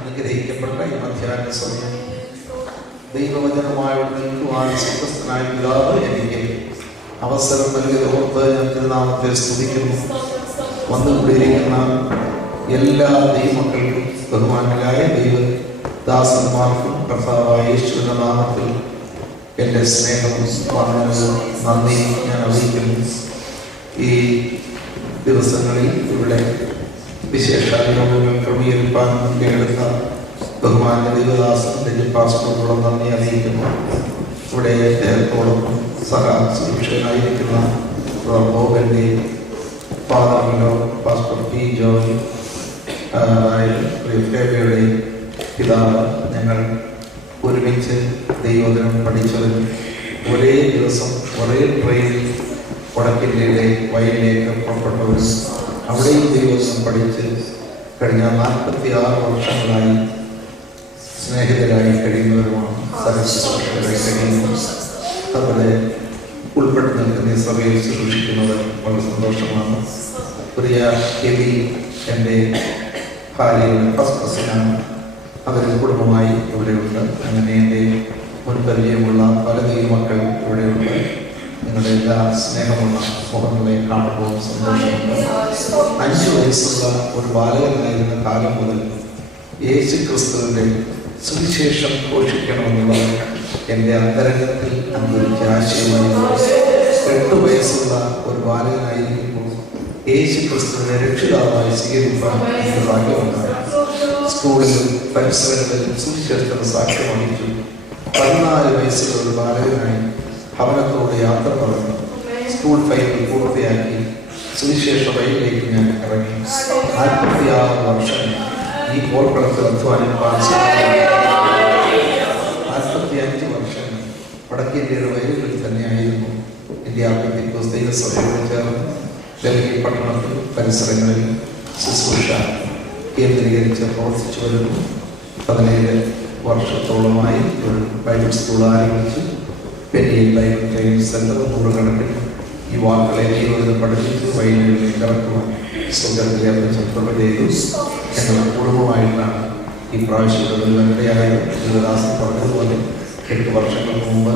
അനുഗ്രഹിക്കപ്പെട്ട ഈ മധ്യാഹ്ന സമയം ദൈവവചനമായി നിൽക്കുവാൻ സ്വസ്ഥനായ പിതാവ് എനിക്ക് അവസരം നൽകിയതോർത്ത് ഞാൻ തിരുനാമത്തെ സ്തുതിക്കുന്നു. വന്നുകൊണ്ടിരിക്കുന്ന എല്ലാ ദൈവമക്കൾക്കും ബഹുമാന്യരായ ദൈവദാസന്മാർക്കും കർത്താവായ യേശുവിന്റെ നാമത്തിൽ എൻ്റെ സ്നേഹവും വന്ദനവും നന്ദിയും ഞാൻ അറിയിക്കുന്നു. ഈ ദിവസങ്ങളിൽ ഇവിടെ വിശേഷാനുഭവങ്ങൾ ക്രമീകരിപ്പാൻ മുൻകൈയെടുത്ത ബഹുമാന്യ ദൈവദാസന്റെ പാസ്റ്ററോടും നന്ദി അറിയിക്കുന്നു. ഇവിടെ അദ്ദേഹത്തോടൊപ്പം സഹശിക്ഷകനായിരിക്കുന്ന ബോബന്റെ ഫാദറിലോ പാസ്റ്റർ പി ജോയ് ഫേബയുടെ പിതാവ് ഞങ്ങൾ ഒരുമിച്ച് ദൈവവചനം പഠിച്ചവരും ഒരേ ദിവസം ഒരേ ട്രെയിനിൽ വടക്കിൻ്റെ വയലിലേക്ക് പുറപ്പെട്ടവരും അവിടെയും ദൈവവചനം പഠിച്ച് കഴിഞ്ഞ 46 വർഷങ്ങളായി സ്നേഹിതരായി കഴിയുന്നവരുമാണ്. സഹശിക്ഷകരായി കഴിയുന്നു. അതുപോലെ ഉൾപ്പെട്ട് നിൽക്കുന്ന ഈ സഭയിൽ ശുശ്രൂഷിക്കുന്നത് വളരെ സന്തോഷമാണ്. പ്രിയ കെവി എൻ്റെ ഭാര്യയുടെ ഫസ്റ്റ് കസിനാണ്. അവരുടെ കുടുംബമായി ഇവിടെയുണ്ട്. അങ്ങനെ എൻ്റെ മുൻപരിചയമുള്ള പല ദൈവമക്കൾ ഇവിടെയുണ്ട്. നിങ്ങളുടെ എല്ലാ സ്നേഹമുള്ള മുഖങ്ങളെ കാണുമ്പോൾ സന്തോഷമുണ്ട്. 5 വയസ്സുള്ള ഒരു ബാലകനായിരുന്ന കാലം മുതൽ യേശു ക്രിസ്തുവിൻ്റെ സുവിശേഷം ഘോഷിക്കണമെന്നുള്ളത് എൻ്റെ അന്തരംഗത്തിൽ അനുഭവിച്ച ആശയമായിരുന്നു. 8 വയസ്സുള്ള ഒരു ബാലകനായിരിക്കുമ്പോൾ യേശു ക്രിസ്തുവിനെ രക്ഷിതാവായി സ്വീകരിക്കാൻ എനിക്ക് ഭാഗ്യമുണ്ടായി. സ്കൂളിലും പരിസരങ്ങളിലും സുവിശേഷത്തിന് സാക്ഷ്യം വഹിച്ചു. 14 വയസ്സുള്ള ഒരു ബാലകനായി ഭവനത്തോട് യാത്ര പറഞ്ഞു. സ്കൂൾ ഫൈനൽ പൂർത്തിയാക്കി സുവിശേഷ വഴിയിലേക്ക് ഞാൻ ഇറങ്ങി. 46 വർഷം ഈ പോർക്കളത്തിൽ അധ്വാനിപ്പാൻ 45 വർഷം വടക്കേന്ത്യയുടെ വയലുകളിൽ തന്നെയായിരുന്നു. ഇന്ത്യ ദൈവസഭയോട് ചേർന്ന് ഡൽഹി പട്ടണത്തിൽ പരിസരങ്ങളിൽ ശുശ്രൂഷ കേന്ദ്രീകരിച്ച് പ്രവർത്തിച്ചു വരുന്നു. 17 വർഷത്തോളമായി ഒരു ബൈബിൾ സ്കൂൾ ആരംഭിച്ചു. പെരിയൽ ബൈബിൾ ട്രെയിനിങ് സെന്റർ നൂറുകണക്കിന് യുവാക്കളെ ദൈവത്തിൽ പഠിപ്പിച്ച് വൈദ്യുതിയിലേക്ക് ഇറക്കുവാൻ സ്വന്തത്തിലെ പ്രഭ ചെയ്തു. ഞങ്ങളുടെ കുടുംബമായിട്ടാണ് ഈ പ്രാവശ്യം വെങ്കടയായ ശിവദാസൻ പറഞ്ഞതുപോലെ 8 വർഷങ്ങൾക്ക് മുമ്പ്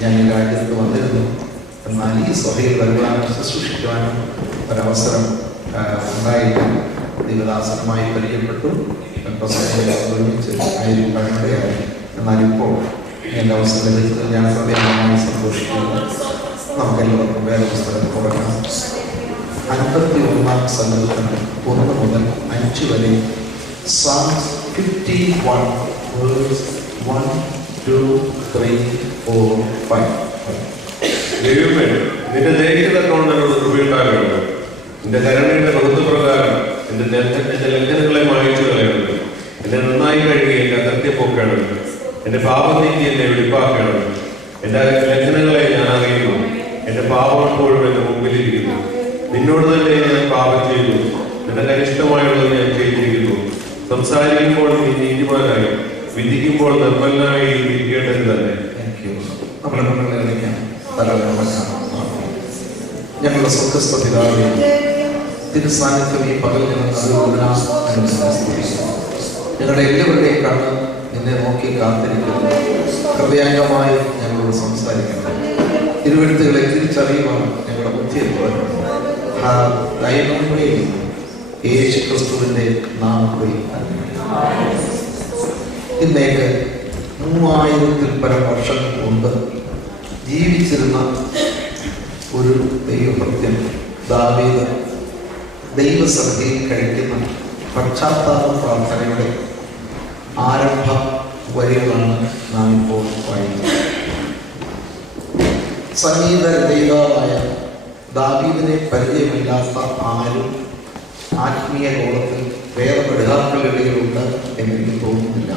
ഞാൻ ഈ രാജ്യത്ത് വന്നിരുന്നു. എന്നാൽ ഈ സഭയിൽ വരുവാനും ശുശ്രൂഷിക്കുവാനും ഒരവസരം ഉണ്ടായിട്ട് ദൈവദാസനുമായി പരിചയപ്പെട്ടു. ഒരുമിച്ച് ആയിരിക്കാനിടയായി. എന്നാൽ ഇപ്പോൾ എൻ്റെ അവസരം ലഭിച്ചത് ഞാൻ ഹൃദയമായി സന്തോഷിക്കുന്നു. നമുക്കെല്ലാവർക്കും വേറെ പുസ്തകം തുടങ്ങാം. 51 സങ്കീർത്തനം 1 മുതൽ 5 വരെ. Psalms 51 verse 1, 2, 3, 4, 5. ദൈവമേ, നിന്റെ ദൈവതക്കോണ്ടോട് കൃപയുണ്ടാകണം. നിന്റെ കരുണയുടെ ബഹുത്വപ്രകാരം എന്റെ ലംഘനങ്ങളെ മായിച്ചു കളയണം. എന്നെ നന്നായി കഴുകി എന്റെ അകൃത്യം പോക്കണം. എന്റെ പാപം നീക്കി എന്നെ വെളിപ്പാക്കണം. എന്റെ ലംഘനങ്ങളെ ഞാൻ അറിയുന്നു. എന്റെ പാപം എപ്പോഴും എന്റെ മുമ്പിലിരിക്കുന്നു. നിന്നോട് തന്നെ ഞാൻ പാപം ചെയ്തു. നിന്റെ കനിഷ്ഠമായുള്ളത് ഞാൻ ചെയ്തിരിക്കുന്നു. സംസാരിക്കുമ്പോൾ നീ നീതിമാനായി, വിധിക്കുമ്പോൾ നിർമ്മലനായി ഇരിക്കേണ്ടത് തന്നെ. ഞങ്ങളുടെ സ്വർഗ്ഗസ്ഥ പിതാവേ, തിരുസാന്നിധ്യം ഈ പകൽ ഞങ്ങളുടെ എല്ലാവരുടെയും കണ്ണ് നിന്നെ നോക്കി കാത്തിരിക്കുന്നു. ഹൃദയാംഗമായി ഞങ്ങളോട് സംസാരിക്കണം. തിരുവെഴുത്തുകളെ തിരിച്ചറിയുവാൻ ഞങ്ങളുടെ ബുദ്ധിയെ തുറക്കണം. യേശു ക്രിസ്തുവിന്റെ നാമത്തിൽ ഇന്നേക്ക് 3000-ൽ പരം വർഷങ്ങൾക്ക് മുമ്പ് ജീവിച്ചിരുന്ന ഒരു ദൈവഭക്തൻ ദാവീദ് ദൈവസന്നിധിയിൽ കഴിക്കുന്ന പശ്ചാത്താപ പ്രാർത്ഥനയുടെ ആരംഭ വരികളാണ് നാം ഇപ്പോൾ വായിക്കുന്നത്. സംഗീത രചയിതാവായ ദാവീദിനെ പരിചയമില്ലാത്ത ആരും ആത്മീയ ലോകത്തിൽ വേദപഠിതാക്കളുടെയിലുണ്ട് എന്നെനിക്ക് തോന്നുന്നില്ല.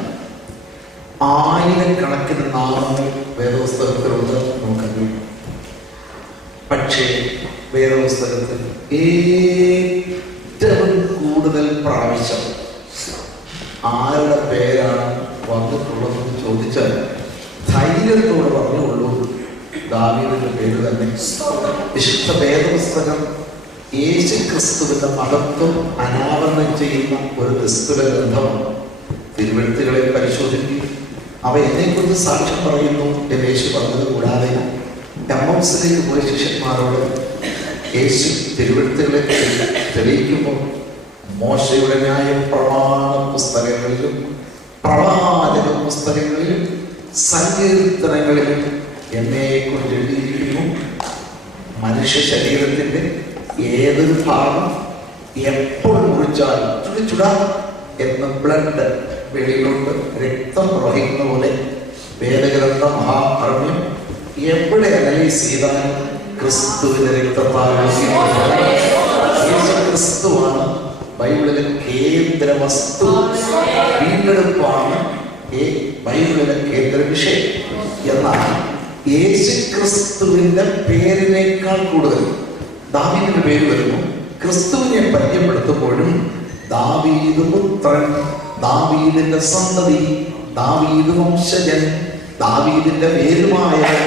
1000 നാമങ്ങൾ വേദപുസ്തകത്തിലുണ്ട് നമുക്കറിയാം. പക്ഷേ വേദപുസ്തകത്തിൽ ഏറ്റവും കൂടുതൽ പ്രാവശ്യം ആരുടെ പേരാണ് വന്നിട്ടുള്ളതെന്ന് ചോദിച്ചാൽ ധൈര്യത്തോട് പറഞ്ഞുള്ളൂ ദാവീദിന്റെ പേര് തന്നെ. വിശുദ്ധ വേദപുസ്തകം യേശു ക്രിസ്തുവിന്റെ മഹത്വം അനാവരണം ചെയ്യുന്ന ഒരു നിസ്തുല ഗ്രന്ഥമാണ്. തിരുവെഴുത്തുകളെ പരിശോധിക്കും, അവ എന്നെക്കുറിച്ച് സാക്ഷ്യം പറയുന്നു എന്ന് യേശു പറഞ്ഞത് കൂടാതെ എമ്മൗസിലേക്ക് പോയ ശിഷ്യന്മാരോട് യേശു തിരുവെഴുത്തുകളെ തെളിയിക്കുമ്പോൾ മോശയുടെ ന്യായ പ്രമാണ പുസ്തകങ്ങളിലും പ്രവാചക പുസ്തകങ്ങളിലും സങ്കീർത്തനങ്ങളിലും എന്നെക്കുറിച്ച് എഴുതിയിരിക്കുന്നു. മനുഷ്യ ശരീരത്തിന്റെ ഏതൊരു ഭാഗം എപ്പോൾ മുറിച്ചാൽ ചുടിച്ചുടാ എന്ന ബ്ലഡ് വെളിയിലോട്ട് രക്തം പ്രവഹിക്കുന്ന പോലെ വേദഗ്രന്ഥ മഹാപ്രമ്യം എവിടെ അനലൈസ് ചെയ്താലും ക്രിസ്തുവിന്റെ രക്തത്താൽ ക്രിസ്തുവാണ് ബൈബിളിലെ കേന്ദ്ര വസ്തു. വീണ്ടെടുപ്പാണ് ബൈബിളിലെ കേന്ദ്ര വിഷയം. എന്നാൽ യേശു ക്രിസ്തുവിന്റെ പേരിനേക്കാൾ കൂടുതൽ ദാവീദിന്റെ പേര് വരുന്നു. ക്രിസ്തുവിനെ പരിചയപ്പെടുത്തുമ്പോഴും ദാവീദ് പുത്രൻ, ദാവീദിന്റെ സന്തതി, ദാവീദ് വംശജൻ, ദാവീദിന്റെ പേരുമായവൻ,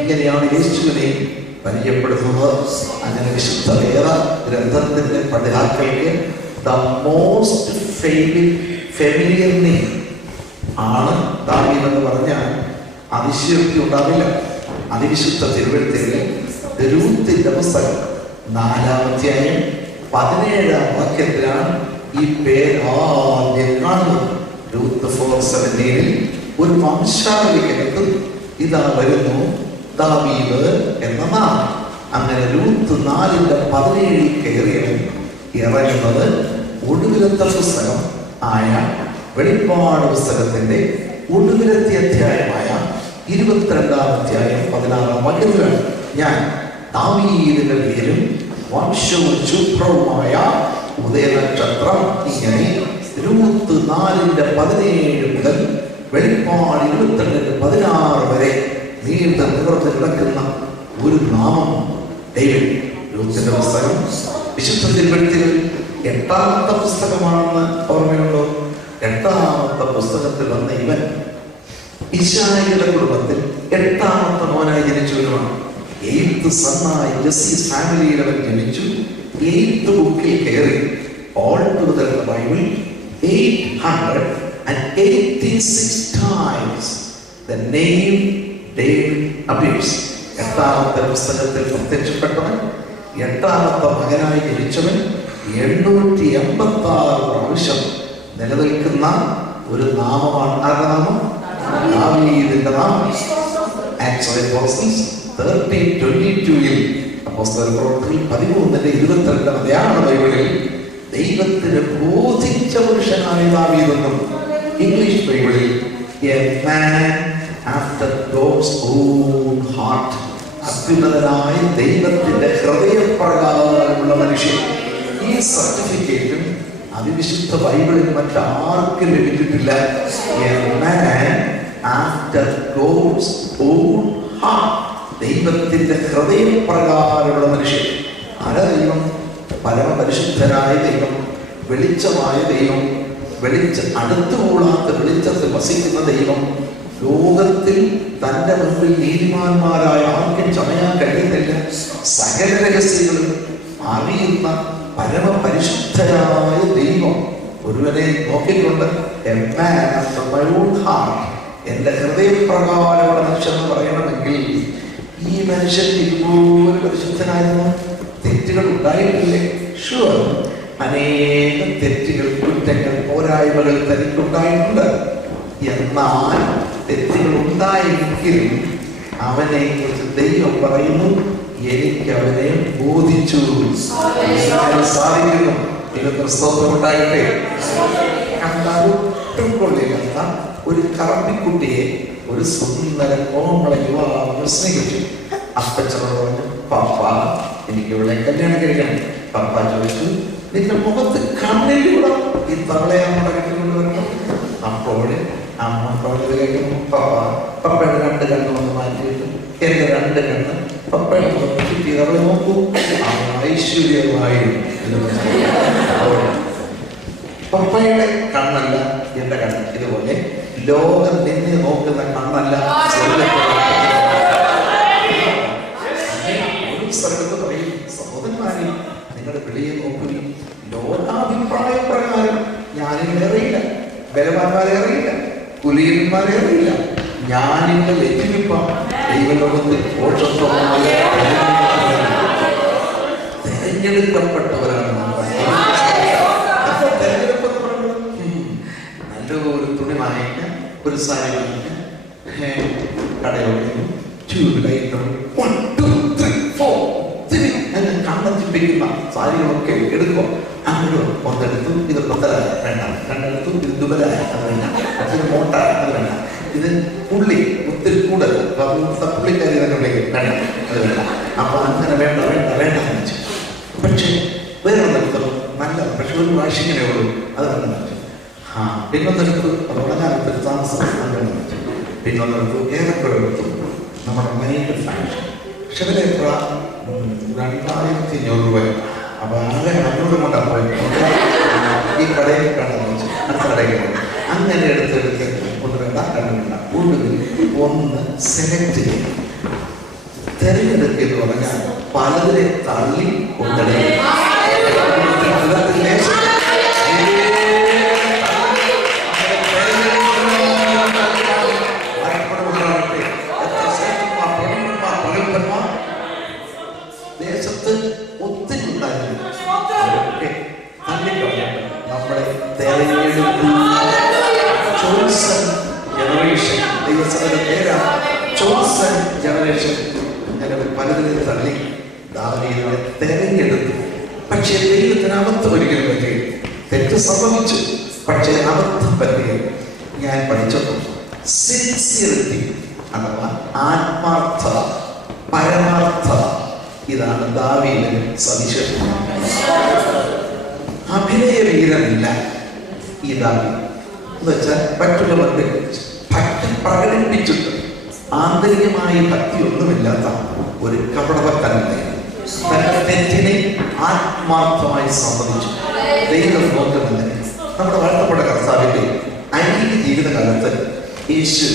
ഇങ്ങനെയാണ് യേശുവിനെ പരിചയപ്പെടുത്തുന്നത്. അങ്ങനെ വിശുദ്ധ വേദ ഗ്രന്ഥത്തിന്റെ പഠിതാക്കൾക്ക് ദ മോസ്റ്റ് ഫെമിലിയർ നെയിം ആണ് ദാവീദ് എന്ന് പറഞ്ഞാൽ അതിശയോക്തി ഉണ്ടാവില്ല. അതിവിശുദ്ധ തിരുവെഴുത്തിലെ രൂത്തിന്റെ പുസ്തകം 4-ാം അധ്യായം 17-ാം വാക്യത്തിലാണ് ഈ പേര് ആദ്യം കാണുന്നത്. രൂത്ത് 4:17 ഒരു വംശാവലിക്കകത്ത് ഇതാ വരുന്നു ദാവീദ് എന്ന നാമം. അങ്ങനെ രൂത്ത് 4:17 കയറിയാണ് ഇറങ്ങുന്നത്. ഒടുവിലത്തെ പുസ്തകം ആയ വെളിപ്പാട് പുസ്തകത്തിന്റെ ഒടുവിലത്തെ അധ്യായമായ 22-ാം അധ്യായം 16-ാം വാക്യത്തിലാണ് ഞാൻ ദാവീദിന്റെ പേരും വംശവും ശുഭ്രവുമായ ഉദയനക്ഷത്രം ഇങ്ങനെ രൂത്ത് 4:17 മുതൽ വെളിപ്പാട് 22:16 വരെ നീണ്ട നിവർന്ന് കിടക്കുന്ന ഒരു നാമം ദൈവം. രൂത്തിന്റെ പുസ്തകം വിശുദ്ധ തിരുവെഴുത്തിൽ 8-ാമത്തെ പുസ്തകമാണെന്ന് ഓർമ്മയുണ്ടോ? 8-ാമത്തെ പുസ്തകത്തിൽ വന്ന ഇവൻ ഇശ്ശായിയുടെ കുടുംബത്തിൽ 8-ാമത്തെ മോനായി ജനിച്ചവനുമാണ്. 8th സണ്ണായി ജെസ്സിസ് ഫാമിലിയിൽ അവൻ ജനിച്ചു. 8th ബുക്കിൽ കയറി. All together the Bible 886 times the name David appears. 8-ാമത്തെ പുസ്തകത്തിൽ പ്രത്യക്ഷപ്പെട്ടവൻ, 8-ാമത്തെ മകനായി ജനിച്ചവൻ 886 പ്രാവശ്യം നിലനിൽക്കുന്ന ഒരു നാമമാണ്. ആരുടെ നാമം? ദാവീദിന്റെ നാമം. ആക്ട്സ് ഓഫ് അപ്പോസ്റ്റൽസ് 13:22 അപ്പോസ്തല പ്രവൃത്തി 13:22 മലയാള ബൈബിളിൽ ദൈവത്തിന് ബോധിച്ച പുരുഷനായ ദാവീദെന്നും ഇംഗ്ലീഷ് ബൈബിളിൽ a man after God's own heart, അത്യുന്നതനായ ദൈവത്തിന്റെ ഹൃദയപ്രകാരമുള്ള മനുഷ്യൻ. ഈ സർട്ടിഫിക്കറ്റും അതിവിശുദ്ധ ബൈബിളിൽ മറ്റാർക്കും ലഭിച്ചിട്ടില്ല. A man after God's own heart, ദൈവത്തിന്റെ ഹൃദയപ്രകാരമുള്ള മനുഷ്യൻ. ആരാ ദൈവം? പരമപരിശുദ്ധനായ ദൈവം, വെളിച്ചമായ ദൈവം, അടുത്തുകൂടാത്ത വെളിച്ചത്തിൽ വസിക്കുന്ന ദൈവം. ലോകത്തിൽ തന്റെ മുൻപിൽ നീതിമാന്മാരായ ആർക്കും ചമയാൻ കഴിയുന്നില്ല. സകല രഹസ്യങ്ങളും അറിയുന്ന പരമപരിശുദ്ധനായ ദൈവം ഒരുവനെ നോക്കിക്കൊണ്ട് എന്റെ ഹൃദയപ്രകാരമുള്ള മനുഷ്യൻ എന്ന് പറയണമെങ്കിൽ ഈ മനുഷ്യൻ ഇതുപോലെ പരിശുദ്ധനായിരുന്നു. തെറ്റുകൾ ഉണ്ടായിട്ടില്ലേ? ഷുവർ, അനേകം തെറ്റുകൾ, കുറ്റങ്ങൾ, പോരായ്മകൾ തനിക്കുണ്ടായിട്ടുണ്ട്. എന്നാൽ തെറ്റുകൾ ഉണ്ടായെങ്കിലും അവനെ കുറിച്ച് ദൈവം പറയുന്നു, എനിക്ക് അവനെ ബോധിച്ചു. സാധിക്കുന്നു. ദൈവത്തിന് സ്തോത്രം ഉണ്ടായിട്ടെ. ഒട്ടും കൊള്ളില്ലാത്ത ഒരു കറമ്പിക്കുട്ടിയെ ഒരു സുന്ദര കോമള യുവാവ് സ്നേഹിച്ചു. അപ്പച്ചനോട് പറഞ്ഞു, പാപ്പ എനിക്കിവിടെ കല്യാണം കഴിക്കണം. പാപ്പ ചോദിച്ചു, നിന്റെ മുഖത്ത് കണ്ണിലൂടെ ഈ തവളയാണ് കൊണ്ടുവരണം. അപ്പോൾ അമ്മ പറഞ്ഞത് കേൾക്കുന്നു, പപ്പയുടെ 2 കണ്ണ് വന്ന് മാറ്റിയിട്ട് എന്റെ 2 കണ്ണ് പപ്പയുടെ മുഖത്ത് ചുറ്റി തവളെ നോക്കൂ, ഐശ്വര്യമായിരുന്നു. പപ്പയുടെ കണ്ണല്ല എന്റെ കണ്ണ്. ഇതുപോലെ ലോകം നിന്നെ നോക്കുന്ന കണ്ണല്ല. ഒരു സ്ഥലത്ത് പറയും, സഹോദരന്മാരെ നിങ്ങളുടെ വിളിയെ നോക്കുക. ലോകാഭിപ്രായ പ്രകാരം ജ്ഞാനികളേറിയില്ല, ബലവാന്മാരേറിയില്ല, കുലീനന്മാരേറിയില്ല. ജ്ഞാനികൾ എത്തിനിപ്പാൻ ദൈവലോകത്തിൽ തെരഞ്ഞെടുക്കപ്പെട്ടവരാണ്. നല്ലൊരു തുണി വാങ്ങിക്കാൻ, ഒരു സാരി വാങ്ങിക്കാൻ കടയോടെ കണ്ണം ചിപ്പിക്കുന്ന സാരികളൊക്കെ എടുക്കുക. അങ്ങോട്ട് ഒന്നെടുത്തു, ഇത് പത്തരായ വേണ്ട, രണ്ടെടുത്തു, ഇത് ദുബലായ അത് വേണ്ട, അതിന് മോട്ടായ അത് വേണ്ട, ഇത് പുള്ളി ഒത്തിരി കൂടുതൽ പുള്ളിക്കാരി തന്നെ വിളിക്കും വേണ്ട അത് വേണ്ട. അപ്പൊ അങ്ങനെ വേണ്ട വേണ്ട വേണ്ട എന്ന് വെച്ചു. പക്ഷെ വേറെ നിർത്തം നല്ലത്, പക്ഷെ ഒരു പ്രാവശ്യം ഇങ്ങനെ ഉള്ളൂ, അത് വേണ്ട വെച്ചു. പിന്നൊന്നെടുത്തു, അത് വളരാനൊരു താമസം, അത് വേണ്ട വെച്ചു. പിന്നൊന്നെടുത്തു, ഏറെക്കുറെ എടുത്തു നമ്മുടെ മൈൻഡ് ഫാഷൻ. പക്ഷെ അതിൽ എത്ര 2500 രൂപ. അപ്പൊ ആകെ 500 കൊണ്ടാണ് പോയത്. ഈ കടയിൽ കണ്ടെന്ന് വെച്ചു, അടുത്ത കടയിൽ പോയി. അങ്ങനെ എടുത്തെടുത്ത് ഒന്ന് വേണ്ട, രണ്ട് വേണ്ട, ഒടുവിൽ ഒന്ന് സെലക്ട് ചെയ്യും. തെരഞ്ഞെടുക്കുക എന്ന് പറഞ്ഞാൽ പലതിനെ തള്ളി കൊണ്ടിടയിൽ ദേശത്ത് ഒത്തിരി ഉണ്ടായിരുന്നു. അവരൊക്കെ തള്ളിക്കളഞ്ഞിട്ട് നമ്മളെ തെരഞ്ഞെടുപ്പ് ജനറേഷൻ അങ്ങനെ പലതിനെ തള്ളി ദാവീദിനെ തെരഞ്ഞെടുത്തു. പക്ഷേ ദൈവത്തിന് അബദ്ധം ഒരിക്കലും പറ്റുകയും തെറ്റ് സംഭവിച്ചു. പക്ഷേ അബദ്ധം പറ്റുകയും ഞാൻ പഠിച്ചപ്പോൾ സിൻസിയറിറ്റി അഥവാ ആത്മാർത്ഥത, പരമാർത്ഥത, ഇതാണ് ദാവീദിന് സവിശേഷം. അഭിനയ വീരനില്ല ഈ ദാവീദ് എന്ന് വെച്ചാൽ മറ്റുള്ളവർക്ക് ഭക്തി പ്രകടിപ്പിച്ചിട്ട് ആന്തരികമായി ഭക്തി ഒന്നുമില്ലാത്ത ഒരു കപടഭക്തനല്ലേ. തന്റെ തെറ്റിനെ ആത്മാർത്ഥമായി സമ്മതിച്ചു. ദൈവം നോക്കുന്നില്ല. നമ്മുടെ വാഴ്ത്തപ്പെട്ട കർത്താവിന്റെ ഐഹിക ജീവിതകാലത്ത് യേശു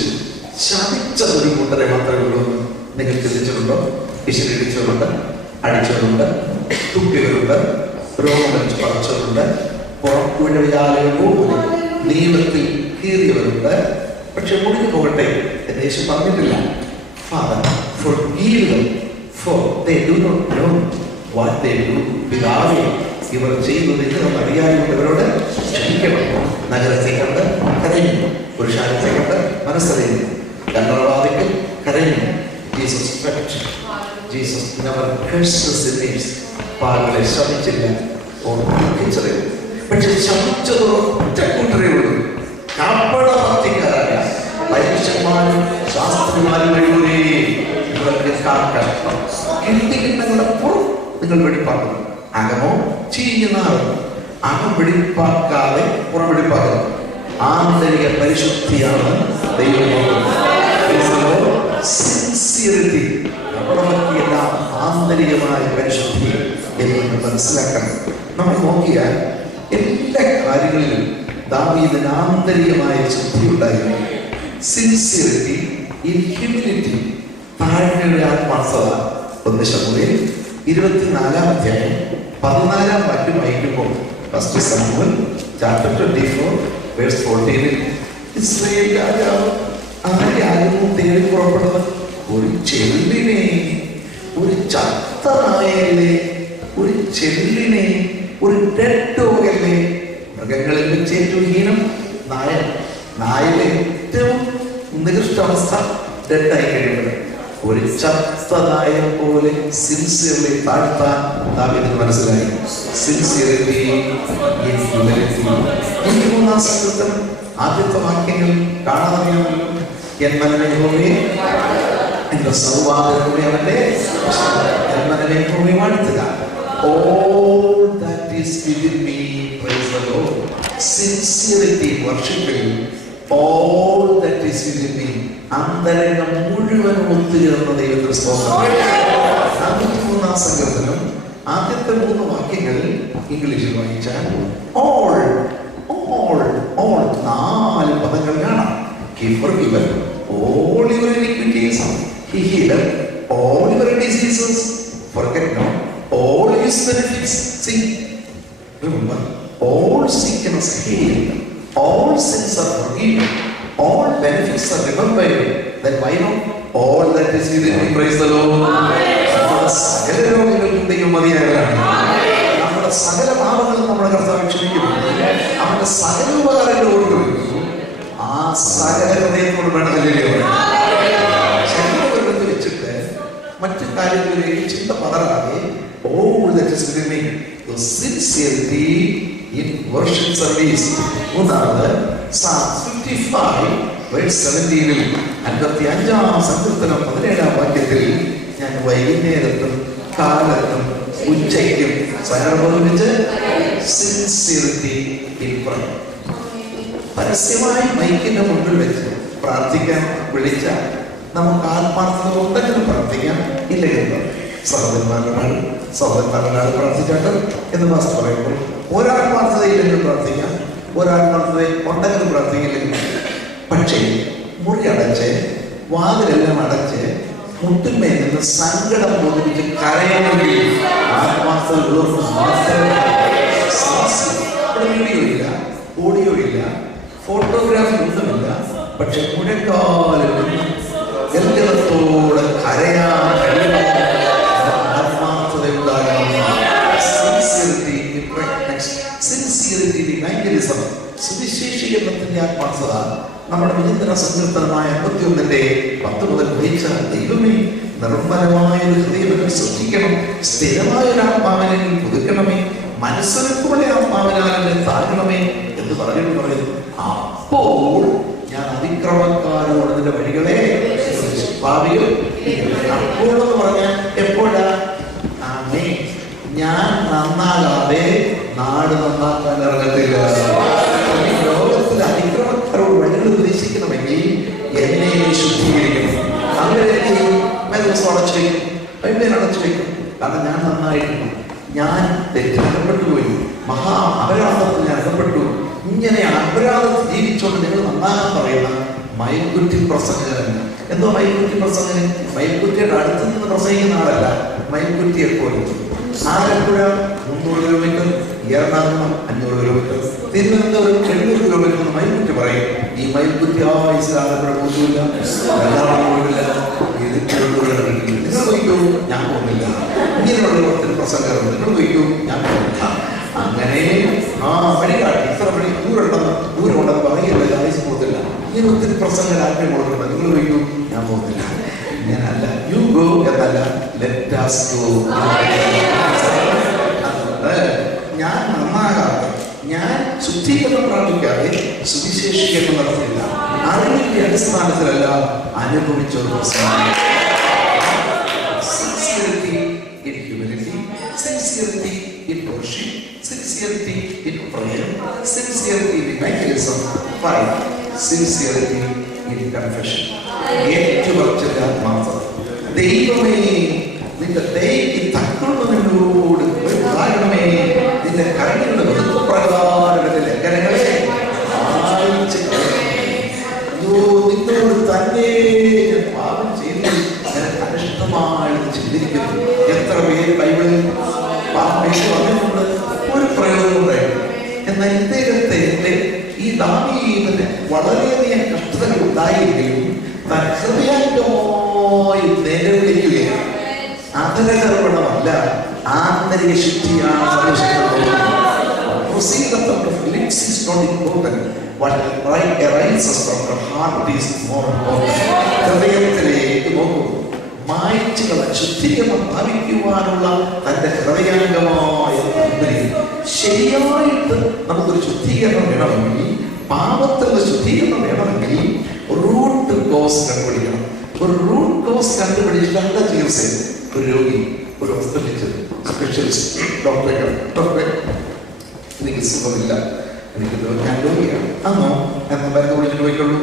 ശാപിച്ച ഒരു കൂട്ടരെ മാത്രമേ ഉള്ളൂ എന്ന് നിങ്ങൾ ചിന്തിച്ചിട്ടുണ്ടോ? വിശദീകരിച്ചവരുണ്ട്, അടിച്ചവരുണ്ട്, തുപ്പിയവരുണ്ട്, രോഗം വെച്ച് പറിച്ചവരുണ്ട്, പുറക്കുഴയാലയവും നിയമത്തിൽ കീറിയവരുണ്ട്. പക്ഷെ മുടിഞ്ഞു പോകട്ടെ എന്ന് യേശു പറഞ്ഞിട്ടില്ല. Father, forgive them, for they do not know what they do. പിതാവേ, ഇവർ ചെയ്യുന്നത് എന്ന് അറിയാവുന്നവരോട് ക്ഷമിക്കണം. നഗരത്തെ കണ്ട് കരയുന്നു, പുരുഷാരത്തെ കണ്ട് മനസ്സറിയുന്നു, കണ്ണറവാദിക്കൽ കരയുന്നു. Jesus wept. Jesus never cursed the sinners. പാവങ്ങളെ ശപിച്ചില്ല, ഓർമ്മിച്ചറിയും. പക്ഷെ ശപിച്ചത് ഒറ്റ കൂട്ടരേ ഉള്ളൂ. കപട ഭക്തിക്കാരായ പരീക്ഷന്മാരും ശാസ്ത്രിമാരും വഴിയൂരേ ഇവർക്ക് കഷ്ടം. കിട്ടിക്കുന്നങ്ങളുടെ പുറം നിങ്ങൾ വെടിപ്പാക്കുന്നു. അകമോ ചീഞ്ഞാറും. അകം വെടിപ്പാക്കാതെ പുറം വെടിപ്പാക്കുന്നു. ആന്തരിക പരിശുദ്ധിയാണ് ദൈവം. സിൻസിയറിറ്റി, കപടഭക്തിയല്ല, ആന്തരികമായ പരിശുദ്ധി എന്ന് മനസ്സിലാക്കണം. നമ്മൾ നോക്കിയാൽ എല്ലാ കാര്യങ്ങളിലും ദാവീദിന് ആന്തരികമായ ശുദ്ധി ഉണ്ടായിരുന്നു. സിൻസിയറിറ്റി, ഹ്യൂമിലിറ്റി, താഴ്മയുടെ ആത്മാർത്ഥത. 1 ശമൂവേൽ 24-ാം അധ്യായം 14-ാം വാക്യം വായിക്കുമ്പോൾ ഫസ്റ്റ് ശമൂവേൽ ചാപ്റ്റർ 24:14 ഇസ്രായേൽ രാജാവ് ആരെയായിരുന്നു തേടി പുറപ്പെടുന്നത്? ഒരു ചെല്ലിനെ, ഒരു ചത്ത നായയല്ലേ, ഒരു ചെല്ലിനെ, ഒരു ഡെഡ് ഡോഗല്ലേ. മൃഗങ്ങളിൽ വെച്ച് ഏറ്റവും ഹീനം നായ. നായയിലെ ഏറ്റവും നികൃഷ്ടാവസ്ഥ ഡെഡായി കഴിയുന്നത്. ഒരു ചത്ത നായ പോലെ സിൻസിയർലി താഴ്ത്താൻ ദാവീദിന് മനസ്സിലായി. Sincerity, humility. 3-ാം സങ്കീർത്തനം ആദ്യത്തെ വാക്യങ്ങൾ കാണാറിയാമല്ലോ. എന്മനമേ യഹോവയെ എന്റെ സർവ്വാന്തരങ്ങളെ അവന്റെ എന്മനമേ യഹോവയെ വാഴ്ത്തുക. All that is within me, praise the Lord. Sincerity in worshiping, all that is within me. അന്തരംഗം മുഴുവൻ ഒത്തുചേർന്ന ദൈവത്തിന് സ്തോത്രം. 3-ാം സങ്കീർത്തനം ആദ്യത്തെ 3 വാക്യങ്ങൾ ഇംഗ്ലീഷിൽ വായിച്ചാൽ all 4 പദങ്ങൾ കാണാം. He forgiven all your iniquities, he healed all your diseases, forget not all his its benefits. See, remember, all sickness healed, all sins are forgiven, all benefits are remembered. Then why not? All that is within me, praise the Lord. നമ്മുടെ സകല രോഗങ്ങൾക്കും ദൈവം മതിയായവരാണ്. നമ്മുടെ സകല പാപങ്ങളും നമ്മുടെ കർത്താവ് ക്ഷമിക്കുന്നു. അവന്റെ സകല ഉപകാരങ്ങൾ കൊടുക്കും. ആ സകല ഹൃദയത്തോട് വേണം ശരീരത്തെ വെച്ചിട്ട് മറ്റു കാര്യങ്ങളിലേക്ക് ചിന്ത പതറാതെ all that is within me, the sincerity in worship service. മൂന്നാമത് Psalm 55 verse 17-ൽ 55-ാം സങ്കീർത്തനം 17-ാം വാക്യത്തിൽ ഞാൻ വൈകുന്നേരത്തും കാലത്തും ഉച്ചയ്ക്കും സഹർബോധിച്ച് സിൻസിയറിറ്റി ഇൻ പ്രയർ. പരസ്യമായി മൈക്കിന്റെ മുമ്പിൽ വെച്ച് പ്രാർത്ഥിക്കാൻ വിളിച്ചാൽ നമുക്ക് ആത്മാർത്ഥത ഉണ്ടെങ്കിലും പ്രാർത്ഥിക്കാം, ഇല്ലെങ്കിൽ സഹോദരന്മാരുടെ പ്രാർത്ഥിച്ചാട്ട് എന്ന് മാസ്റ്റർ പറയുമ്പോൾ ഒരാത്മാർത്ഥതയില്ലെങ്കിലും പ്രാർത്ഥിക്കാം, ഒരാത്മാർത്ഥത ഉണ്ടെങ്കിലും പ്രാർത്ഥിക്കില്ലെങ്കിൽ. പക്ഷേ മുറി അടച്ച് വാതിലെല്ലാം അടച്ച് മുട്ടിന്മേൽ നിന്ന് സങ്കടം തോന്നിച്ച് കരയണമെങ്കിൽ ആത്മാർത്ഥത വീഡിയോ ഇല്ല, ഓഡിയോ ഇല്ല, ഫോട്ടോഗ്രാഫി ഒന്നുമില്ല. പക്ഷെ മുഴക്കാലിൽ ഗൽഗലത്തോടെ കരയാൻ കഴിയുന്ന സുവിശേഷീകരണത്തിന്റെ ആത്മാർത്ഥത നമ്മുടെ വിചിന്തന സങ്കീർത്തനമായ 51-10 മുതൽ വഹിച്ച ദൈവമേ, നിർമ്മലമായ ഒരു ഹൃദയം സൃഷ്ടിക്കണം, സ്ഥിരമായ ഒരു ആത്മാവിനെ പുതുക്കണമേ, മനസ്സൊരുക്കുള്ള ആത്മാവിനെ താങ്ങണമേ എന്ന് പറയുന്നു. അപ്പോൾ ഞാൻ അതിക്രമക്കാരോട് നിന്റെ വഴികളെ ഭാവികൾ. അപ്പോഴെന്ന് പറഞ്ഞാൽ എപ്പോഴാ? ഞാൻ നന്നാകാതെ നാട് നന്നാക്കാൻ ഇറങ്ങത്തില്ല. ഈ ലോകത്തിൽ അതിക്രമക്കാരോട് വഴികൾ ഉദ്ദേശിക്കണമെങ്കിൽ എന്നെ ശുദ്ധീകരിക്കണം. അങ്ങനെ അടച്ചു വയ്ക്കും, ബൈബിളിൽ അടച്ചു വയ്ക്കും. കാരണം ഞാൻ നന്നായിരുന്നു, ഞാൻ തെറ്റകപ്പെട്ടു പോയി, മഹാ അപരാധത്തിൽ ഞാൻ അകപ്പെട്ടു. ഇങ്ങനെ അപരാധത്തിൽ ജീവിച്ചുകൊണ്ട് നിങ്ങൾ നന്നാകാൻ പറയുന്ന മൈൽക്കുറ്റി പ്രസംഗകൻ. എന്തോ മൈൽക്കുറ്റി പ്രസംഗകൻ? മൈൽക്കുറ്റിയുടെ അടുത്ത് നിന്ന് പ്രസംഗിക്കുന്ന ആളല്ല, മൈൽക്കുറ്റിയെ പോലെ. Alappuzha 300 kilometre, Ernakulam 500 kilometre, Thiruvananthapuram 700 kilometre എന്ന് മൈൽക്കുറ്റി പറയും. ഈ മൈൽക്കുറ്റി ആലപ്പുഴ പോകുന്നില്ല, പോകില്ല, നിങ്ങൾ പോയിക്കോ, ഞാൻ പോകുന്നില്ല. ഇങ്ങനെയുള്ള ഒത്തിരി പ്രസംഗങ്ങളുണ്ട്, നിങ്ങൾ പോയിക്കോ, ഞാൻ പോകില്ല. അങ്ങനെ വഴികാട്ടി ഇത്ര വഴി ദൂരമുണ്ടെന്ന് പറയില്ല, ആയുസ് പോകത്തില്ല. ഇങ്ങനെ ഒത്തിരി പ്രസംഗം ആഗ്രഹം കൊടുക്കണം, നിങ്ങൾ പോയിക്കോ, ഞാൻ പോകുന്നില്ല. ഞാനല്ല, യു ഗോ എന്നല്ല, ലെറ്റ് us go. ഞാൻ നന്നാകാതെ, ഞാൻ ശുദ്ധീകരണം പ്രാപിക്കാതെ സുവിശേഷീകരണം നടത്തില്ല. അറിവിന്റെ അടിസ്ഥാനത്തിലല്ല, അനുഭവിച്ചൊരു പ്രസംഗം. Sincerity in humility, sincerity in worship, sincerity in prayer, sincerity in evangelism. 5. Sincerity in confession. ഏറ്റുപറച്ചില്ല ആത്മാർത്ഥത. ദൈവമേ, നിന്റെ ദയയ്ക്ക് തക്കമുള്ളവനോട് കാരണമേ, നിന്റെ കരുണയുടെ വൃത്തപ്രകാരത്തിന്റെ ലംഘനങ്ങളെ നിന്നോട് തന്നെ ഞാൻ പാപം ചെയ്ത് ഞാൻ അനിഷ്ടമായിട്ട് ചിന്തിരിക്കുന്നു. എത്ര പേര് ബൈബിളിൽ പാപം വന്നിട്ടുണ്ട്, ഒരു പ്രയോഗമുണ്ടായിരുന്നു. എന്നാൽ ഇദ്ദേഹത്തെ ഈ ദാവീദിന് വളരെയധികം കഷ്ടതകൾ ഉണ്ടായിരിക്കും. താൻ ഹൃദയാന്തമായി നിലവിളിക്കുകയാണ്. അധരകർമ്മണമല്ല, ആന്തരിക ശുദ്ധിയാണ് സവിശേഷത. Lips is not important. What arises from the heart is more important. ഹൃദയത്തിലേക്ക് നോക്കൂ. മായ്ച്ചുകളെ ശുദ്ധീകരണം ഭാവിക്കുവാനുള്ള തന്റെ ഹൃദയാംഗമായ താല്പര്യം. ശരിയായിട്ട് നമുക്കൊരു ശുദ്ധീകരണം വേണമെങ്കിൽ, പാപത്തിലുള്ള ശുദ്ധീകരണം വേണമെങ്കിൽ റൂട്ട് കോസ് കണ്ടുപിടിക്കണം. ഒരു റൂട്ട് കോസ് കണ്ടുപിടിച്ചിട്ട് എന്താ ചികിത്സ? ഒരു രോഗി ഒരു ഹോസ്പിറ്റലിൽ സ്പെഷ്യലിസ്റ്റ് ഡോക്ടറെ എനിക്ക് സുഖമില്ല, എനിക്ക് ഞാൻ രോഗിയാണ്. ആണോ എന്ന് മരുന്ന് കുടിച്ചിട്ട് പോയിക്കൊള്ളൂ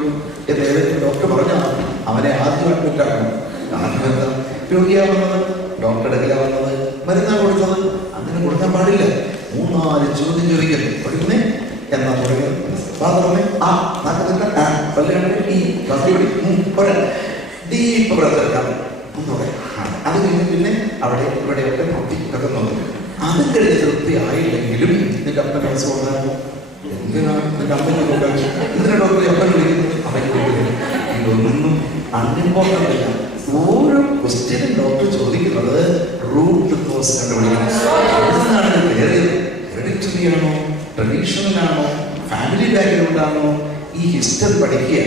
എന്ന് ഏതെങ്കിലും ഡോക്ടർ പറഞ്ഞാൽ അവനെ ആദ്യം അഡ്മിറ്റാക്കണം. കാരണം എന്താ? രോഗിയാവുന്നത്, ഡോക്ടറുടെ അടുക്കലാ വന്നത്, മരുന്നാ കൊടുത്തത്. അങ്ങനെ കൊടുക്കാൻ പാടില്ല. 3-4 ചോദ്യം ചോദിക്കരുത്. പഠിക്കുന്നേ എന്നാ പറയുന്നത്? ഫാദറമ്മേ, ഡീപ്പ് ബ്രത്ത് എടുക്കാം ഒന്നുകൂടെ. അത് കഴിഞ്ഞ് പിന്നെ അവിടെ ഇവിടെയൊക്കെ നോക്കി നോക്കും. അതും കഴിഞ്ഞ് തൃപ്തിയായില്ലെങ്കിലും നിന്റെ അപ്പൻ മനസ്സ് കൊണ്ടാകും. എന്തിനാണ് നിന്റെ അമ്മയ്ക്ക് കൊണ്ടാകും? എന്തിനാ ഡോക്ടറെ അപ്പൻ വിളിക്കുന്നത്? അവൻ ഇതൊന്നും അൺഇമ്പോർട്ടൻ്റ് അല്ല. ഓരോ ക്വസ്റ്റ്യനും ഡോക്ടർ ചോദിക്കുന്നത് റൂട്ട് കോസ് കണ്ടുപിടിക്കണം. എവിടുന്നാണ് ഇത് കയറിയത്? ഹെറിഡിറ്ററി ആണോ, ട്രഡീഷണൽ ആണോ, ഫാമിലി ബാക്ക്ഗ്രൗണ്ട് ആണോ? ഈ ഹിസ്റ്ററി പഠിക്കുക.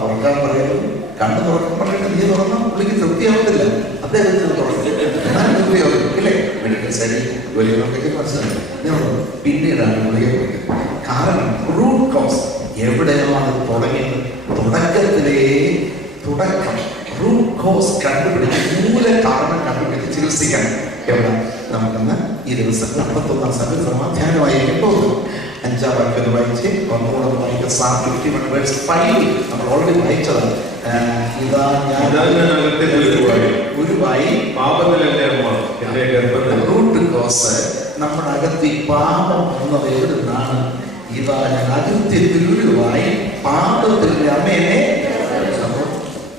തുറക്കാൻ പറയുന്നത് കണ്ണ് തുറക്കാൻ പറയുന്നത് നീ തുറന്നാൽ പുള്ളിക്ക് തൃപ്തിയാവത്തില്ല. അദ്ദേഹത്തിന് തുറക്കും, എന്നാൽ തൃപ്തിയാവും ഇല്ലേ? മെഡിക്കൽ സൈഡിൽ ജോലികളൊക്കെ മനസ്സിലായി പിന്നീടാണ് ഗുളിക. കാരണം റൂട്ട് കോസ് എവിടെയാണ് തുടങ്ങിയത്? തുടക്കം റൂട്ട് കോസ് കണ്ടുപിടിച്ച് മൂല കാരണം കണ്ടുപിടിച്ച് ചികിത്സിക്കാൻ എവിടെ നമുക്കെന്ന് ഈ ദിവസം 51-ാം സമാധാനമായി പോകുന്നു. 5-ാം വാക്യം വായിച്ച് ഒന്നുകൂടെ വായിക്കുക. Psalm 51:5 നമ്മൾ ഓൾറെഡി വായിച്ചതാണ്. ഇതാ ഞാൻ ഗുരുവായി റൂട്ട് കോസ് നമ്മുടെ അകത്ത് പാപം വന്നത് എവിടുന്നാണ്? ഇതാ ഞാൻ അകത്തിൽ ഗുരുവായി പാപത്തിന്റെ അമ്മേനെ.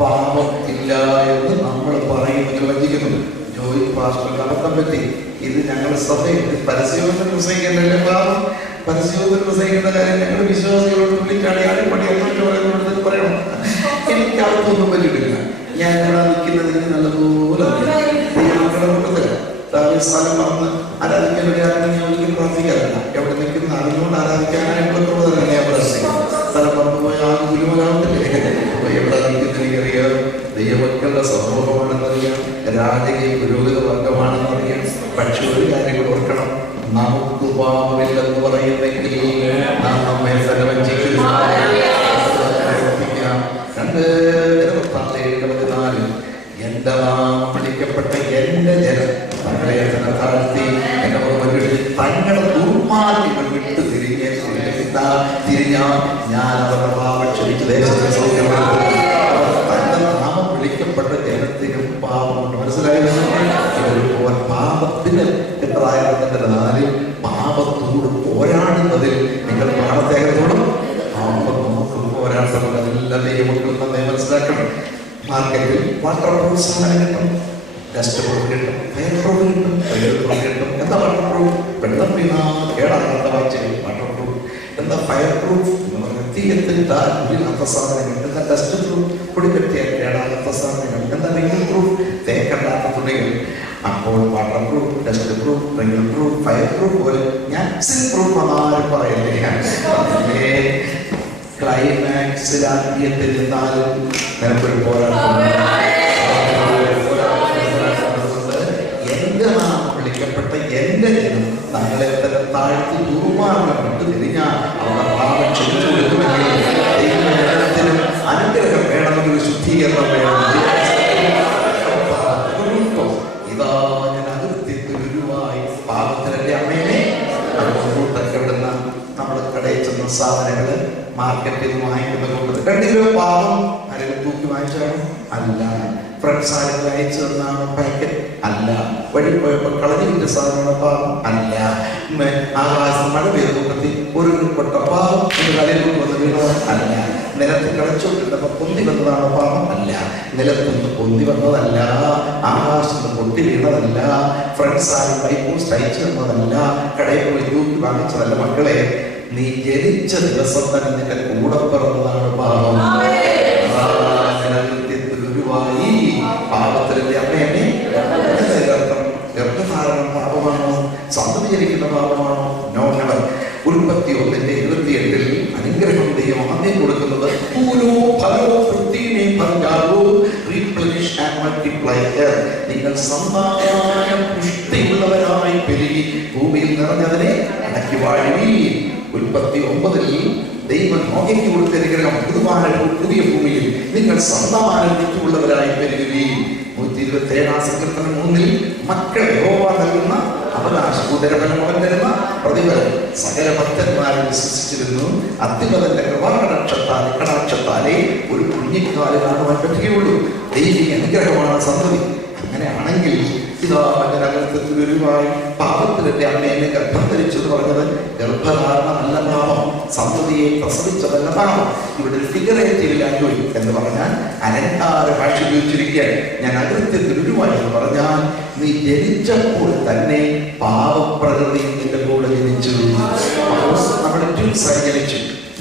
പാപം ഇല്ല എന്ന് നമ്മൾ പറയുന്നത് വഞ്ചിക്കുന്നു. ജോയി പാസ്റ്റർക്ക് അബദ്ധം പറ്റി. ഇത് ഞങ്ങളുടെ സഭയിൽ പരസ്യബോധന പ്രസംഗിക്കേണ്ടല്ലേ പാപം? പരസ്യബോധന പ്രസംഗിക്കേണ്ട കാര്യം ഞങ്ങൾ വിശ്വാസികളോട് വിളിച്ചാണ് ആരെപ്പടി അങ്ങോട്ട് പറയണം. എനിക്ക് അവർക്കൊന്നും പറ്റിയിട്ടില്ല. ഞാൻ എവിടെ നിൽക്കുന്നതിന് നല്ലതുപോലെ മക്കളുടെ കൂട്ടത്തില്ല. സ്ഥലം പറഞ്ഞ് ആരാധിക്കാൻ വേണ്ടി ആരെങ്കിലും പ്രാർത്ഥിക്കാറില്ല. എവിടെ നിൽക്കുന്ന അറിഞ്ഞുകൊണ്ട് ആരാധിക്കാനായിട്ടുള്ളത് തന്നെ ഞാൻ പ്രാർത്ഥിക്കും. സ്ഥലം പറഞ്ഞു പോയി ആ ഗുരുമനാവത്തില്ലേ? എവിടെ നിൽക്കുന്നറിയാം, ദൈവമക്കളുടെ സമൂഹമാണെന്നറിയാം, രാജകീയ പുരോഹിത വർഗമാണെന്നറിയാം. പക്ഷെ ഒരു കാര്യം കൂടെ ഓർക്കണം, നമുക്ക് പാപമില്ലെന്ന് പറയുന്നെങ്കിൽ നാം നമ്മെ വഞ്ചിക്കുന്നു. 2:14 എന്റെ നാം വിളിക്കപ്പെട്ട എന്റെ ജനം തങ്ങളെ താഴ്ത്തി തങ്ങളുടെ ദുർമാർഗ്ഗങ്ങൾ വിട്ടു തിരിഞ്ഞാൽ ഞാൻ അവരുടെ പാപം ക്ഷമിച്ച് ദേശത്തെ സൗഖ്യമാണ്. തന്റെ നാമം വിളിക്കപ്പെട്ട ജനത്തിനും പാപമുണ്ട്. മനസ്സിലായത്? പാപത്തിന് എത്രായിരത്തിന്റെ 4 പാപത്തോട് പോരാടുന്നതിൽ നിങ്ങൾ പ്രാണത്യാഗത്തോടും നമുക്ക് പോരാട്ടമുള്ള എല്ലാ ദൈവമക്കളും നന്നേ മനസ്സിലാക്കണം. മാർക്കറ്റിൽ വാട്ടർ പ്രൂഫ് സാധനം കിട്ടും, ഡസ്റ്റ് പ്രൂഫ് കിട്ടും, ഫയർ പ്രൂഫ് കിട്ടും, ഫയർ പ്രൂഫ് കിട്ടും. എന്താ വാട്ടർ പ്രൂഫ്? വെള്ളം വീണാ കേടാകാത്ത വാച്ചിൽ വാട്ടർ പ്രൂഫ്. എന്താ ഫയർ പ്രൂഫ്? തീയത്തിട്ടാൽ ഉള്ളിലാത്ത സാധനങ്ങൾ. എന്താ ഡസ്റ്റ് പ്രൂഫ്? പൊടിക്കെട്ടിയാൽ കേടാകാത്ത സാധനങ്ങൾ. എന്താ റിംഗിൾ പ്രൂഫ്? തേക്കണ്ടാത്ത തുണികൾ. അപ്പോൾ water proof, dust proof, wrinkle proof, fire proof പോലെ ഞാൻ പ്രൂഫ് ആരും പറയല്ലേ. ക്ലൈമാക്സിലാദ്യത്തിൽ നിന്നാലും നിനക്കൊരു പോരാട്ടം. എന്റെ നാമം വിളിക്കപ്പെട്ട എന്റെ ജനം തങ്ങളെ തന്നെ താഴ്ത്തി ദുർമാർഗ്ഗം വിട്ടു തിരിഞ്ഞാൽ അവരുടെ പാപം ക്ഷമിച്ചു കൊടുക്കുമെങ്കിൽ ദൈവജനത്തിനും അനുഗ്രഹം വേണമെങ്കിൽ ശുദ്ധീകരണം വേണം. ഇതാ ഞാൻ അതിർത്തി ഗുരുവായി പാപത്തിലെ അമ്മേനെ കൂട്ടൊക്കെ ഇടുന്ന നമ്മൾ കടയിൽ ചെന്ന സാധനങ്ങള് മാർക്കറ്റിൽ നിന്ന് വാങ്ങിക്കുന്ന കൂട്ടത്തിൽ 2 കിലോ പാവം ആരെങ്കിലും തൂക്കി വാങ്ങിച്ചാണോ? അല്ല. ഫ്രണ്ട്സ് ആരെങ്കിലും അയച്ചു തന്നാണോ പാക്കറ്റ്? അല്ല. വഴി പോയപ്പോൾ കളഞ്ഞു വിട്ട സാധനമാണ് പാവം? അല്ല. ആകാശം മഴ പെയ്ത കൂട്ടത്തിൽ ഒരു കൊട്ട പാവം കടയിൽ കൊണ്ടുവന്ന് വീണോ? അല്ല. നിലത്ത് കളച്ചോണ്ടിരുന്നപ്പോ പൊന്തി വന്നതാണോ പാവം? അല്ല. നിലത്തുനിന്ന് പൊന്തി വന്നതല്ല, ആകാശത്ത് പൊട്ടി വീണതല്ല, ഫ്രണ്ട്സ് ആരും ബൈപ്പോസ്റ്റ് അയച്ചു തന്നതല്ല, കടയിൽ പോയി തൂക്കി വാങ്ങിച്ചതല്ല. മക്കളെ, നീ ജനിച്ച ദിവസം തന്നെ നിന്റെ കൂടെ പിറന്നതാണ് പാപം. ഗുരുവായി പാപത്തിന്റെ അമ്മയമ്മേ. ഗർഭധാരണം പാപമാണോ? സന്തതി ജനിക്കുന്ന പാപമാണോ? No, never. ഉൽപ്പത്തി 1:28 അനുഗ്രഹം ദൈവം ആദ്യം കൊടുക്കുന്നത് നിങ്ങൾ സന്താന പുഷ്ടിയുള്ളവരായി പെരുകി ഭൂമിയിൽ നിറഞ്ഞതിനെ അടക്കി വാഴുവീ. ഉൽപ്പത്തി 9 ദൈവം നോക്കി കൊടുത്ത അനുഗ്രഹം പുതിയ ഭൂമിയിൽ നിങ്ങൾ സന്താനം ചുറ്റുമുള്ളവരായി പെരുകുകയും 127 സങ്കീർത്തനം 3 മക്കളെ യഹോവ നൽകുന്ന അവകാശം ഉദരഫലം അവൻ തരുന്ന പ്രതിഫലം സകല ഭക്തന്മാരും വിശ്വസിച്ചിരുന്നു. അത്യുന്നതന്റെ കടാക്ഷത്താലേ ഒരു കുഞ്ഞിക്കാല് കാണുവാൻ പറ്റുകയുള്ളൂ. ദൈവിക അനുഗ്രഹമാണ് സന്തതി. അങ്ങനെയാണെങ്കിൽ ഗുരുവായി പാപത്തിന്റെ അമ്മയെ ഗർഭം ധരിച്ചു എന്ന് പറഞ്ഞത് ഗർഭധാരണമല്ല പാപം, സന്തതിയെ പ്രസവിച്ചതല്ല പാപം. ഇവിടെ ഫിഗറേറ്റീവ് ലാംഗ്വേജ് എന്ന് പറഞ്ഞാൽ അലങ്കാര ഭാഷ ഉപയോഗിച്ചിരിക്കുകയാണ്. ഞാൻ അകൃത്യത്തിൽ ഉരുവായെന്ന് പറഞ്ഞാൽ നീ ജനിച്ചപ്പോൾ തന്നെ പാപപ്രകൃതി നിന്റെ കൂടെ ജനിച്ചു. നമ്മുടെ ട്വിൻസായി ജനിച്ചു.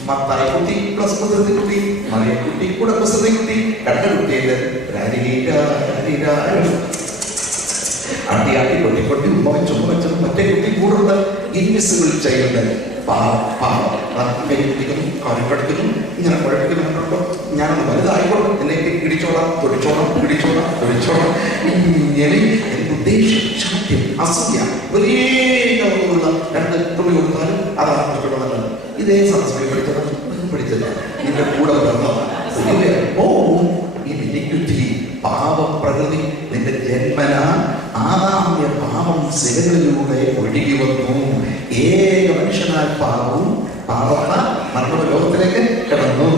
മത്തായി കുട്ടി പ്ലസ് കുസൃതി കുട്ടി, മറിയ കുട്ടി കൂടെ കുസൃതി കുട്ടി, കണ്ട കുട്ടിയുടെ അട്ടി കൊട്ടി കൊട്ടി ഉമ്മ മറ്റേ കുട്ടി കൂടുണ്ട്. ഇൻവിസിബിൾ ചൈൽഡ് പഠിക്കുന്നു, ഇങ്ങനെ കുഴപ്പിക്കുന്നുണ്ടോ, ഞാനൊന്ന് വലുതായിക്കോളും, എന്നെ ഇടിച്ചോളാം, തൊടിച്ചോളാം, ഇങ്ങനെ ഉദ്ദേശം അസൂയ ഒരേ കളറുള്ള രണ്ട് തുണി കൊടുത്താലും അതാണ് നല്ലത്. ഇതേ സംസ്കൃതി പഠിച്ചത് നിന്റെ കൂടെ പാപപ്രകൃതി നിന്റെ ജന്മന ആദാമ്യ പാപം സിരകളിലൂടെ ഒഴുകി വന്നു. ഏക മനുഷ്യനാൽ പാപവും മരണ ലോകത്തിലേക്ക് കിടന്നു.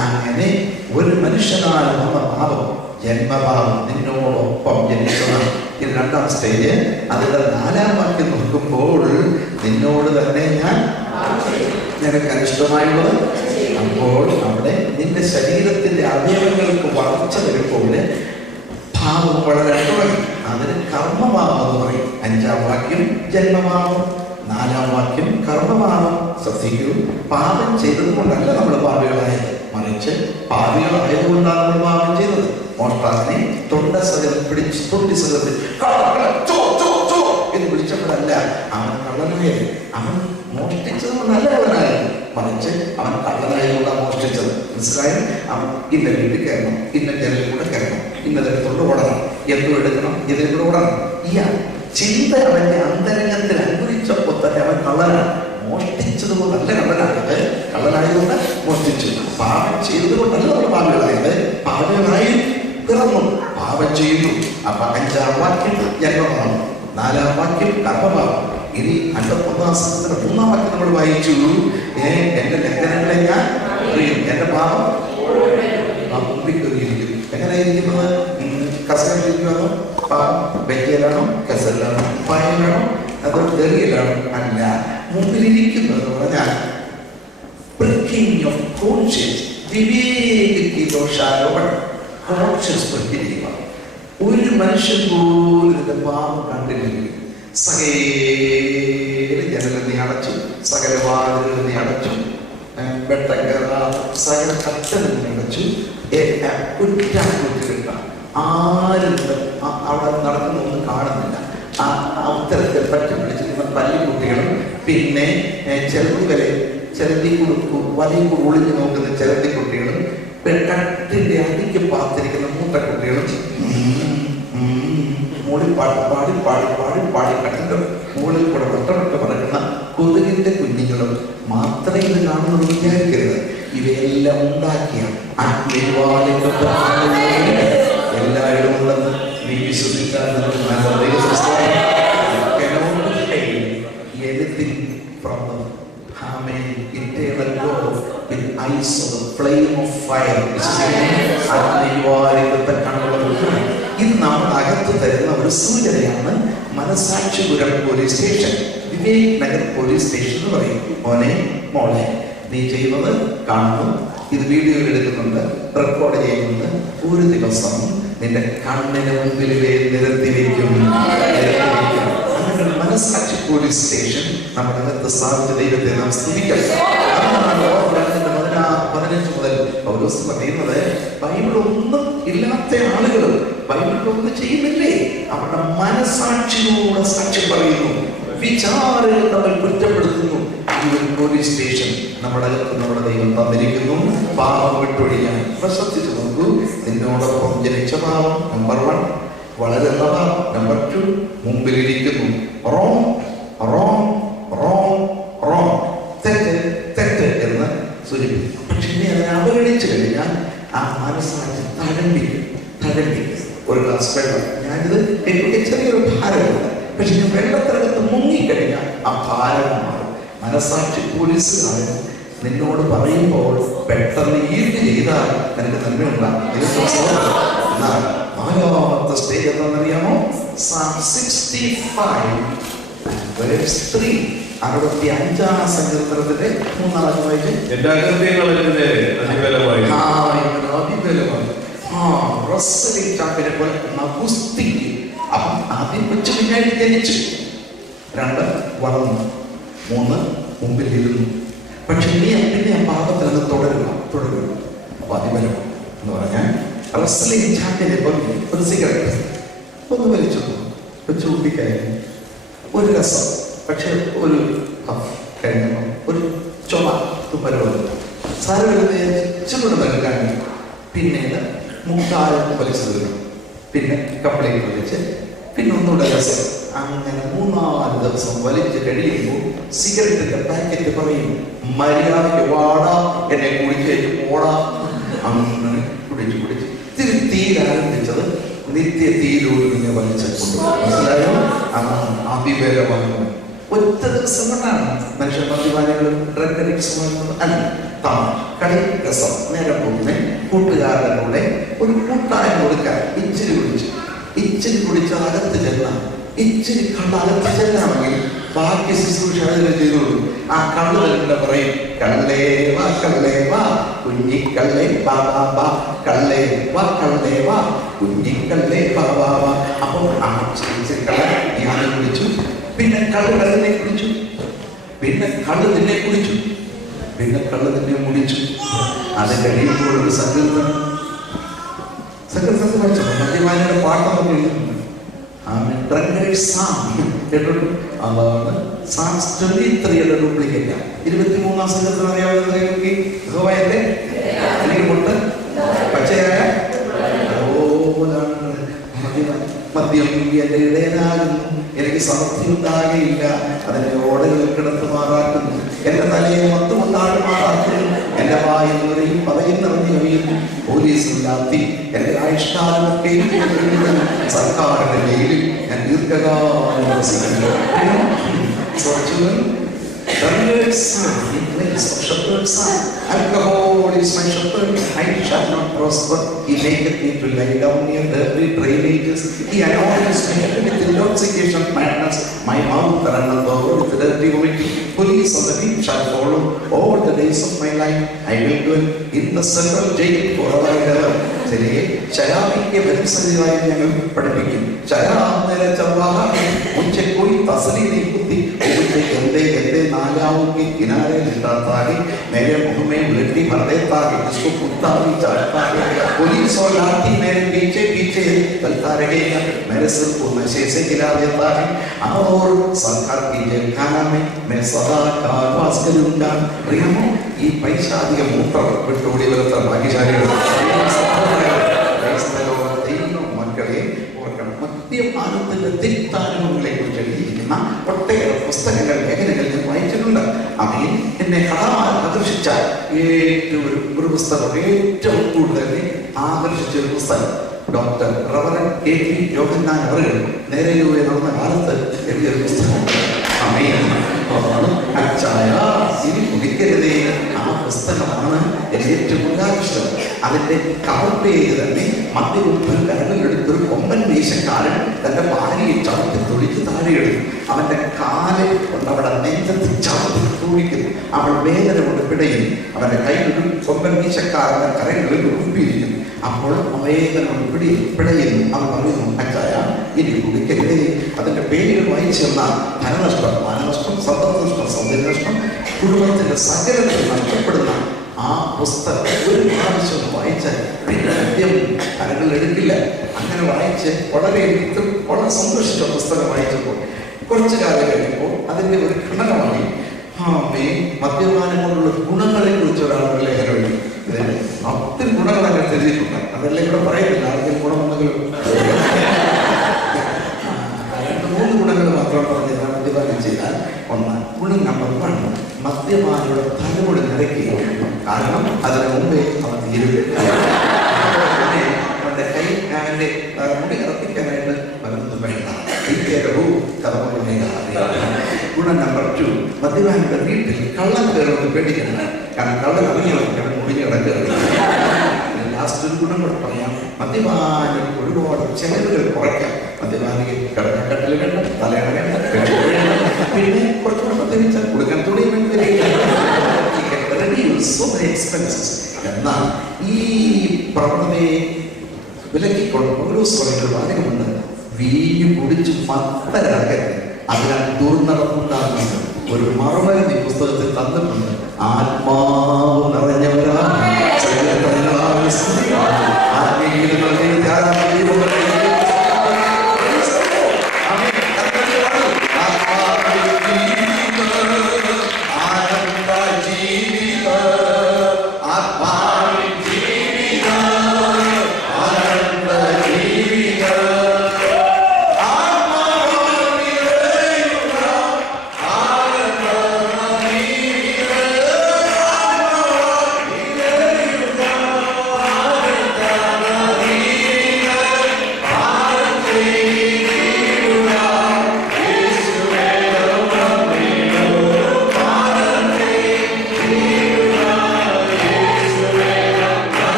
അങ്ങനെ ഒരു മനുഷ്യനാൽ വന്ന പാപം ജന്മപാപം നിന്നോടൊപ്പം ജനിച്ചതാണ്. ഇത് രണ്ടാം സ്റ്റേജ്. അതിന്റെ 4-ാം വാക്യം നോക്കുമ്പോൾ നിന്നോട് തന്നെ ഞാൻ നിനക്ക് അനിഷ്ടമായുള്ളത്. അപ്പോൾ അവിടെ നിന്റെ ശരീരത്തിന്റെ അവയവങ്ങൾക്ക് വളർച്ച വരുമ്പോൾ പാപം വളരെ തുടങ്ങി. അതിന് കർമ്മപാപം എന്ന് പറയും. 5-ാം വാക്യം ജന്മപാപം, 4-ാം വാക്യം കർമ്മപാപം. ശ്രദ്ധിക്കൂ, പാപം ചെയ്തത് കൊണ്ടല്ല നമ്മൾ പാപികളായത്, മറിച്ച് പാപികളായതുകൊണ്ടാണ് നമ്മൾ പാപം ചെയ്തത്. മോഷ്ടാവിനെ തൊണ്ട സകലം പിടിച്ച് തൊണ്ടി സകലത്തിൽ എന്ന് വിളിച്ചപ്പോഴല്ല അവൻ കള്ളനായത്. അവൻ മോഷ്ടിച്ചത് കൊണ്ടല്ല കള്ളനായത്, മറിച്ച് അവൻ കള്ളനായതുകൊണ്ടാണ് മോഷ്ടിച്ചത്. മനസ്സിലായോ? അവൻ ഇന്ന വീട്ടിൽ കയറണം, ഇന്ന ജനലിൽ കൂടെ കയറണം, ഇന്നതെടുത്തോണ്ട് ഓടണം, എന്തോ എടുക്കണം, ഇതിൽ കൂടെ ഓടണം. ഈ ചിന്ത അവന്റെ അന്തരംഗത്തിൽ അനുഭവിച്ചപ്പോൾ തന്നെ അവൻ കള്ളനാണ്. മോഷ്ടിച്ചത് കൊണ്ടല്ല കള്ളനായത്, കള്ളനായതുകൊണ്ട് മോഷ്ടിച്ചു. പാപം ചെയ്തത് കൊണ്ടല്ല നമ്മൾ പാപികളായത്, പാപികളായി പിറന്നു പാപം ചെയ്യുന്നു. അപ്പൊ 5-ാം വാക്യം ജന്മപാപം, 4-ാം വാക്യം കർമ്മപാപം. ഇനി 51-ാം സംഘത്തിന്റെ 3-ാം വാക്യം നമ്മൾ വായിച്ചു. എന്റെ ലംഘനങ്ങളെ ഞാൻ അറിയും, എന്റെ പാപം കയറിയിരിക്കുന്നു. എങ്ങനെയായിരിക്കുന്നത്? കസലിരിക്കുവാണോ? വെക്കലാണോ? കസലിലാണോ? പായലാണോ? അതോ ദറിയലാണോ? അല്ല, മുമ്പിലിരിക്കുന്നു എന്ന് പറഞ്ഞാൽ ഒരു മനുഷ്യൻ പോലും ഇതിന്റെ പാപം കണ്ടില്ലെങ്കിൽ സകല ജനങ്ങൾ നീ അടച്ചു, സകല വാതിലുകൾ നീ അടച്ചു, വെട്ടക്കറ സകല കട്ടകൾ നീ അടച്ചു. കുറ്റാക്കുറ്റില്ല, ആരും അവിടെ നടക്കുന്നൊന്നും കാണുന്നില്ല. ആ ഉത്തരത്തിൽ പറ്റി പിടിച്ചിരുന്ന പല്ലിക്കുട്ടികളും പിന്നെ ചിലന്തി വലിയ ഒളിഞ്ഞു നോക്കുന്ന ചിലന്തി കുട്ടികളും കട്ടിന്റെ അടിക്ക് പാത്തിരിക്കുന്ന മൂത്ത കുട്ടികളും മുകളിൽ പാടി കട്ടിന്റെ മുകളിൽ കൂടെ വട്ടമിട്ട് പറക്കുന്ന കൊതുകിന്റെ കുഞ്ഞുങ്ങളും മാത്രമേ ഇത് കാണുന്നത് വിചാരിക്കരുത്. ഇവയെല്ലാം ഉണ്ടാക്കിയ എല്ലാവരും ഉണ്ടെന്ന് നീ വിശ്വസിക്കാൻ ഇത് നമ്മൾ അകത്ത് തരുന്ന ഒരു സൂചനയാണ്. Manasakshipuram police station, Vivek Nagar police station എന്ന് പറയും. മോനെ മോളെ, നീ ചെയ്യുന്നത് കാണുന്നു, ഇത് വീഡിയോയിൽ എടുക്കുന്നുണ്ട്, റെക്കോർഡ് ചെയ്യുന്നുണ്ട്. ഒരു ദിവസം നിന്റെ കണ്ണിന് മുമ്പിലെ നിരത്തി വയ്ക്കും. അങ്ങനെ മനസാക്ഷി പോലീസ് സ്റ്റേഷൻ നമ്മുടെ അകത്ത് സ്ഥാപിച്ച ദൈവത്തെ നാം സ്തുതിക്കണം. 15 മുതൽ പൗലോസ് പറയുന്നത് ബൈബിൾ ഒന്നും ഇല്ലാത്ത ആളുകൾ ബൈബിളിലൊന്നും ചെയ്യുന്നില്ലേ, അവരുടെ മനസാക്ഷിയോടെ സാക്ഷ്യം പറയുന്നു, വിചാരങ്ങൾ നമ്മൾ കുറ്റപ്പെടുത്തുന്നു. ഈ ഒരു പോലീസ് സ്റ്റേഷൻ നമ്മുടെ അകത്ത് നമ്മുടെ ദൈവം തന്നിരിക്കുന്നു. പാപം വിട്ടൊഴിയാൻ ശ്രദ്ധിച്ചു നോക്കൂ. നിന്നോടൊപ്പം ജനിച്ച പാപം നമ്പർ 1, വളരെ പാപം നമ്പർ 2 മുമ്പിലിരിക്കുന്നു. റോങ് റോങ് റോങ് റോങ്, തെറ്റ് തെറ്റ് എന്ന് സൂചിപ്പിക്കും. പക്ഷെ ഇനി അതിനെ അവഗണിച്ചു കഴിഞ്ഞാൽ ആ മനസ്സാക്കി തഴമ്പിക്കും. ഒരു ഗ്ലാസ് വെള്ളം, ഞാനിത് എനിക്ക് ചെറിയൊരു ഭാരമുണ്ട്, പക്ഷെ ഞാൻ വെള്ളത്തിനകത്ത് മുങ്ങിക്കഴിഞ്ഞാൽ ആ ഭാരം മാറും. മനസാക്ഷി പോലീസുകാരൻ നിന്നോട് പറയുമ്പോൾ പെട്ടെന്ന് ഈട് ചെയ്താൽ നിനക്ക് നന്മയുണ്ടാകും. 4-ാമത്തെ സ്റ്റേജ് എന്താണെന്നറിയാമോ? Psalm 65 verse 3. 65-ാം സങ്കീർത്തനത്തിന്റെ 3-ാം വാക്യം. എന്റെ അകൃത്യങ്ങൾ എന്റെ നേരെ അതിബലമായി. റെസ്ലിംഗ് ചാമ്പ്യനെ പോലെ ഗുസ്തി. അപ്പം ആദ്യം കൊച്ചു കുഞ്ഞായിട്ട് ജനിച്ചു, 2 വളർന്നു, 3 മുമ്പിലിരുന്നു. പക്ഷെ പിന്നെ ആ പാപത്തിൽ നിന്ന് തുടരുക. അപ്പൊ അതിബലം എന്ന് പറഞ്ഞാൽ റെസ്ലിംഗ് ചാമ്പ്യനെ പോലെ ഒരു സിഗരറ്റ് ഒന്ന് വലിച്ചു, കൊച്ചു കുട്ടിക്കായിരുന്നു ഒരു രസം. പക്ഷെ ഒരു കഴിഞ്ഞപ്പോൾ ഒരു ചുമ തുമ്മൽ വന്നു. സാരമില്ലെന്ന് നൽകാൻ പിന്നീട് മുക്കാലം വലിച്ചു തീർന്നു. പിന്നെ കപ്ലയിൽ വലിച്ച് പിന്നെ ഒന്നുകൂടെ രസം. അങ്ങനെ 3-4 ദിവസം വലിച്ച് കഴിയുമ്പോൾ സിഗരറ്റിന്റെ പാക്കറ്റ് പറയും, മര്യാദയ്ക്ക് വാടാ, എന്നെ കുടിച്ചേക്ക് പോടാ. അങ്ങനെ കുടിച്ച് തീരാരംഭിച്ചത് നിത്യ തീയിലൂടെ പിന്നെ വലിച്ചുകൊണ്ട് മനസ്സിലായോ? അഭിവേഗമാണ്. ഒറ്റ ദിവസം കൊണ്ടാണ് മനുഷ്യ മദ്യപാനികളും ഡ്രഗ് അഡിക്ട്സും കളി രസം നേരം പോകുന്ന കൂട്ടുകാരുടെ കൂടെ ഒരു കൂട്ടായം കൊടുക്കാൻ ഇച്ചിരി കുടിച്ച് അകത്ത് ചെല്ലാം. ഇച്ചിരി കണ്ണ് അകത്ത് ചെല്ലാമെങ്കിൽ ബാക്കി ശുശ്രൂഷ ചെയ്തോളൂ. ആ കള്ളു തന്നെ പറയും, കള്ളേ വാ കുഞ്ഞിക്കള്ളേ വാ കള്ളേ വാ കുഞ്ഞിക്കള്ളേ വാ. അപ്പോൾ ആ ഇച്ചിരി കള്ള ഞാൻ കുടിച്ചു, പിന്നെ കള്ളിനെ കുടിച്ചു, പിന്നെ കള്ളു നിന്നെ കുടിച്ചു, പിന്നെ കള്ളു നിന്നെ മുടിച്ചു. അത് കഴിയുമ്പോഴൊരു സങ്കീർത്തനം പഠിച്ചു. മദ്യപാനിയുടെ പാട്ടൊക്കെ എഴുതുന്നുണ്ട്. അതാണ് സാംസ് 23 ഡ്യൂപ്ലിക്കേറ്റ്. 23-ാം സങ്കീർത്തനം അറിയാവുന്ന പച്ചയായ മദ്യം എന്റെ ഇടയനാകുന്നു, എനിക്ക് സമൃദ്ധി ഉണ്ടാകുകയില്ല, അതിന്റെ ഓടകളിൽ കിടത്ത് മാറാക്കുന്നു, എന്റെ തലയെ മത്തുകൊണ്ടാണ് മാറാക്കുന്നു, എന്റെ വായിൽ നിറയും പതയിൽ നിറഞ്ഞു കഴിയുന്നു, പോലീസില്ലാത്തി എന്റെ ആയുഷ്കാലമൊക്കെയും സർക്കാരിന്റെ ജയിലിൽ ഞാൻ ദീർഘകാലം വസിക്കുന്നു. Alcohol is my shepherd, I shall not prosper. He maketh me to lie down near the drainages. He anoints my head with intoxication of madness. My mouth runneth over with dirty vomiting. Police on the deep shall follow all the days of my life. I will dwell in the central jail forever and ever. ശരിയെ ശരാബിക്ക് പരിസരമായി ഞങ്ങൾ പഠിപ്പിക്കും. ശരാബ് ചവാഹ ഉച്ചക്കോയി തസലീനെ കുത്തി എന്തേ നാലാവുകി കിനാരെ लिटातागे मेरे मुंह में उल्टी भर देता है, इसको कुत्ता भी चाटता है, पुलिस और लाठी मेरे पीछे चलता रहेगा, मेरे सिर को नशे से गिरा देता है, और सरकार की जेलखाना में मैं सदा वास करूंगा. प्रिയമോ ഈ പൈശാചിക മൂത്രം വിട്ടുകൂടി വരുന്ന ഭാഗ്യശാലികൾ മക്കളെ ഓർക്കണം. മദ്യപാനത്തിന്റെ തിക്താനുഭവങ്ങളെ കുറിച്ച് എഴുതിയിരിക്കുന്ന ഒട്ടേറെ പുസ്തകങ്ങൾ ലേഖനങ്ങൾ ഞാൻ വായിച്ചിട്ടുണ്ട്. അവയിൽ എന്നെ ആകർഷിച്ച ഒരു പുസ്തകം, ഏറ്റവും കൂടുതൽ ആകർഷിച്ച ഒരു പുസ്തകം ഡോക്ടർ റവറൻ A.P. യോഹന്നാൻ അവർ നേരെയിലൂടെ നടന്ന കാലത്ത് എഴുതിയൊരു പുസ്തകമുണ്ട്. കുടിക്കരുതേ, ആ പുസ്തകമാണ് ഏറ്റവും ആകർഷകം. അതിന്റെ കവർ പേജ് തന്നെ മദ്യവിൽപ്പന കരങ്ങളിലെടുത്തൊരു കൊമ്പൻ വീശക്കാരൻ തന്റെ ഭാര്യയെ ചവിട്ടി തൊഴിച്ച് താഴെയെടുത്തു. അവന്റെ കാലിൽ കൊണ്ടവിടെ നെഞ്ചത്ത് ചവിട്ടി തുടിക്കുന്നു. അവൾ വേദന കൊണ്ട് പിടയുന്നു. അവന്റെ കൈകളിൽ കൊമ്പൻ വീശക്കാരന്റെ കരങ്ങളിൽ ഉറുമ്പിയിരിക്കുന്നു. അപ്പോൾ വേദന കൊണ്ട് പിടയുന്നു. അവൻ പറയുന്നു, അച്ചായ ഇനി കുടിക്കരുതേ. അതിന്റെ പേരുകൾ വായിച്ചെന്ന ധനനഷ്ടം, മാനനഷ്ടം, സമ്പദ്നഷ്ടം, സൗന്ദര്യനഷ്ടം, കുടുംബത്തിന്റെ സകലത്തിൽ നഷ്ടപ്പെടുന്ന ആ പുസ്തകം ഒരു പ്രാവശ്യം വായിച്ചാൽ പിന്നെ ആദ്യം കരങ്ങൾ എടുക്കില്ല. അങ്ങനെ വായിച്ച് വളരെ സന്തോഷിച്ച പുസ്തകം വായിച്ചപ്പോൾ കുറച്ചു കാലം കഴിഞ്ഞപ്പോൾ അതിന്റെ ഒരു ഘടകമായി മദ്യപാനം കൊണ്ടുള്ള ഗുണങ്ങളെ കുറിച്ച് ഒരാളുടെ ലേഖനം എഴുതി. ഇതിന് ഒത്തിരി ഗുണങ്ങൾ അങ്ങനെ എഴുതിയിട്ടുണ്ട്. അതെല്ലാം ഇവിടെ പറയുന്നില്ല. ആർക്കും ഗുണമെന്തെങ്കിലും 2-3 ഗുണങ്ങൾ മാത്രം പറഞ്ഞാൽ മദ്യപാനം ചെയ്താൽ. ഗുണം നമ്പർ 1, മദ്യപാനിയുടെ തലമുടി നിറയ്ക്കുക. കാരണം അതിന് മുമ്പേ അവൻ തീരുക. അവന്റെ കൈ അവന്റെ മുടി ഇറപ്പിക്കാനായിട്ട് വരുന്നത് വേണ്ട. ഗുണം നമ്പർ 2, മദ്യപാനിയുടെ വീട്ടിൽ കള്ളം കയറുന്നത് പേടിക്കണം. കാരണം കള്ളൻ അറിഞ്ഞു മുടിഞ്ഞ് കിടക്കുക. ലാസ്റ്റ് ഒരു ഗുണം കൂടെ പറയാം. മദ്യപാനി ഒരുപാട് ചെലവുകൾ കുറയ്ക്കാം. മദ്യപാനിക്ക് കട്ടിൽ വേണ്ട, തലയണ വേണ്ട, പിന്നെ കുറച്ചുകൂടെ മദ്യപിച്ചാൽ കൊടുക്കാൻ തുടങ്ങി. എന്നാൽ ഈ പ്രവണതയെ വിലക്കിക്കൊണ്ട് പൗലോസ് പറയുന്ന വാചകമുണ്ട്, വീഞ്ഞു കുടിച്ചു മത്തരാകരുത്, അതിനാൽ ദുർനടപ്പുണ്ടാകുന്നത്. ഒരു മറുമരുന്ന് ഈ പുസ്തകത്തിൽ തന്നിട്ടുണ്ട്. ആത്മാവ് നിറഞ്ഞവരാണ്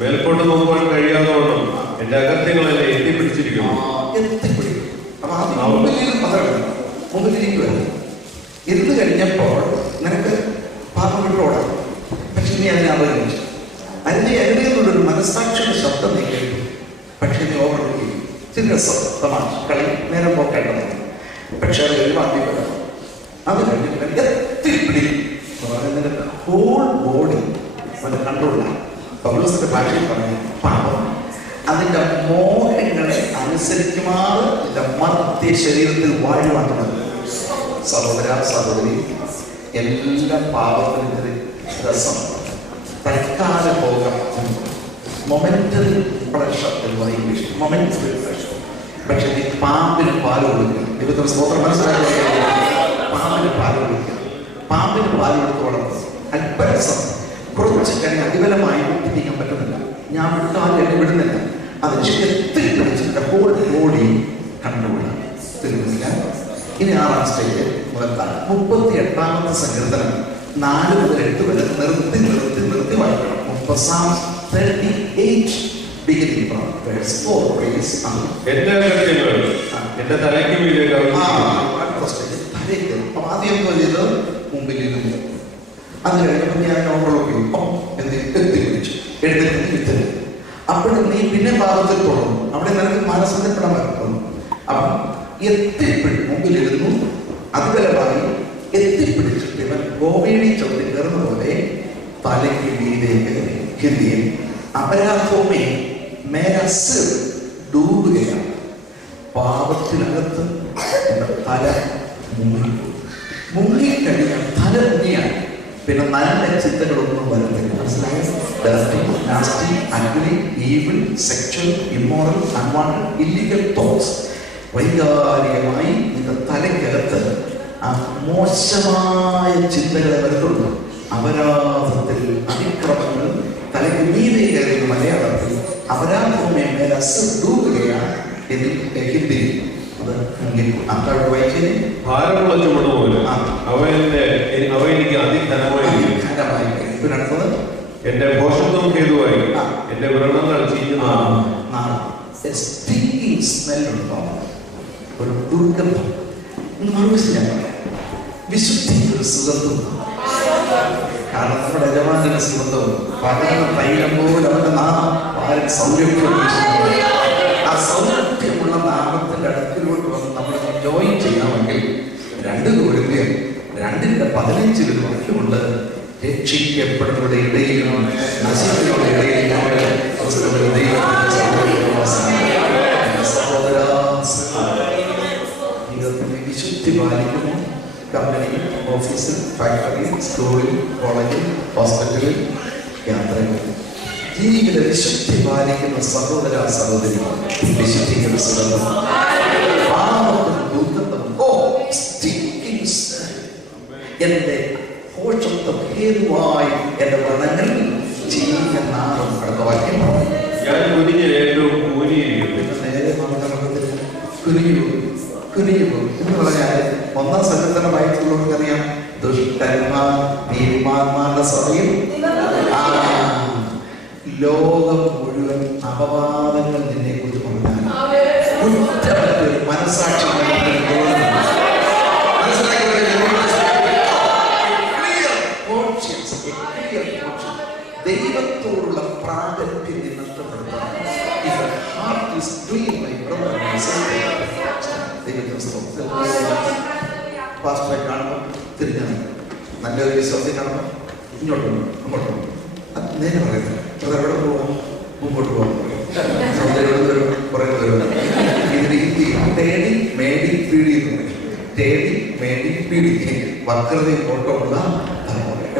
മേൽപോട്ട് നോക്കുവാൻ കഴിയാതെ എന്റെ അകത്യങ്ങളെല്ലാം എത്തിപ്പിടിച്ചിരിക്കുന്നു. ഇരുന്ന് കഴിഞ്ഞപ്പോൾ നിനക്ക് പാപം വിട്ടോടാം. പക്ഷെ നീ അതിനെ അവഗണിച്ചു. അതിന്റെ എവിടെയെന്നുള്ളൊരു മനസ്സാക്ഷിയുടെ ശബ്ദം നീ കേട്ടു. പക്ഷെ നീ ഓവർലോക്ക് ചെയ്യും. ചില രസം, തമാശ, കളി, നേരം പോക്കേണ്ടത്. പക്ഷെ അത് ഒഴിവാക്കിയപ്പോൾ അത് കഴിഞ്ഞിട്ട് എത്തിപ്പിടി ഹോൾ ബോഡി അത് കൺട്രോളാണ്. പൗലോസിന്റെ ഭാഷയിൽ പറഞ്ഞു, പാപം അതിന്റെ മോഹങ്ങളെ അനുസരിക്കുമാറ് ഇതിന്റെ മധ്യ ശരീരത്തിൽ വാഴുവാൻ തുടങ്ങി. സഹോദര സഹോദരി, എല്ലാ പാപത്തിനും രസം തൽക്കാല ഭോഗം, മൊമെന്ററി പ്രഷർ എന്ന് പറയും. Momentary pressure. പക്ഷെ നീ പാമ്പിന് പാല് കൊടുക്കുക. ദൈവത്തിന് സ്തോത്രം. മനസ്സിലാക്കുക, പാമ്പിന് പാല് കൊടുക്കുക. പാമ്പിന് പാല് കൊടുത്ത് വളർത്തുക. അല്പരസം കുറച്ച് കഴിഞ്ഞ് അതിബലമായി വിട്ടിരിക്കാൻ പറ്റുന്നില്ല. ഞാൻ വിട്ടാൽ എന്നെ വിടുന്നില്ല. അതിന് എത്തി പിടിച്ചിട്ട് ഹോൾ ബോഡി കണ്ടുപിടിക്കുക. തീർന്നില്ല. ഇനി 6ാം സ്റ്റേജ് മുതലാണ് 38ാമത്തെ സങ്കീർത്തനം 4 മുതൽ 8 വരെ നിർത്തി നിർത്തി നിർത്തി വായിക്കണം. 38 beginning from verse 4. Praise God. എന്റെ അകത്യങ്ങൾ എന്റെ തലയ്ക്ക് മീതെ അടുത്ത സ്റ്റേജ് തലയ്ക്ക്. ആദ്യം ചെയ്ത് മുമ്പിലിരുന്നു. അത് കഴിഞ്ഞപ്പോൾ ഞാൻ ഓർമ്മ എന്ന് എത്തിപ്പിടിച്ചു. എഴുന്നേറ്റ് വിത്തല്. അപ്പോഴും നീ പിന്നെ പാപത്തിൽ തുടർന്നു. അവിടെ നിനക്ക് മനസ്സപ്പെടാൻ പറ്റുന്നു. അപ്പം മുമ്പിലിരുന്നു. അതിബലമായി എത്തിപ്പിടിച്ചിട്ട് ഇവൻ ഗോവേണി ചവിട്ടി കയറുന്ന പോലെ തലയ്ക്ക് മീതെ അപരാധവുമേ മേരസ് ഡൂബുകയാണ്. പാപത്തിനകത്ത് തല മുങ്ങിക്കഴിഞ്ഞാൽ തല മുങ്ങിയാണ്. പിന്നെ നല്ല ചിന്തകളൊന്നും വരുന്നില്ല. മനസ്സിലായോ? Sexual, immoral, unwanted, illegal thoughts വൈകാരികമായി നിന്റെ തലയ്ക്കകത്ത് ആ മോശമായ ചിന്തകളെ വരുത്തുള്ളൂ. അപരാധത്തിൽ അതിക്രമങ്ങൾ തലയ്ക്ക് മീതെ കയറുന്ന മലയാളത്തിൽ അപരാധവുമേ മേലൂകയാണ്. ഹിന്ദി അത് അന്തോട് വായിച്ചേ ഭാരമുള്ള ചുമട് പോലെ അവ എനിക്ക് അതിഘനമായി. പിന്നെ അടുത്തത് എന്റെ ഭോഷത്വം ഹേതുവായി എന്റെ വ്രണങ്ങൾ സ്മെല്ലുണ്ടോ? ഒരു ദുർഗന്ധം. മറുവശം ഞാൻ പറയാം, വിശുദ്ധി ഒരു സുഗന്ധം. കാരണം നമ്മുടെ യജമാനന്റെ സുഗന്ധവും പകർന്ന തൈലം പോലെ അവന്റെ നാമം ആരും സൗരഭ്യം. ആ സൗരഭ്യമുള്ള നാമത്തിന്റെ അടുത്തിലോട്ട് വന്ന് നമ്മൾ ജോയിൻ ചെയ്യാമെങ്കിൽ 2 കൊരിന്ത്യർ 2:15 വാക്യമുണ്ട്. രക്ഷിക്കപ്പെടുന്നവരുടെ ഇടയിലും നശിക്കുന്നവരുടെ ഇടയിലും ജീവിതത്തിന്റെ വിശുദ്ധി പാലിക്കുമോ? കമ്പനിയിൽ, ഓഫീസിൽ, ഫാക്ടറിയിൽ, സ്കൂളിൽ, കോളേജിൽ, ഹോസ്പിറ്റലിൽ, യാത്രയിൽ ജീവിത വിശുദ്ധി പാലിക്കുന്ന സഹോദര സഹോദരിമാർ വിശുദ്ധിക്കുന്ന സുഗന്ധം എന്റെ പോഷത്വം ഹേതുവായി എന്റെ വ്രണങ്ങൾ ചെയ്യുന്നാറും അടുത്ത വാക്യം. ഞാൻ കുനിഞ്ഞ് ഏറ്റവും കൂനിയിരിക്കുന്നു. നേരെ കുനിയുള്ളൂ എന്ന് പറഞ്ഞാൽ 1-ാം സങ്കീർത്തനം വായിച്ചുള്ളവർക്ക് അറിയാം. ദുഷ്ടന്മാർ നീതിമാന്മാരുടെ സഭയിൽ ലോകം മുഴുവൻ അപവാദങ്ങൾ നിന്നെ കുറിച്ച് പറഞ്ഞാൽ മനസാക്ഷി ദൈവത്തോടുള്ള പ്രാഗൽഭ്യം നഷ്ടപ്പെടുത്താൻ പാസ്റ്ററെ കാണുമ്പോൾ തിരിഞ്ഞാൽ നല്ലൊരു വിശ്വാസത്തെ കാണുമ്പോൾ ഇങ്ങോട്ടും അങ്ങോട്ടും നേരെ പറയുന്നത് എവിടെ പോവാം, മുമ്പോട്ട് പോകാൻ കുറെ ദൂരം ഇതിന് തേടി മേടി പീടി തേടി മേടി പീടി വക്രതയും ഓട്ടമുള്ള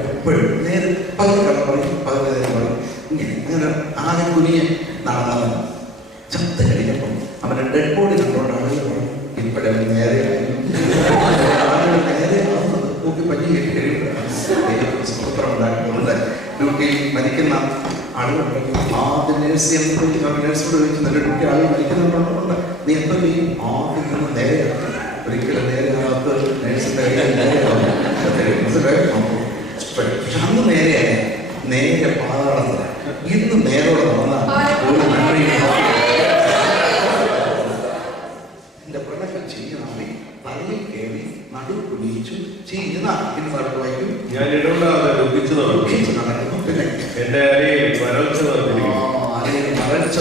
എപ്പോഴും നേരെ പകുതി കട പറയും, പകുതി നേരം പറയും. ഇങ്ങനെ അങ്ങനെ ആകെ കുനിയെ നടന്നവൻ ചത്ത് കഴിഞ്ഞപ്പം അവൻ്റെ ഡെഡ് ബോഡി കണ്ടുകൊണ്ടാണ് ഇപ്പോഴെ അവൻ നേരെ നോക്കി പഞ്ഞി കെട്ടി കഴിയുമ്പോഴാണ് സൂത്രം ഉണ്ടാക്കുന്നുണ്ട്. ഡ്യൂട്ടിയിൽ മരിക്കുന്ന ആളുകളുണ്ടെങ്കിൽ ആദ്യം നേഴ്സ് നേഴ്സോട് ചോദിച്ചു, നല്ല ഡ്യൂട്ടി ആളുകൾ മരിക്കുന്നുണ്ട്, നീ എപ്പോൾ ചെയ്യും? ആദ്യം നിന്ന് നേരെയാണ്. ഒരിക്കലും നേരെയാകാത്ത നേഴ്സിൻ്റെ പക്ഷെ അന്ന് നേരെയല്ല, നേരെ പാതാളത്തില. ഇന്ന് നേരോടെ നടന്ന ഒരു നന്മയും എന്റെ പ്രണക്കം ചെയ്യുന്ന തലയിൽ കയറി നടു കുനിയിച്ചു ചെയ്യുന്ന ഇന്ന് നടു വായിക്കും. ഞാൻ ഇടപെടാതെ നടക്കുന്നു. പിന്നെ എന്റെ അരയിൽ വരൾച്ച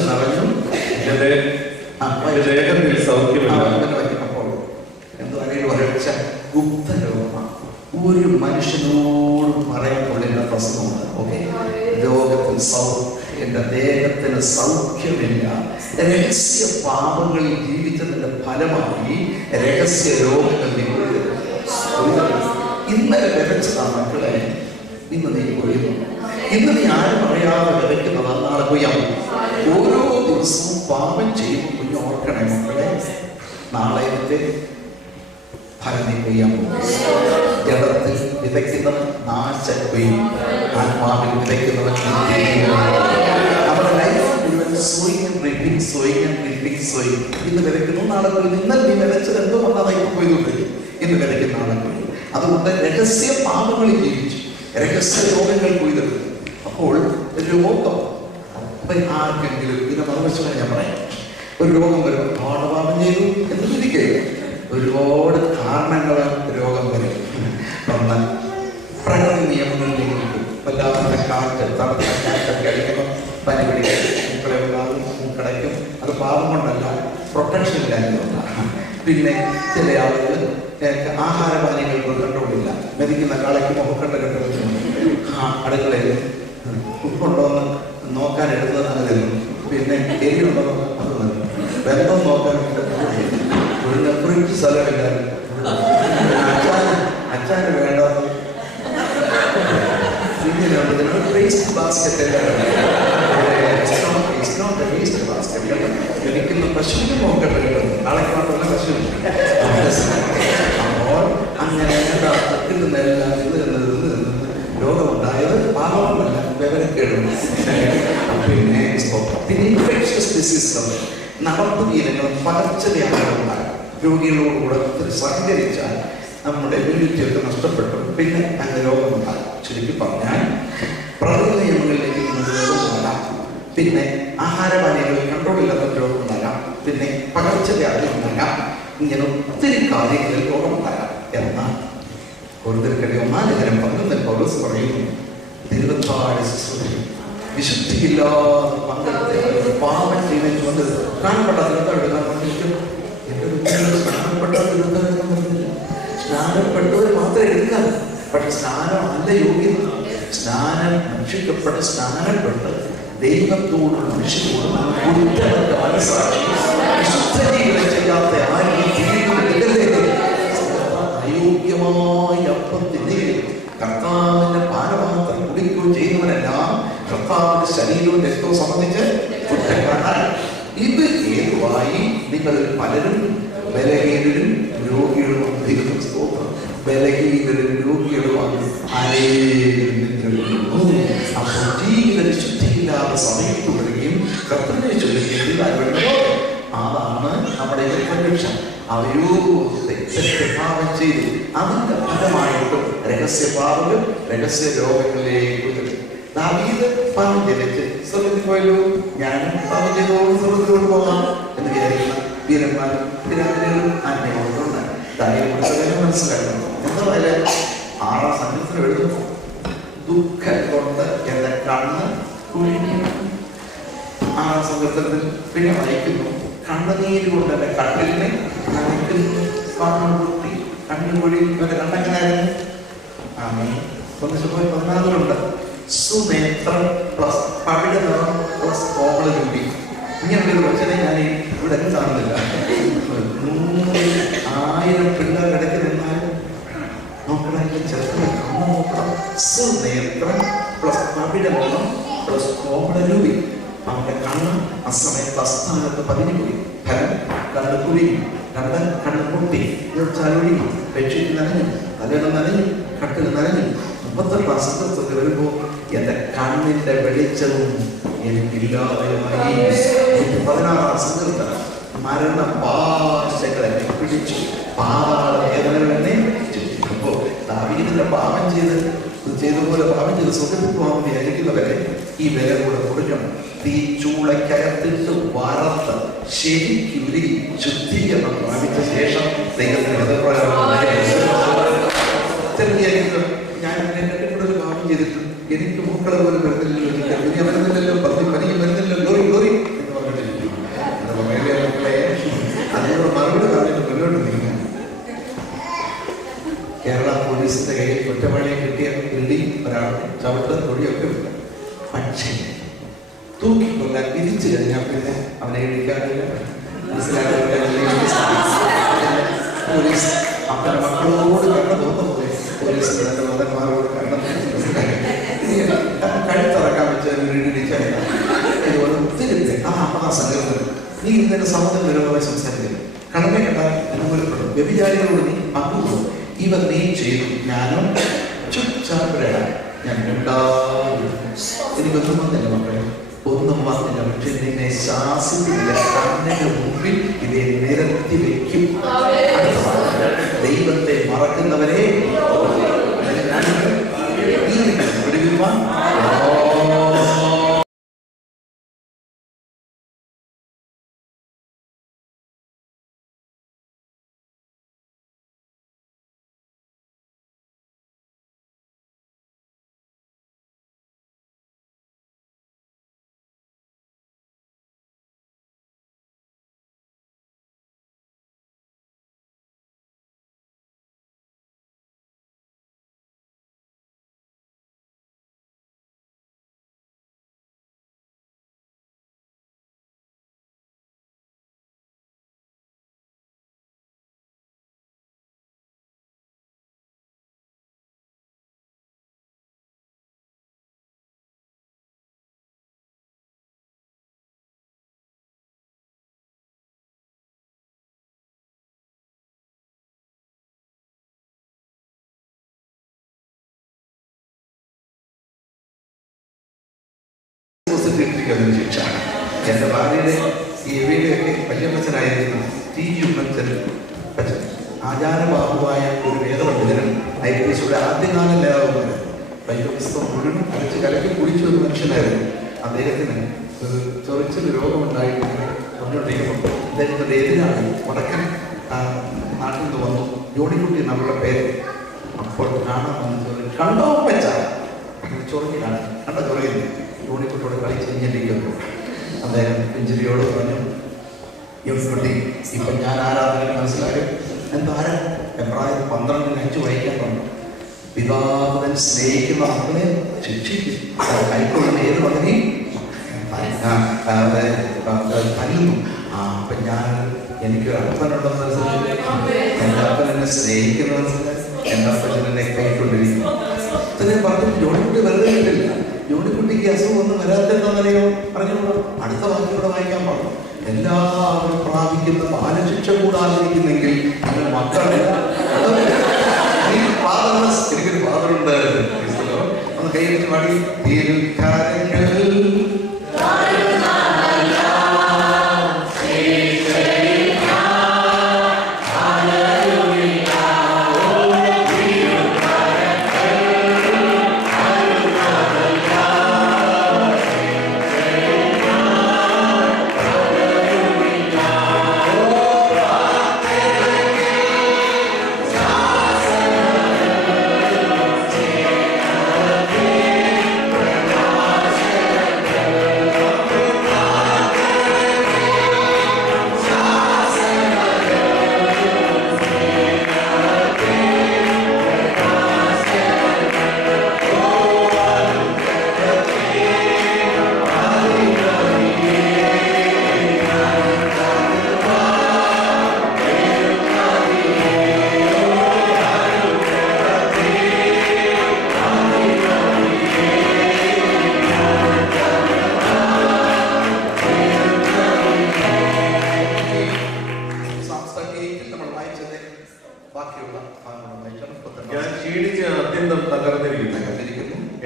നിറഞ്ഞു ദേഹത്തിൽ സൗഖ്യമില്ല. അപ്പോൾ എന്തോ അരയിൽ വരൾച്ച ഗുപ്തരോഗമാണ്. ഒരു മനുഷ്യനോടും പറയാൻ കൊള്ളുന്ന പ്രശ്നമുണ്ട്. ഓക്കെ, ലോകത്തിൽ എന്റെ ദേഹത്തിന് സൗഖ്യമില്ല. രഹസ്യ പാപങ്ങളിൽ ജീവിച്ചതിന്റെ ഫലമായി രഹസ്യ രോഗങ്ങൾ ഇന്നലെ വിതച്ചതാണ് മക്കളെ, ഇന്ന് നീ കൊയ്യുന്നു. ഇന്ന് നീ ആരും അറിയാതെ വിതയ്ക്കുന്നതാണ് നാളെ കൊയ്യാൻ. ഓരോ ദിവസവും പാപം ചെയ്യുമ്പോൾ കുഞ്ഞ് ഓർക്കണേ മക്കളെ, നാളെ ഇതിന്റെ ഫലം നീ കൊയ്യാൻ പോകും. ജഡത്തിൽ വിതയ്ക്കുന്നവൻ നാശം കൊയ്യും, ആത്മാവിൽ വിതയ്ക്കുന്നവൻ നമ്മുടെ ലൈഫ് മുഴുവൻ സോയിങ് ഇന്ന് വിതയ്ക്കുന്നു നാളെ കൊയ്യുന്നു. ഇന്നലെ നീ വിതച്ചത് എന്തോ വന്നതായി കൊയ്തുകൊണ്ടിരിക്കും. ഇന്ന് വിതയ്ക്കുന്ന നാളെ കൊയ്യും. അതുകൊണ്ട് രഹസ്യ പാപങ്ങളിൽ ജീവിച്ചു, രഹസ്യ രോഗങ്ങൾ കൊയ്തെടുത്തു. അപ്പോൾ രോഗം ആർക്കെങ്കിലും ഇതിനെ മറുവശമായി ഞാൻ പറയാം, ഒരു രോഗം വരും, പാപം ചെയ്തു എന്ന് ചിന്തിക്കുക. ഒരുപാട് കാരണങ്ങൾ രോഗം വരും. ഒന്ന് പ്രകൃതി നിയമങ്ങളിലേക്ക് കിട്ടും. വല്ലാത്ത കാറ്റ്, തണുത്ത കാറ്റൊക്കെ അടിക്കുമ്പോൾ പനി പിടിക്കും, മുക്കളെ ഉണ്ടാകും, മൂക്കടയ്ക്കും. അത് പാപം കൊണ്ടല്ല, പ്രൊട്ടക്ഷൻ ഇല്ലാത്തതുകൊണ്ടാണ്. പിന്നെ ചില ആളുകൾ ആഹാരപാനീയങ്ങൾ കൺട്രോളില്ല, മെതിക്കുന്ന കാളയ്ക്ക് മുഖക്കണ്ട കെട്ടുന്നു. അടുക്കളയിൽ ഉപ്പുണ്ടോന്ന് നോക്കാൻ എടുത്തത് നല്ലതായിരുന്നു. പിന്നെ എരിയുണ്ടോന്ന് അത് നൽകും. ബന്ധം നോക്കാൻ ഒരു നെപ്പറിക്ക് സ്ഥലമില്ല. അച്ഛന് വേണ്ടത് വേസ്റ്റ് ബാസ്കറ്റ് എനിക്കുന്ന പശുവിന് നോക്കട്ടെ, നാളെ മാത്രമല്ല പശുവിന്. അപ്പോൾ അങ്ങനെ നിന്നെല്ലാം രോഗമുണ്ടായത് പാപമല്ല, വിവരക്കേടും. പിന്നെ ഇൻഫെക്ഷ്യസ് ഡിസീസുകൾ, നടപ്പുകീലങ്ങളും പകർച്ചവ്യാധികളുണ്ടാകും. രോഗികളോടുകൂടെ സഹകരിച്ചാൽ നമ്മുടെ ഇമ്മ്യൂണിറ്റിയൊക്കെ നഷ്ടപ്പെട്ടു. പിന്നെ അങ്ങനെ രോഗമുണ്ടാകും. ചുരുക്കി പറഞ്ഞാൽ പ്രകൃതി നിയമങ്ങളിലേക്ക് രോഗമുണ്ടാകാം. പിന്നെ ആഹാരപാനീയങ്ങളിൽ കൺട്രോളില്ലാത്ത രോഗമുണ്ടാകാം. പിന്നെ പകർച്ചവ്യാധി ഉണ്ടാകാം. ഇങ്ങനെ ഒത്തിരി കാര്യങ്ങളിൽ രോഗമുണ്ടാകാം. എന്നാൽ കൊറിന്ത്യർക്കെതിരെ 1:11 പൗലോസ് പറയുന്നു, ദൈവത്താഴ് ശുശ്രൂഷയും വിശുദ്ധിയില്ലാതെ പങ്കെടുത്ത് പാപം ചെയ്തു കൊണ്ട് സ്നാനപ്പെട്ട തീർത്ഥം എടുക്കാൻ പറഞ്ഞിട്ട് എന്റെ കുട്ടികൾ സ്നാനപ്പെട്ട തീർത്ഥം എടുക്കാൻ പറഞ്ഞില്ല. സ്നാനപ്പെട്ടവർ മാത്രമേ എടുക്കാൻ, പക്ഷെ സ്നാനം അല്ല യോഗ്യത. സ്നാനം രക്ഷിക്കപ്പെട്ട് സ്നാനപ്പെട്ട് ദൈവത്തോടും മനുഷ്യരോടും കുറ്റമറ്റ മനസ്സാക്ഷി വിശുദ്ധ ജീവിതം ചെയ്യാത്ത അയോഗ്യമായ അപ്പത്തിന് കർത്താവിന്റെ പാനപാത്രം കുടിക്കുകയോ ചെയ്യുന്നവരെല്ലാം കർത്താവിന്റെ ശരീരവും രക്തവും സംബന്ധിച്ച് കുറ്റക്കാരാണ്. ഇത് ഹേതുവായി നിങ്ങളിൽ പലരും ബലഹീനരും രോഗികളുമാണ്. ബലഹീനരും രോഗികളുമാണ് അപ്പോൾ ജീവിത ശുദ്ധിയില്ലാതെ സമയത്ത് വരികയും കർത്തനെ ചൊല്ലുകയും അതാണ് നമ്മുടെ ലക്ഷ്യം. അവരോ തെറ്റാപം ചെയ്തു അതിന്റെ ഫലമായിട്ടും രഹസ്യപാപങ്ങൾ രഹസ്യ രോഗങ്ങളിലേക്ക് ദാവീദ് പാപം ചെയ്തിട്ട് സ്വർഗ്ഗത്തിൽ പോയല്ലോ, ഞാനും പാപം ചെയ്തോട് സ്വർഗ്ഗത്തിലോട്ട് പോകാം എന്ന് വിചാരിക്കുന്ന വീരന്മാരും പിതാവിനും അന്യമുണ്ട്. ദാവീദിനെ മനസ്സിലാക്കണം. എന്താ പറയുക, 6-ാം സങ്കീർത്തനം എഴുതുന്നു, ദുഃഖം കൊണ്ട് എന്റെ കണ്ണ് കുഴിഞ്ഞു. 6-ാം സങ്കീർത്തനത്തിൽ പിന്നെ വായിക്കുന്നു, കണ്ണുനീര് കൊണ്ട് എന്റെ കണ്ണിനെ നനയ്ക്കുന്നു. പൊട്ടി കണ്ണുകുഴി ഇവന്റെ കണ്ണെങ്ങനായിരുന്നു? ണ്ട് സുനേത്രം പ്ലസ് പവിഴനിറം പ്ലസ് കോമളരൂപി. ഇങ്ങനൊരു വച്ചനെ ഞാൻ ഇവിടെ കാണുന്നില്ല. 100,000 പിള്ളേർ ഇടയ്ക്ക് നിന്നാലും നോക്കണമെങ്കിൽ ചെറുപ്പം കണ്ണ് നോക്കണം. സുനേത്രം പ്ലസ് പവിഴനിറം പ്ലസ് കോമളരൂപി. അവന്റെ കണ്ണ് ആ സമയത്ത് അസ്ഥാനത്ത് പതിഞ്ഞുപോയി. ഫലം കണ്ണ് കുഴിഞ്ഞു, കണ്ണ് പൊട്ടി, ചാലൊഴിഞ്ഞു, ബെഡ്ഷീറ്റ് നനഞ്ഞു, തലയിടം നനഞ്ഞു, കട്ടിൽ നനഞ്ഞു. 38-ാം സങ്കീർത്തനത്തിൽ വരുമ്പോ എന്റെ കണ്ണിന്റെ വെളിച്ചവും എനിക്കില്ലാതെയായി. 16-ാം സങ്കീർത്തനം മരണപാശകളെ പിടിച്ചു, പാതാള വേദനകൾ എന്നെ ചുറ്റിക്കുമ്പോ ദാവീദിന്റെ പാപം ചെയ്തപോലെ പാപം ചെയ്ത് സ്വർഗ്ഗത്തിൽ പോകാൻ വിചാരിക്കുന്നവരെ ഈ വില കൂടെ കൊടുക്കണം. തീച്ചൂളക്കകത്തിട്ട് വറുത്ത് ശരിക്കുരുകി ശുദ്ധീകരണം പ്രാപിച്ച ശേഷം ദൈവത്തിന് ഞാൻ എന്നെ കൂടുതൽ പാപം ചെയ്തിട്ട് എനിക്ക് മക്കളെ പോലും വരുന്നില്ലല്ലോ, എനിക്ക് വരുന്നില്ലല്ലോ, പനിയും വരുന്നില്ലല്ലോ, ലോറി ലോറി എന്ന് പറഞ്ഞിട്ടിരിക്കും. അതിനോട് മറുപടി പറഞ്ഞിട്ട് മുന്നോട്ട് നീങ്ങാൻ കേരള പോലീസിന്റെ കയ്യിൽ കുറ്റവാളിയെ കിട്ടിയ പിടി ഒരാൾ ചവിട്ട് തൊഴിയൊക്കെ ഉണ്ട്. പക്ഷേ തൂക്കിക്കൊല്ലാൻ വിധിച്ചു കഴിഞ്ഞാൽ പിന്നെ അവനെ ഇടിക്കാനില്ല. പോലീസ് അവന്റെ മക്കളോട് കണ്ണ തോന്നുന്നു, പോലീസ് തന്റെ മതന്മാരോട് കണ്ണ കഴുത്തിറക്കാൻ വെച്ചാൽ ഇടിച്ചാൽ ഇതുപോലെ ഒത്തിരി ആ സങ്കല്പം. നീ ഇതിന്റെ സമ്മതം വിരോധമായി സംസാരിക്കുന്നു, കടമെ കണ്ടാൽ അനുകൂലപ്പെടും. വ്യഭിചാരികളോട് നീ പങ്കുകൊള്ളും, ഇവ നീ ചെയ്തു, ഞാനും ചുറ്റാപ്പിടാൻ ഞാൻ എനിക്കൊന്നും വന്നില്ല മക്കളെ, ഒന്നും വന്നില്ല. പക്ഷെ നിന്നെ ശാസിക്കില്ല, കണ്ണിന്റെ മുമ്പിൽ ഇതേ നിരത്തി വെക്കും. ദൈവത്തെ മറക്കുന്നവരെ വിടുവിപ്പാൻ ശിക്ഷ. എന്റെ ഭാര്യയുടെ ഈ വീടിയൊക്കെ വല്യമ്മച്ചനായിരുന്നു ആചാരബാഹുവായ ഒരു വേദപണ്ഡിതനും ഐപിഎസിയുടെ ആദ്യകാല ലേഖകനും വൈദ്യപുസ്തകം മുഴുവൻ കളിച്ച് കലക്കി കുടിച്ചു ഒരു മനുഷ്യനായിരുന്നു. അദ്ദേഹത്തിന് ഒരു ചൊറിച്ചൊരു രോഗമുണ്ടായിട്ട് മുന്നോട്ടേക്കുമ്പോൾ അദ്ദേഹത്തിന്റെ എതിരാണ് വടക്കൻ നാട്ടിൽ നിന്ന് വന്നു. ജോണിക്കുട്ടി എന്നുള്ള പേര് അപ്പോൾ കാണാൻ കണ്ടോ വെച്ച ചൊറിഞ്ഞിലാണ് കണ്ട ചൊറിയില്ല. യൂണിക്കുട്ടിയോട് കളിച്ചിരിക്കുന്നു. അദ്ദേഹം പിഞ്ചിരിയോട് പറഞ്ഞു, യൂണിക്കുട്ടി ഇപ്പം ഞാൻ ആരാധന മനസ്സിലാക്കി എന്താരം എബ്രായർ 12:5 വായിക്കാൻ പറഞ്ഞു. പിതാവിനെ സ്നേഹിക്കുന്ന മക്കളെ ശിക്ഷിക്കും, കൈക്കൊള്ളുന്ന ഏത് മകനെയും തല്ലുന്നു. അപ്പൊ ഞാൻ എനിക്കൊരു അപ്പനുണ്ടെന്ന് എൻ്റെ അപ്പൻ എന്നെ സ്നേഹിക്കുന്നതെന്ന് എൻ്റെ അപ്പൻ എന്നെ കൈക്കൊണ്ടിരിക്കുന്നു. ഇത്രയും പറഞ്ഞു. ജോണിക്കുട്ടി വെറുതെ ഇല്ല. ജോണിക്കുട്ടിക്ക് അസുഖം ഒന്നും വരാത്തെന്നറിയോ പറഞ്ഞോളൂ. അടുത്ത വാക്കിലൂടെ വായിക്കാൻ പറഞ്ഞു. എല്ലാവരും പ്രാപിക്കുന്ന ബാലശിക്ഷ കൂടാതിരിക്കുന്നെങ്കിൽ മക്കളെ എനിക്കൊരു ഫാദറുണ്ട്. ഒന്ന് കൈവച്ച് പാടി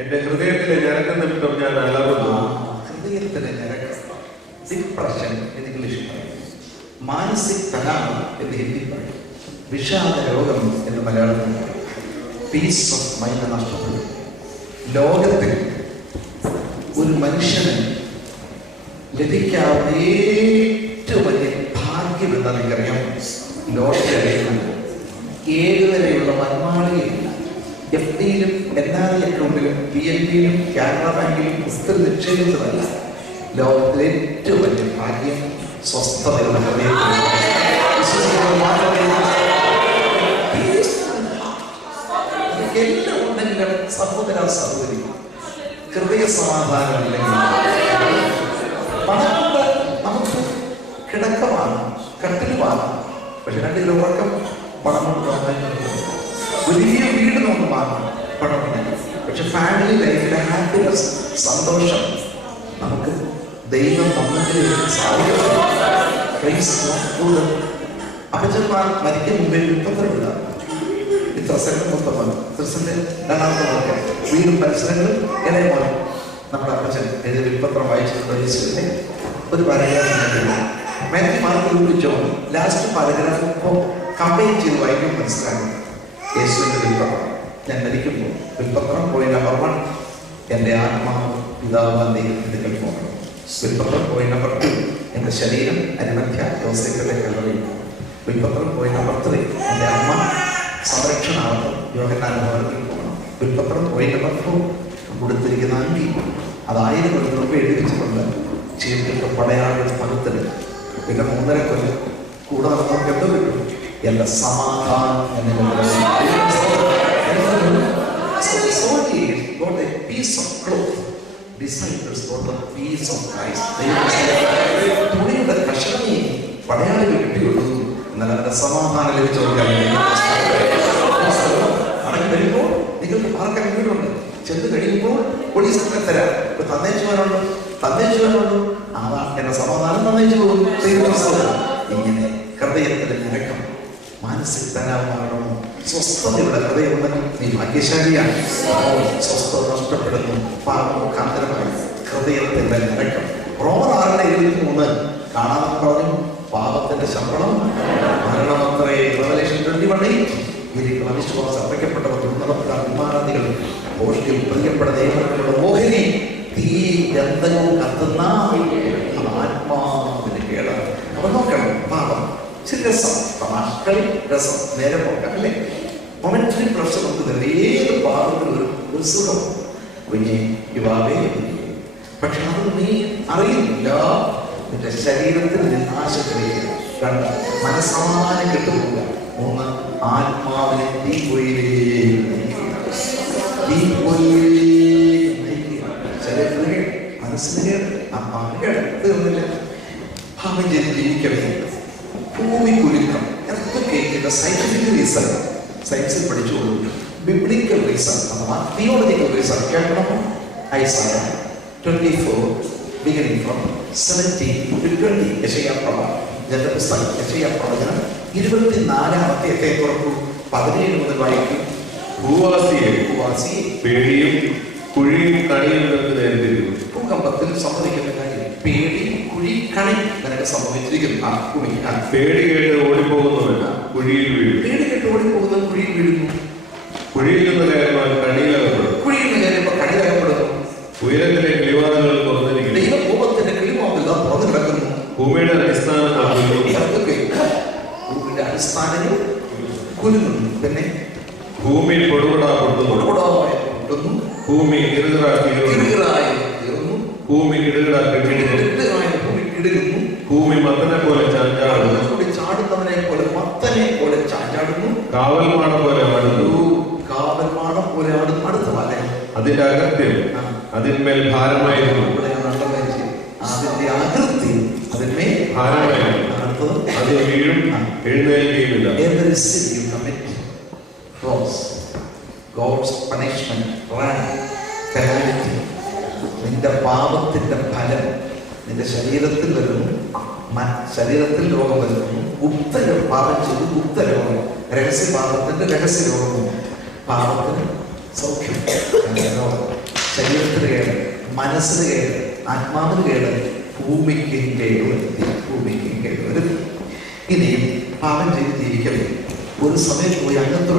എന്റെ ഹൃദയത്തിലെ ഞരക്കം നിമിത്തം ഞാൻ അലറുന്നു. ഹൃദയത്തിലെ ഞരക്കം, ഡിപ്രഷൻ എന്ന് ഇംഗ്ലീഷിൽ പറയും, മാനസിക് തനാവ് എന്ന് ഹിന്ദിയിൽ പറയും, വിഷാദ രോഗം എന്ന് മലയാളത്തിൽ പറയും. പീസ് ഓഫ് മൈൻഡ് നഷ്ടപ്പെടും. ലോകത്തിൽ ഒരു മനുഷ്യന് ലഭിക്കാവുന്ന ഏറ്റവും വലിയ ഭാഗ്യം എന്താ നിങ്ങൾക്കറിയാം? ലോട്ടറി അറിയുന്നത്. ഏതുവരെയുള്ള മന്മാളികയില്ല. FD-യിലും NRI അക്കൗണ്ടിലും PNB-യിലും കാനറ ബാങ്കിലും പുസ്തകം നിക്ഷേപിച്ചതല്ല. ലോകത്തിലെ ഏറ്റവും വലിയ ഭാഗ്യം സ്വസ്ഥതയുള്ള ഹൃദയത്തിൽ എല്ലാം ഉണ്ടെങ്കിലും സഹോദര സഹോദരി ഹൃദയ സമാധാനമില്ലെങ്കിൽ പണം കൊണ്ട് നമുക്ക് കിടക്കമാണ്, കട്ടിലുമാണ്. പക്ഷെ 2 കിലോ ഉറക്കം പണം കൊണ്ട് വലിയ വീട് നമുക്ക് മാറണം പണമുണ്ട്. പക്ഷെ ഫാമിലി ലൈഫിലെ ഹാപ്പിനെസ്, സന്തോഷം നമുക്ക് ദൈവം തന്നെങ്കിൽ സാധിക്കും. അപ്പച്ചന്മാർ മരിക്കും മുമ്പേ വിൽപ്പത്രമില്ല. ഇത്രസെന്റ് മൊത്തം ഇത്രസെന്റ് 2ാമത്തെ മക്കൾ വീടും പരിസരങ്ങളും ഇളയ പോലെ നമ്മുടെ അപ്പച്ചൻ എഴുതി വിൽപ്പത്രം വായിച്ചിട്ടുണ്ട്. ഒരു പാരഗ്രാഫ് മാത്യു മാർക്ക് വിളിച്ചോ ലാസ്റ്റ് പാരഗ്രാഫ് ഇപ്പോൾ കമ്പൈൻ ചെയ്ത് വായിക്കും മനസ്സിലാക്കും. യേശുവിന്റെ വിൽപ്പത്രം, ഞാൻ മരിക്കുമ്പോൾ വിൽപ്പത്രം പോയിന്റ് നമ്പർ 1 എൻ്റെ ആത്മാവ് പിതാവാൻ ദൈവത്തിൻ്റെ പോകണം. വിൽപ്പത്രം പോയിന്റ് നമ്പർ 2 എൻ്റെ ശരീരം അരിമധ്യ യോസേഫിന്റെ കല്ലറയിൽ. വിൽപ്പത്രം പോയിന്റ് നമ്പർ 3 എൻ്റെ അമ്മ സംരക്ഷണാർത്ഥം യോഹന്നാൻ ഭവനത്തിൽ പോകണം. വിൽപ്പത്രം പോയിന്റ് നമ്പർ 4 കൊടുത്തിരിക്കുന്ന അങ്കി അത് 1000 കൊല്ലം മുമ്പ് എഴുതിച്ചിട്ടുണ്ട്. ചീർത്തിട്ട് പടയാളുകൾ പകുത്തൽ. പിന്നെ 3.5 കൊല്ലം കൂടാതെ നമുക്ക് എന്തോ കിട്ടും? എൻ്റെ സമാധാനം തുണിയുടെ കഷണി പടയാളികൾ കിട്ടിയുള്ളൂ. എന്നാൽ അവരുടെ സമാധാനം ലഭിച്ചു കൊടുക്കാൻ വരുമ്പോൾ നിങ്ങൾക്ക് പാർക്കാൻ വീടുണ്ട്. ചെന്ന് കഴിയുമ്പോൾ പോലീസ് തരാം. ഇപ്പൊ തന്നേച്ചുവാനുണ്ട്, തന്നേച്ചുവാനുണ്ട്. എന്റെ സമാധാനം തന്നേച്ചു പോകും. ഇങ്ങനെ ഹൃദയത്തിന്റെ ഞരക്കം, മാനസിക തനാവ് മാറണമോ? സ്വസ്ഥതയുടെ ഹൃദയമുണ്ടെങ്കിൽ നീ ഭാഗ്യശാലിയാണ്. സ്വസ്ഥത നഷ്ടപ്പെടുന്നു പാപമുഖാന്തരമായി ഹൃദയത്തിന്റെ ഞരക്കം. റോമർ 6:23 കാണാതെ പറഞ്ഞു, പാപത്തിന്റെ ശമ്പളം മരണമത്രേ. റെവലേഷൻ 21:8 അവിശ്വാസം അർപ്പിക്കപ്പെട്ടവർ ദുർനടപ്പുകാർ വിമാനാദികൾ പോഷ്ടിൽ പ്രിയപ്പെടുന്ന ദൈവങ്ങളുടെ മോഹിനി തീ ഗന്ധവും കത്തുന്ന ആത്മാവിന് കേട്. അവർ നോക്കണം, പാപം രസം, തമാശ കളി, രസം, നേരെ പോക്കാം അല്ലേ? മൊമെന്ററി പ്രശ്നം നമുക്ക് സുഖത്തിന് ഏത് ഭാഗത്തിലും ഒരു സുഖം. കുഞ്ഞെ യുവാവേ, പക്ഷെ അത് നീ അറിയില്ല. നിന്റെ ശരീരത്തിൽ നിന്നാശക്കരിക്കുക. 2 മനസ്സമാനം കിട്ടുന്നില്ല. 3 ആത്മാവിനെ ശരീരത്തിന് മനസ്സിന് ആത്മാവിന് തീർന്നില്ല. ഭാവം ചെയ്ത് ജീവിക്കവേ ഭൂമി കുലുക്കം എന്തൊക്കെ സയന്റിഫിക് റീസൺ സയൻസിൽ പഠിച്ചുകൊള്ളൂ. ബിബ്ലിക്കൽ റീസൺ അഥവാ തിയോളജിക്കൽ റീസൺ കേൾക്കണമോ? Isaiah 24 beginning from 17 to 20. യശയ്യാപ്രവചനം 24-ാമത്തെ തുറക്കൂ. 17 മുതൽ വായിക്കും. ഭൂവാസിയെ പേടിയും കുഴിയും കണിയും നേരിട്ടിരിക്കുന്നു. ഭൂകമ്പത്തിൽ സംഭവിക്കുന്ന കാര്യം പേടി, കുഴി, കണി നിനക്ക് സംഭവിച്ചിരിക്കുന്നു. പേടി കേട്ട് ഓടിപ്പോകുന്നവല്ല കുഴിയിൽ വീഴും. പേടി കേട്ട് ഓടിപ്പോകുന്ന കുഴിയിൽ വീഴുന്നു. കുഴിയിൽ നിന്ന് കയറുവാൻ കണിയിലകപ്പെടും. കുഴിയിൽ നിന്ന് കയറുമ്പോൾ കണിയിലകപ്പെടുന്നു. ഉയരത്തിലെ കിളിവാതിലുകൾ തുറന്നിരിക്കുന്നു. ദൈവഭൂമത്തിന്റെ കിളിവാതിലുകൾ തുറന്നു കിടക്കുന്നു. ഭൂമിയുടെ അടിസ്ഥാനം ഭൂമിയുടെ അടിസ്ഥാനങ്ങൾ കുലുങ്ങുന്നു. പിന്നെ ഭൂമി പൊട്ടുന്നു. ഭൂമി തീർന്നു. ഭൂമി ഇടുന്നു. ഭൂമി മത്തനെ പോലെ ചാടുന്നവനെ പോലെ മത്തനെ പോലെ ചാഞ്ചാടുന്നു. കാവൽമാടം പോലെ ആടുന്നു. കാവൽമാടം പോലെ ആടുന്നു. അടുത്ത വാചകം. അതിന്റെ അകത്യം അതിന്മേൽ ഭാരമായിരുന്നു. അതിന്റെ ആകൃതി അതിന്മേൽ ഭാരമായിരുന്നു. അത് വീഴും, എഴുന്നേൽക്കുകയുമില്ല. God's punishment, wrath, penalty. നിന്റെ പാപത്തിന്റെ ഫലം നിന്റെ ശരീരത്തിൽ വരുന്നു. ശരീരത്തിൽ രോഗം വരുന്നു. പാപം ചെയ്തു ഗുപ്തരോഗം, രഹസ്യപാപത്തിന്റെ രഹസ്യരോഗം. പാപത്തിന് സൗഖ്യം, ശരീരത്തിന് കേട്, മനസ്സിന് കേട്, ആത്മാവിന് കേട്, ഭൂമിക്ക് കേട്. ഇനിയും പാപം ചെയ്ത് ജീവിക്കവേ ഒരു സമയം പോയി അംഗത്വം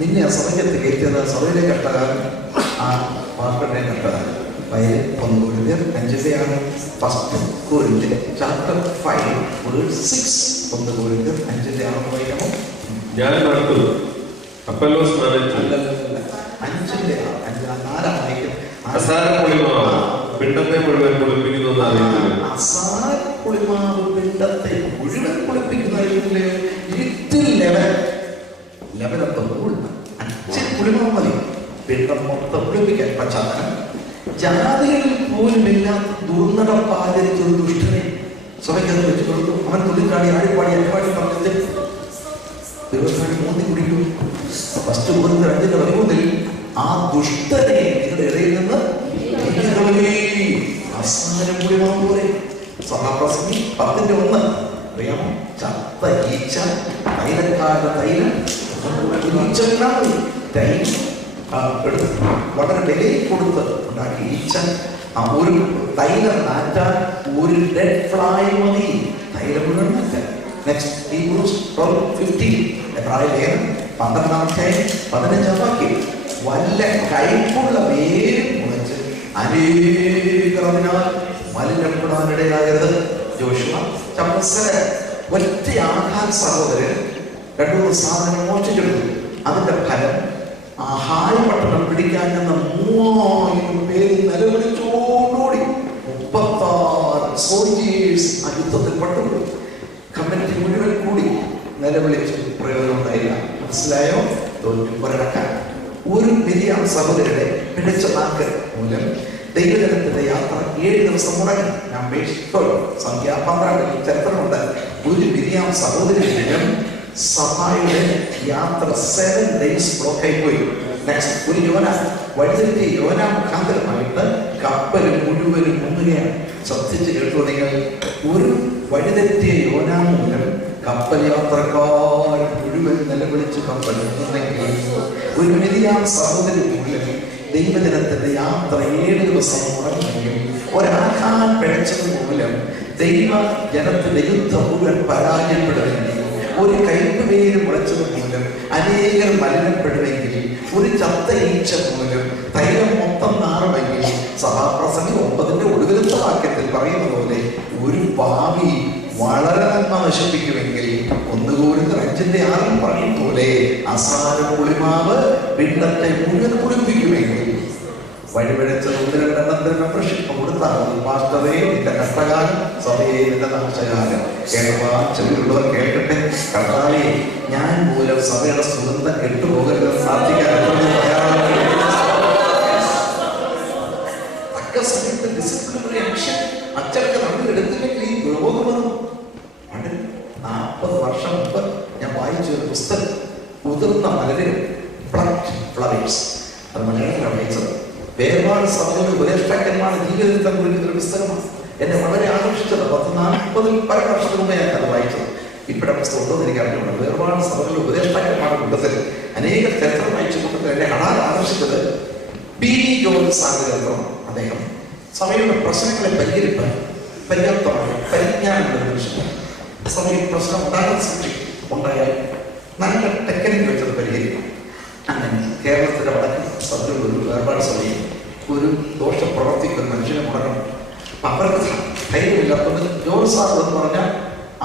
നിന്നെ ആ സമയത്ത് കയറ്റിയത് സഭയിലെ കട്ടകാരൻ ആ വാർക്കട്ടെ കട്ടകാരൻ. 1 Corinthians 5 ഫസ്റ്റ് കോരിന്ത്യർ ചാപ്റ്റർ 5 വേഴ്സ് 6. 1 Corinthians 5 വായിക്കാമോ? ഞാൻ നട്ടു, അപ്പൊല്ലോസ് നനച്ചു. 4 വായിക്കും. അസാരപ്പുളിമാവ് പിണ്ടത്തെ മുഴുവൻ കുളിപ്പിക്കുന്നു അറിയുന്നില്ല. അസാരപ്പുളിമാവ് പിണ്ടത്തെ മുഴുവൻ കുളിപ്പിക്കുന്ന അറിയുന്നില്ലയോ? ലെവലത്തോട് 5 പുളിമാവ് മതി പിണ്ടം മൊത്തം കുളിപ്പിക്കാൻ. പശ്ചാത്തലം ജാതികളിൽ പോലും ഇല്ലാത്ത ദുർനടപ്പാചരിച്ച ഒരു ദുഷ്ടനെ സഭയ്ക്കത് വെച്ച് കൊടുത്തു. അവൻ തുള്ളിക്കാടി ആടിപ്പാടി അടിപ്പാടി പറഞ്ഞത് ദിവസം മൂന്നി കുടിക്കും. 1 Corinthians 5:13 ആ ദുഷ്ടനെ നിങ്ങളുടെ ഇടയിൽ നിന്ന് അവസാനം പുളിമാവ് പോലെ. സഭാപ്രസംഗി 10:1 അറിയാമോ? ചത്ത ഈച്ച തൈലക്കാരുടെ തൈലം വളരെ വിലയിൽ കൊടുത്ത് ഉണ്ടാക്കി ഈച്ച ഒരു തൈലം നാറ്റാൻ ഒരു ഡെഡ് ഫ്ലൈ മതി. തൈലം മുഴുവൻ നാറ്റാൻ. നെക്സ്റ്റ് Hebrews 12:15 എബ്രായലേഖനം 12:15 വല്ല കൈപ്പുള്ള വേരും മുളച്ച് അനേകരതിനാൽ മലിനപ്പെടാനിടയാകരുത്. Joshua chapter 7. ഒറ്റ ആഹാര സഹോദരൻ 2 സാധനം മോഷിച്ചെടുത്തു. അതിന്റെ ഫലം ഹായ് പട്ടണം പിടിക്കാൻ ചെന്ന 3000 പേര് നിലവിളിച്ചോടുകൂടി 36 സോൾജേഴ്സ് ആ യുദ്ധത്തിൽ പെട്ടുപോയി. കമ്മിറ്റി മുഴുവൻ കൂടി നിലവിളിച്ച് പ്രയോജനം ഉണ്ടായില്ല. മനസ്സിലായോ? തോറ്റുപൊരടക്കാൻ ഒരു മിരിയാം സഹോദരനെ പിടിച്ച നാക്ക് മൂലം ദൈവജനത്തിന്റെ യാത്ര 7 ദിവസം മുടങ്ങി. സംഖ്യ 12 ചരിത്രമുണ്ട്. ഒരു മിരിയാം സഹോദരനും സഭയുടെ യാത്ര 7 days ബ്ലോക്ക് ആയിപ്പോയി. നെക്സ്റ്റ് ഒരു വഴിതെറ്റി യോന മുഖാന്തരമായിട്ട് കപ്പൽ മുഴുവനും മുങ്ങുകയാണ്. ശ്രദ്ധിച്ച് കേട്ടോ നിങ്ങൾ. ഒരു വഴിതെറ്റിയ യോന മൂലം കപ്പൽ യാത്രക്കാർ മുഴുവൻ നിലവിളിച്ച് കപ്പൽ മുങ്ങുന്നെങ്കിൽ ഒരു മിരിയാം സഹോദരി മൂലം ദൈവജനത്തിന്റെ യാത്ര 7 ദിവസം മുടങ്ങുകയും ഒരാഘാൻ പിഴച്ചത് മൂലം ദൈവ ജനത്തിന്റെ യുദ്ധം മുഴുവൻ പരാജയപ്പെടുകയും ഒരു കൈപ്പ് വേര് മുളച്ചത് മൂലം അനേകർ മലിനപ്പെടുമെങ്കിൽ ഒരു ചത്ത ഈച്ച മൂലം തൈലം മൊത്തം നാറുമെങ്കിൽ സഭാപ്രസംഗി 9 ഒടുവിലത്തെ വാക്യത്തിൽ പറയുന്ന പോലെ ഒരു പാവി വളരെ നന്മ നശിപ്പിക്കുമെങ്കിൽ 1 കൊരിന്ത്യർ 5:6 പറയും പോലെ അസാര പുളിമാവ് പിണ്ടത്തെ മുഴുവൻ കുളിപ്പിക്കുമെങ്കിൽ വഴിപിഴച്ചത് 1-2 മെമ്പർഷിപ്പ് കൊടുത്താൽ മാസ്റ്ററേ നിന്റെ കഷ്ടകാലം, സഭയെ നിന്റെ നാശകാലം. ചെറിയുള്ളവർ കേൾക്കട്ടെ. കർത്താവേ, ഞാൻ മൂലം സഭയുടെ സുഗന്ധം കെട്ടുപോകരുതെന്ന് പ്രാർത്ഥിക്കാൻ തക്ക സമയത്ത് ഡിസിപ്ലിനറി ആക്ഷൻ അച്ചടക്കം നടന്നെടുത്തില്ലെങ്കിൽ ഈ രോഗം വന്നു. 40 വർഷം മുമ്പ് ഞാൻ വായിച്ച ഒരു പുസ്തകം, ഉതിർന്ന മലരുകൾ, ഫ്ലവേഴ്സ്. അത് മലയാളത്തിലാണ് വായിച്ചത്. വേർപാട് സഭയുടെ ഉപദേഷ്ടാക്കന്മാർ ജീവിതത്തിൽ കുറിക്കുന്ന ഒരു പുസ്തകമാണ്. എന്നെ വളരെ ആകർഷിച്ചത്. 40-40 വർഷത്തിന് മുമ്പേ ഞാൻ അത് വായിച്ചത്. ഇപ്പോഴത്തെ പുസ്തകം ഉണ്ടോ എന്ന് എനിക്ക് അറിഞ്ഞുകൊണ്ട് വേർപാട് സഭകളുടെ ഉപദേഷ്ടാക്കന്മാരുടെ കൂട്ടത്തിൽ അനേക ചരിത്രം വായിച്ച കൂട്ടത്തിൽ എന്നെ ആകർഷിച്ചത് P.D. ജോൺസ് ആഗ്രഹം. അദ്ദേഹം സഭയുടെ പ്രശ്നങ്ങളെ പരിഹരിക്കാൻ പര്യാപ്തമായ പരിജ്ഞാനമുള്ള മനുഷ്യനാണ്. സഭയിൽ പ്രശ്നം ഉണ്ടായാൽ നല്ല ടെക്നിക്ക് വെച്ചത് പരിഹരിക്കണം. അങ്ങനെ കേരളത്തിലെ വടക്കൻ സഭയിൽ ഒരു വേർപാട് സഭയിൽ ഒരു ദോഷം പ്രവർത്തിക്കുന്ന മനുഷ്യനെ മുടങ്ങണം. അവർക്ക് ധൈര്യമില്ലാത്തത് ജോർജ് സാർ എന്ന് പറഞ്ഞാൽ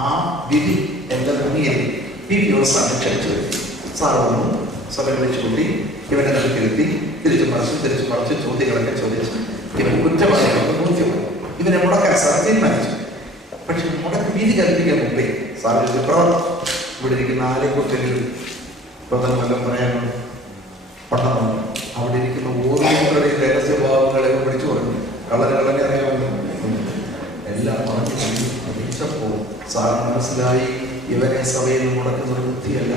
ആ വിധി എല്ലാം അംഗീകരിക്കും. P.D. ജോർജ് സാറിനെ ക്ഷണിച്ചു വരുത്തി. സാർ വന്നു, സഭയിൽ വെച്ച് കൂട്ടി ഇവനെ നിലക്കിരുത്തി തിരിച്ചു മറിച്ച് ചോദ്യങ്ങളൊക്കെ ചോദിച്ചു. ഇവൻ കുറ്റവാളികളൊക്കെ ബോധ്യമായി. ഇവനെ മുടക്കാൻ സാർ തീരുമാനിച്ചു. പക്ഷെ മുടക്ക് വിധി കൽപ്പിക്കാൻ മുമ്പേ സാർ ഇവിടെ ഇരിക്കുന്ന ആരെക്കുറിച്ചെങ്കിലും പ്രധാനമല്ല പറയാനുള്ള പഠനം. അവിടെ ഇരിക്കുന്ന ഓരോരുത്തരുടെയും രഹസ്യഭാവങ്ങളെ പിടിച്ചു പറഞ്ഞു. കളനെ അറിയാമല്ലോ. എല്ലാം പറഞ്ഞു പഠിച്ചപ്പോൾ സാർ മനസ്സിലായി ഇവനെ സഭയിൽ മുടക്കുന്ന ഒരു ബുദ്ധിയല്ല.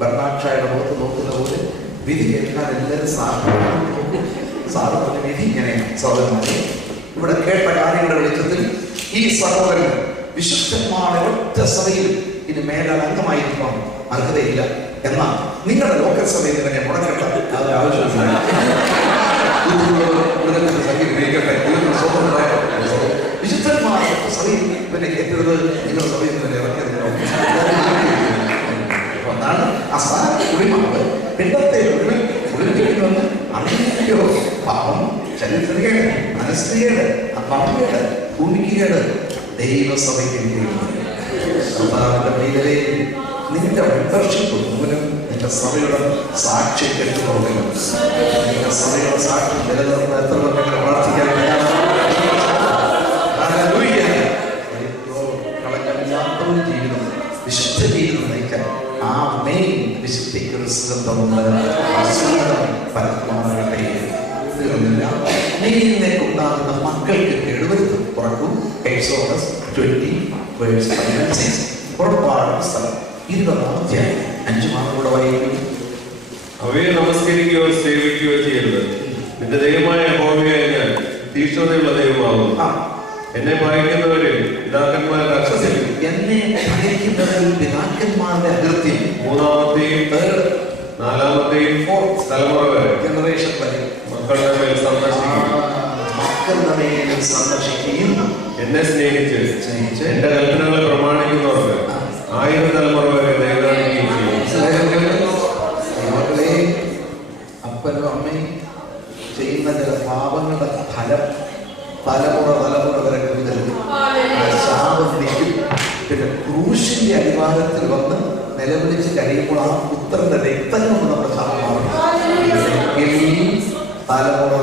ബർണാക്ഷയുടെ മുഖത്ത് നോക്കുന്ന പോലെ വിധി കേൾക്കാൻ എല്ലാവരും സാറ് പറഞ്ഞ വിധി ഇങ്ങനെയാണ്. സഹോദരന്മാരെ, ഇവിടെ കേട്ട കാര്യങ്ങളുടെ വെളിച്ചത്തിൽ ഈ സഹോദരൻ വിശുദ്ധന്മാരുടെ ഒറ്റ സഭയിൽ ഇനി മേലാൽ അംഗമായിരിക്കണം അർഹതയില്ല. എന്നാൽ നിങ്ങളുടെ ലോക്കൽ സഭയിൽ ഇവനെ മുടക്കണ്ട അതിന് ആവശ്യമില്ല. വിശുദ്ധന്മാരുടെ സഭയിൽ ഇവനെ കയറ്റരുത്, നിങ്ങളുടെ സഭയിൽ ഇവനെ ഇറക്കരുത്. അതാണ് അസാര കുളിമാവ് പിണ്ടത്തെ കുളിപ്പിക്കുമെന്ന് അറിയിക്കോ. പാപം, ചരിത്രകേട്, മനസ്സിലേട്, അപ്പാപ്പേട്, ഭൂമിക്കേട് ദൈവസഭയ്ക്ക് നിന്റെ മെമ്പർഷിപ്പ് മൂലം നിന്റെ സഭയുടെ സാക്ഷി കെട്ടുപോകണം. നിന്റെ സഭയുടെ സാക്ഷി നിലനിർത്തുന്ന എത്ര നിങ്ങൾ പ്രാർത്ഥിക്കാൻ കളങ്കമില്ലാത്ത ജീവിതം, വിശുദ്ധ ജീവിതം നയിക്കാൻ ആ മെയിൻ വിശുദ്ധിക്കൊരു സുഗന്ധമുണ്ട്. പരമാകട്ടെ. തീർന്നില്ല. നീതിയിലേക്കുണ്ടാകുന്ന മക്കൾക്ക് കേടുവരുത്തും. പുറക്കും എക്സോഡസ് 20:5-6. പുറപ്പാട് പുസ്തകം 20-ാം 5 മാർക്കൂടെ വായിക്കും. അവയെ നമസ്കരിക്കുകയോ സേവിക്കുകയോ ചെയ്യരുത്. നിന്റെ ദൈവമായ യഹോവയായ ഞാൻ തീക്ഷ്ണതയുള്ള ദൈവമാകുന്നു. എന്നെ ഭയക്കുന്നവര് പിതാക്കന്മാരുടെ അക്ഷരം, എന്നെ ഭയക്കുന്നവരിൽ പിതാക്കന്മാരുടെ അകൃത്യം 3-ാമത്തെയും 4-ാമത്തെയും തലമുറ വരെ ജനറേഷൻ വരെ മക്കളുടെ മേൽ സന്ദർശിക്കുകയും എന്നെ സ്നേഹിച്ച് എന്റെ കൽപ്പനകളെ പ്രമാണിക്കുന്നവർക്ക് 1000 തലമുറ വരെ ദൈവകാണിക്കുകയും ചെയ്യും. അപ്പനും അമ്മയും ചെയ്യുന്ന ചില പാപങ്ങളുടെ ഫലം തലമുറ വരെ ശാപം നിൽക്കും. പിന്നെ ക്രൂശിന്റെ അടിവാരത്തിൽ വന്ന് നിലവിളിച്ച് കഴിയുമ്പോൾ ആ പുത്രന്റെ രക്തം കൊണ്ട് നമ്മുടെ ശാപം മാറും. തലമുറ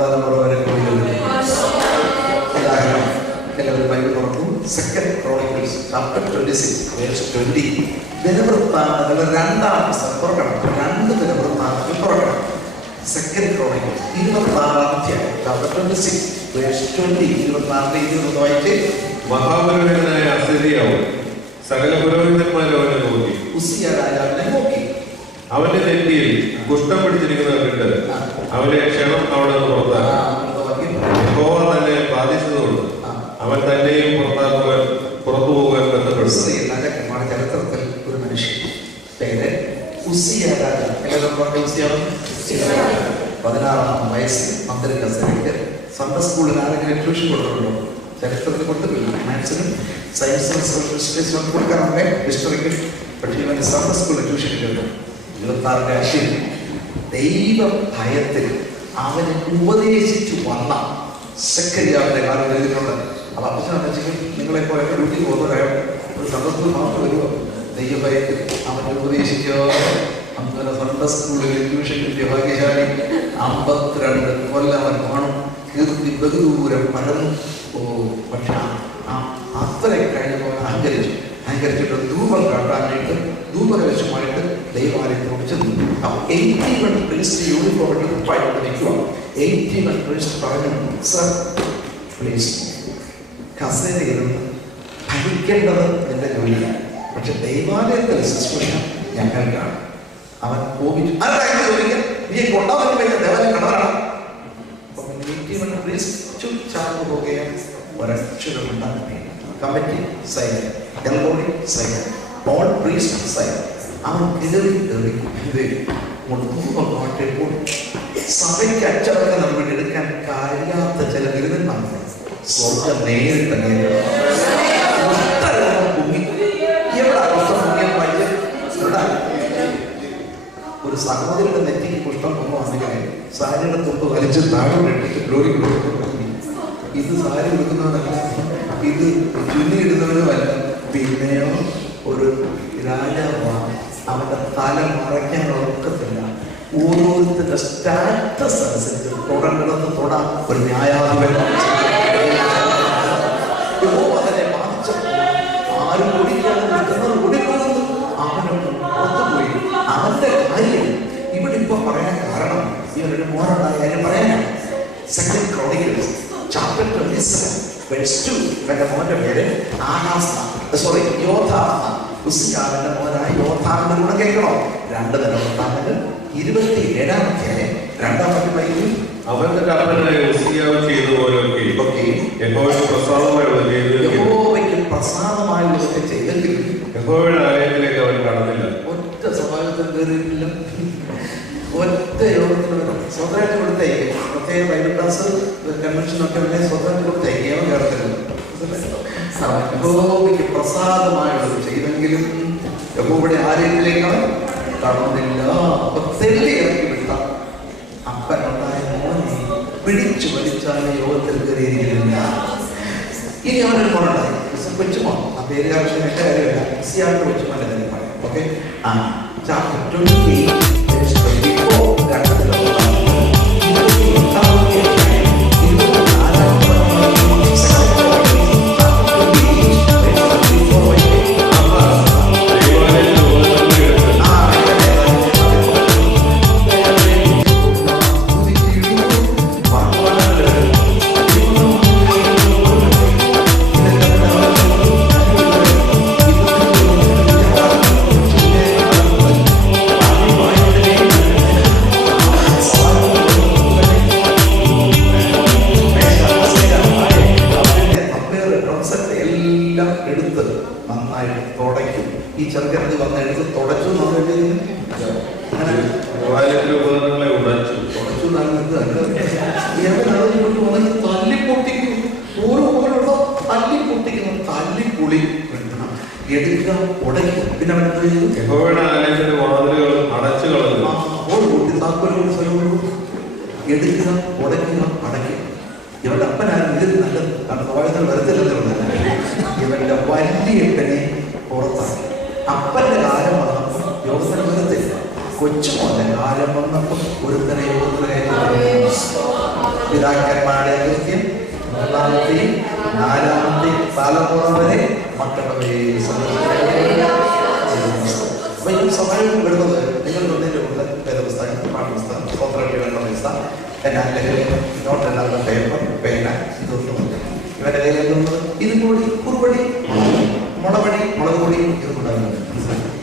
വരെ ഉദാഹരണം എല്ലാവരും ബൈബിൾ തുറക്കും. 2 Chronicles chapter 26:20. ദിനവൃത്താന്തങ്ങൾ 2-ാം പുസ്തകം തുറക്കണം. 2 ദിനവൃത്താന്തങ്ങൾ തുറക്കണം. 2 Chronicles 26-ാം chapter 26:20. 26-20 വായിച്ച്. മഹാപുരോഹിതനായ അസര്യാവ് സകല പുരോഹിതന്മാരും അവനെ നോക്കി. ഉസിയ രാജാവിനെ നോക്കി. അവന്റെ നെറ്റിയിൽ കുഷ്ഠം പിടിച്ചിരിക്കുന്നത് കണ്ട് അവനെ ക്ഷണം അവിടെ നിന്ന് പുറത്താക്കി. യഹോവ തന്നെ ബാധിച്ചതുകൊണ്ട് അവൻ തന്നെയും പുറത്തു പോകാൻ ബന്ധപ്പെട്ടു. രാജാക്കന്മാരുടെ ചരിത്രത്തിൽ ഒരു മനുഷ്യൻ പേര് ഉസിയ രാജാവ്. 16-ാം വയസ്സിൽ മന്ത്രി കസേരയ്ക്ക് സൺഡേ സ്കൂളിൽ ആരെങ്കിലും ട്യൂഷൻ കൊടുക്കുന്നുണ്ടോ? ചരിത്രത്തിൽ കൊടുത്തിട്ടില്ല. മാത്സിനും സയൻസിനും സോഷ്യൽ സ്റ്റഡീസിനും കൊടുക്കാറുണ്ട്, ഹിസ്റ്ററിക്കും. പക്ഷേ ഇവന് സൺഡേ സ്കൂളിൽ ട്യൂഷൻ കിട്ടുന്നു. 26-ന്റെ അശ്വിൻ ദൈവ ഭയത്തിൽ അവനെ ഉപദേശിച്ചു വന്ന സെക്രട്ടറിയാവിന്റെ കാലം എഴുതിയിട്ടുണ്ട്. അപ്പൊ അപ്പച്ചൻ അമ്മച്ചിക്കും നിങ്ങളെ പോലെ ഡ്യൂട്ടി പോകുന്നവരായോ ഒരു സന്ദർഭത്തിൽ മാത്രം വരുമോ ദൈവഭയത്തിൽ അവനെ ഉപദേശിക്കാതെ അങ്ങനെ സൺഡേ സ്കൂളിൽ ട്യൂഷൻ കിട്ടിയ ഭാഗ്യശാലി 52 കൊല്ലം അവൻ കാണും കീർത്തി ബഹുദൂരം പരന്നു. പക്ഷെ അത്ര കഴിഞ്ഞപ്പോൾ അഹങ്കരിച്ചിട്ട് ധൂപം കാട്ടാനായിട്ട് ധൂപകലശമായിട്ട് ദൈവാലയത്തോട് ചെന്നു. അപ്പോൾ 81 പ്രീസ്റ്റ് യൂണിഫോം ഇട്ട് നിൽക്കുക. 81 പ്രീസ്റ്റ് പറഞ്ഞു, സർ പ്ലീസ് കസേരയിരുന്ന് ഭരിക്കേണ്ടത് എൻ്റെ ജോലിയാണ്, പക്ഷെ ദൈവാലയത്തിലെ ശുശ്രൂഷ ഞങ്ങൾക്കാണ്. അവൻ കോപിച്ചു. നീ കൊണ്ടാവാൻ ദേവാലയം കടവരാണ്. ചുറ്റാപ്പ് പോകുകയാണ്. ഒരക്ഷരമുണ്ടാകുകയും കമ്മിറ്റി സൈലന്റ്, എൽബോഡി സൈലന്റ്, ഓൾ പ്രീസ്റ്റ് സൈലന്റ്. അവൻ ധൂപമാട്ടിയപ്പോൾ സഭയ്ക്ക് അച്ചടക്കം നമ്മൾ എടുക്കാൻ കഴിയാത്ത ചില ബിരുദന്മാർ സ്വർഗം നേരിട്ട് ഒരു സഹോദരിയുടെ നെറ്റിക്ക് പുഷ്പം കൊണ്ടുവന്നെങ്കിൽ സാരിയുടെ തൊട്ട് വലിച്ച് താഴോട്ടിട്ട് ഗ്ലോറി കൊടുക്കുന്നു. ഇത് സാരി കൊടുക്കുന്നവരല്ല, ഇത് ചുന്നിയിടുന്നവരുമല്ല. പിന്നെയോ ഒരു രാജാവാണ്, അവന്റെ തല മറയ്ക്കാൻ ഒക്കത്തില്ല. ഓരോരുത്തരുടെ സ്റ്റാറ്റസ് അനുസരിച്ച് തൊടേണ്ടതെന്ന് തൊടാൻ ഒരു ന്യായാധിപൻ അതിനെ ബാധിച്ചപ്പോൾ ആരും ഓടിക്കാതെ നിൽക്കുന്നത് ഓടിപ്പോകുന്നു. അവനൊക്കെ പുറത്തുപോയി. അവന്റെ കാര്യം ഇവിടെ ഇപ്പൊ പറയാൻ കാരണം ഇവനൊരു മോനുണ്ടായ കാര്യം പറയാനാണ്. 2 Chronicles chapter 27 verse 2. ഇവന്റെ മോന്റെ പേര് യോഥാം. ഉസ്സിയാവിന്റെ മോനായ യോഥാമിന്റെ കൂടെ കേൾക്കണോ? 2 ദിനവൃത്താന്തങ്ങൾ 27-ാം അധ്യായം 2-ാം വാക്യം. അവന്റെ കൽപ്പനയായ ഉസ്സിയാവ് ചെയ്തതുപോലെയൊക്കെ യഹോവയ്ക്ക് പ്രസാദമായുള്ളതൊക്കെ ചെയ്തെങ്കിലും യഹോവയുടെ ആലയത്തിലേക്ക് അവൻ കടന്നില്ല. ഒറ്റ സഭാഗത്തിൽ കയറിയിട്ടില്ല. ഒറ്റ യോഗത്തിന് സ്വന്തമായിട്ട് കൊടുത്തേക്കും. പ്രത്യേക ബൈബിൾ ക്ലാസ് കൺവെൻഷനൊക്കെ ഉണ്ടെങ്കിൽ സ്വന്തമായിട്ട് കൊടുത്തേക്കും. അവൻ കയറത്തില്ല. യഹോവയ്ക്ക് പ്രസാദമായുള്ളത് ചെയ്തെങ്കിലും യഹോവയുടെ ആലയത്തിലേക്ക് അവൻ കടന്നില്ല. അപ്പൊ തെല്ലി ഇറക്കി വിട്ട അപ്പനുണ്ടായ മോനെ പിടിച്ചു വലിച്ചാലും യോഗത്തിൽ കയറിയിരിക്കില്ല. ഇനി അവനൊരു മോനുണ്ടായി, കൊച്ചുമോ. ആ പേര് ആവശ്യമില്ല കാര്യമില്ല. ഇസിയാക്ക് കൊച്ചുമോനെ തന്നെ പറയാം. ഓക്കെ, ചാപ്റ്റർ 28 എടുക്കുക, ഉടയ്ക്കുക, അടയ്ക്കുക. ഇവരുടെ അപ്പനാരും ഇതിൽ നല്ലത്. കാരണം സ്വാഭാവികത്തിൽ വരത്തില്ലെന്നുള്ളത്. ഇവരുടെ വലിയപ്പനെ പുറത്താക്കി. അപ്പന്റെ കാലം വന്നപ്പോൾ യോഗത്തിന് വരത്തില്ല. കൊച്ചുമോന്റെ കാലം വന്നപ്പോൾ ഒരുത്തനെ യോഗത്തിന് പിതാക്കന്മാരുടെ കൃത്യം 3-ാമത്തെയും 4-ാമത്തെയും തലമുറ വരെ മക്കളുടെ അപ്പൊ ഈ സമയം വരുന്നത് നിങ്ങൾ ഒന്നിൻ്റെ കൂടെ വേദപുസ്തകം, പാഠപുസ്തകം, സ്വന്തം നോട്ടെല്ലാത്ത പേപ്പർ, പേന, ഇതൊന്നും ഇവരുടെ കയ്യിലെത്തുന്നത് ഇരുമ്പൊടി, കുറുപടി, മുളപടി, മുളക് പൊടി ഇതുകൊണ്ടാകുന്നത്.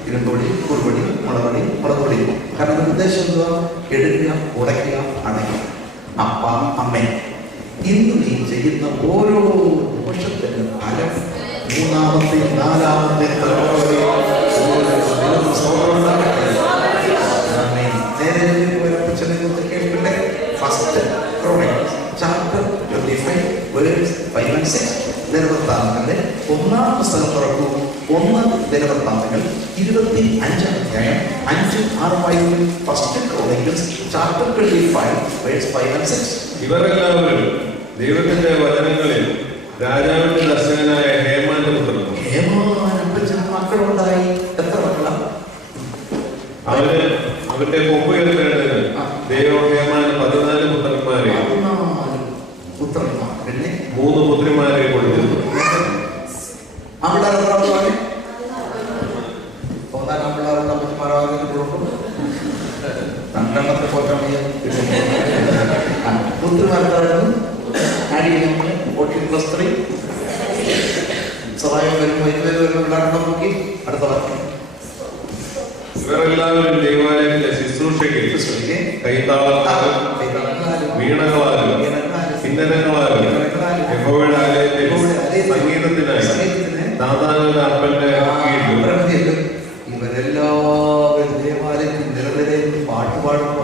ഇരുമ്പൊടി, കുറുപടി, മുളപടി, മുളക് പൊടി. കാരണം ഉദ്ദേശം എന്തുവാ? എടുക്കുക, ഉടയ്ക്കുക, അടയ്ക്കുക. അപ്പ, അമ്മ, ഇന്ന് നീ ചെയ്യുന്ന ഓരോ ദോഷത്തിന് ഫലം 3-ാമത്തെയും 4-ാമത്തെയും തലമുറ ദിനവൃത്താന്തങ്ങളുടെ 1-ാം പുസ്തകം തുറക്കൂ. 1 ദിനവൃത്താന്തങ്ങൾ 25-ാം അധ്യായം 5-6 വാക്യങ്ങൾ. First Chronicles chapter 25 verse 5 and 6. ഇവരെല്ലാവരും ദൈവത്തിന്റെ വചനങ്ങളിൽ രാജാവിന്റെ ദർശകനായ ഹേമാന്റെ പുത്രനും അവന്റെ കൊമ്പ് ഉയർത്തേണ്ടതിന് ദൈവം ഹേമാന് 14 പുത്രന്മാരെ 3 പുത്രിമാരെ കൊടുത്തു. അവിടെ രണ്ടെണ്ണത്തെ പോറ്റാൻ പുത്രിമാർക്കായിരുന്നു സഹായം വരുമ്പോൾ നോക്കി അടുത്ത വാക്യം. ഇവരെല്ലാവരും ദൈവാലയത്തിലെ ശുശ്രൂഷയ്ക്ക് കൈത്താളത്താലും വീണകളാലും കിന്നരങ്ങളാലും യഹോവയുടെ ആലയത്തിൽ സംഗീതത്തിനായി ദാതാവിന്റെ അപ്പന്റെ കീഴിലും ഇവരെല്ലാവരും ദേവാലയത്തിൽ നിരന്തരം പാട്ട് പാടുന്നു.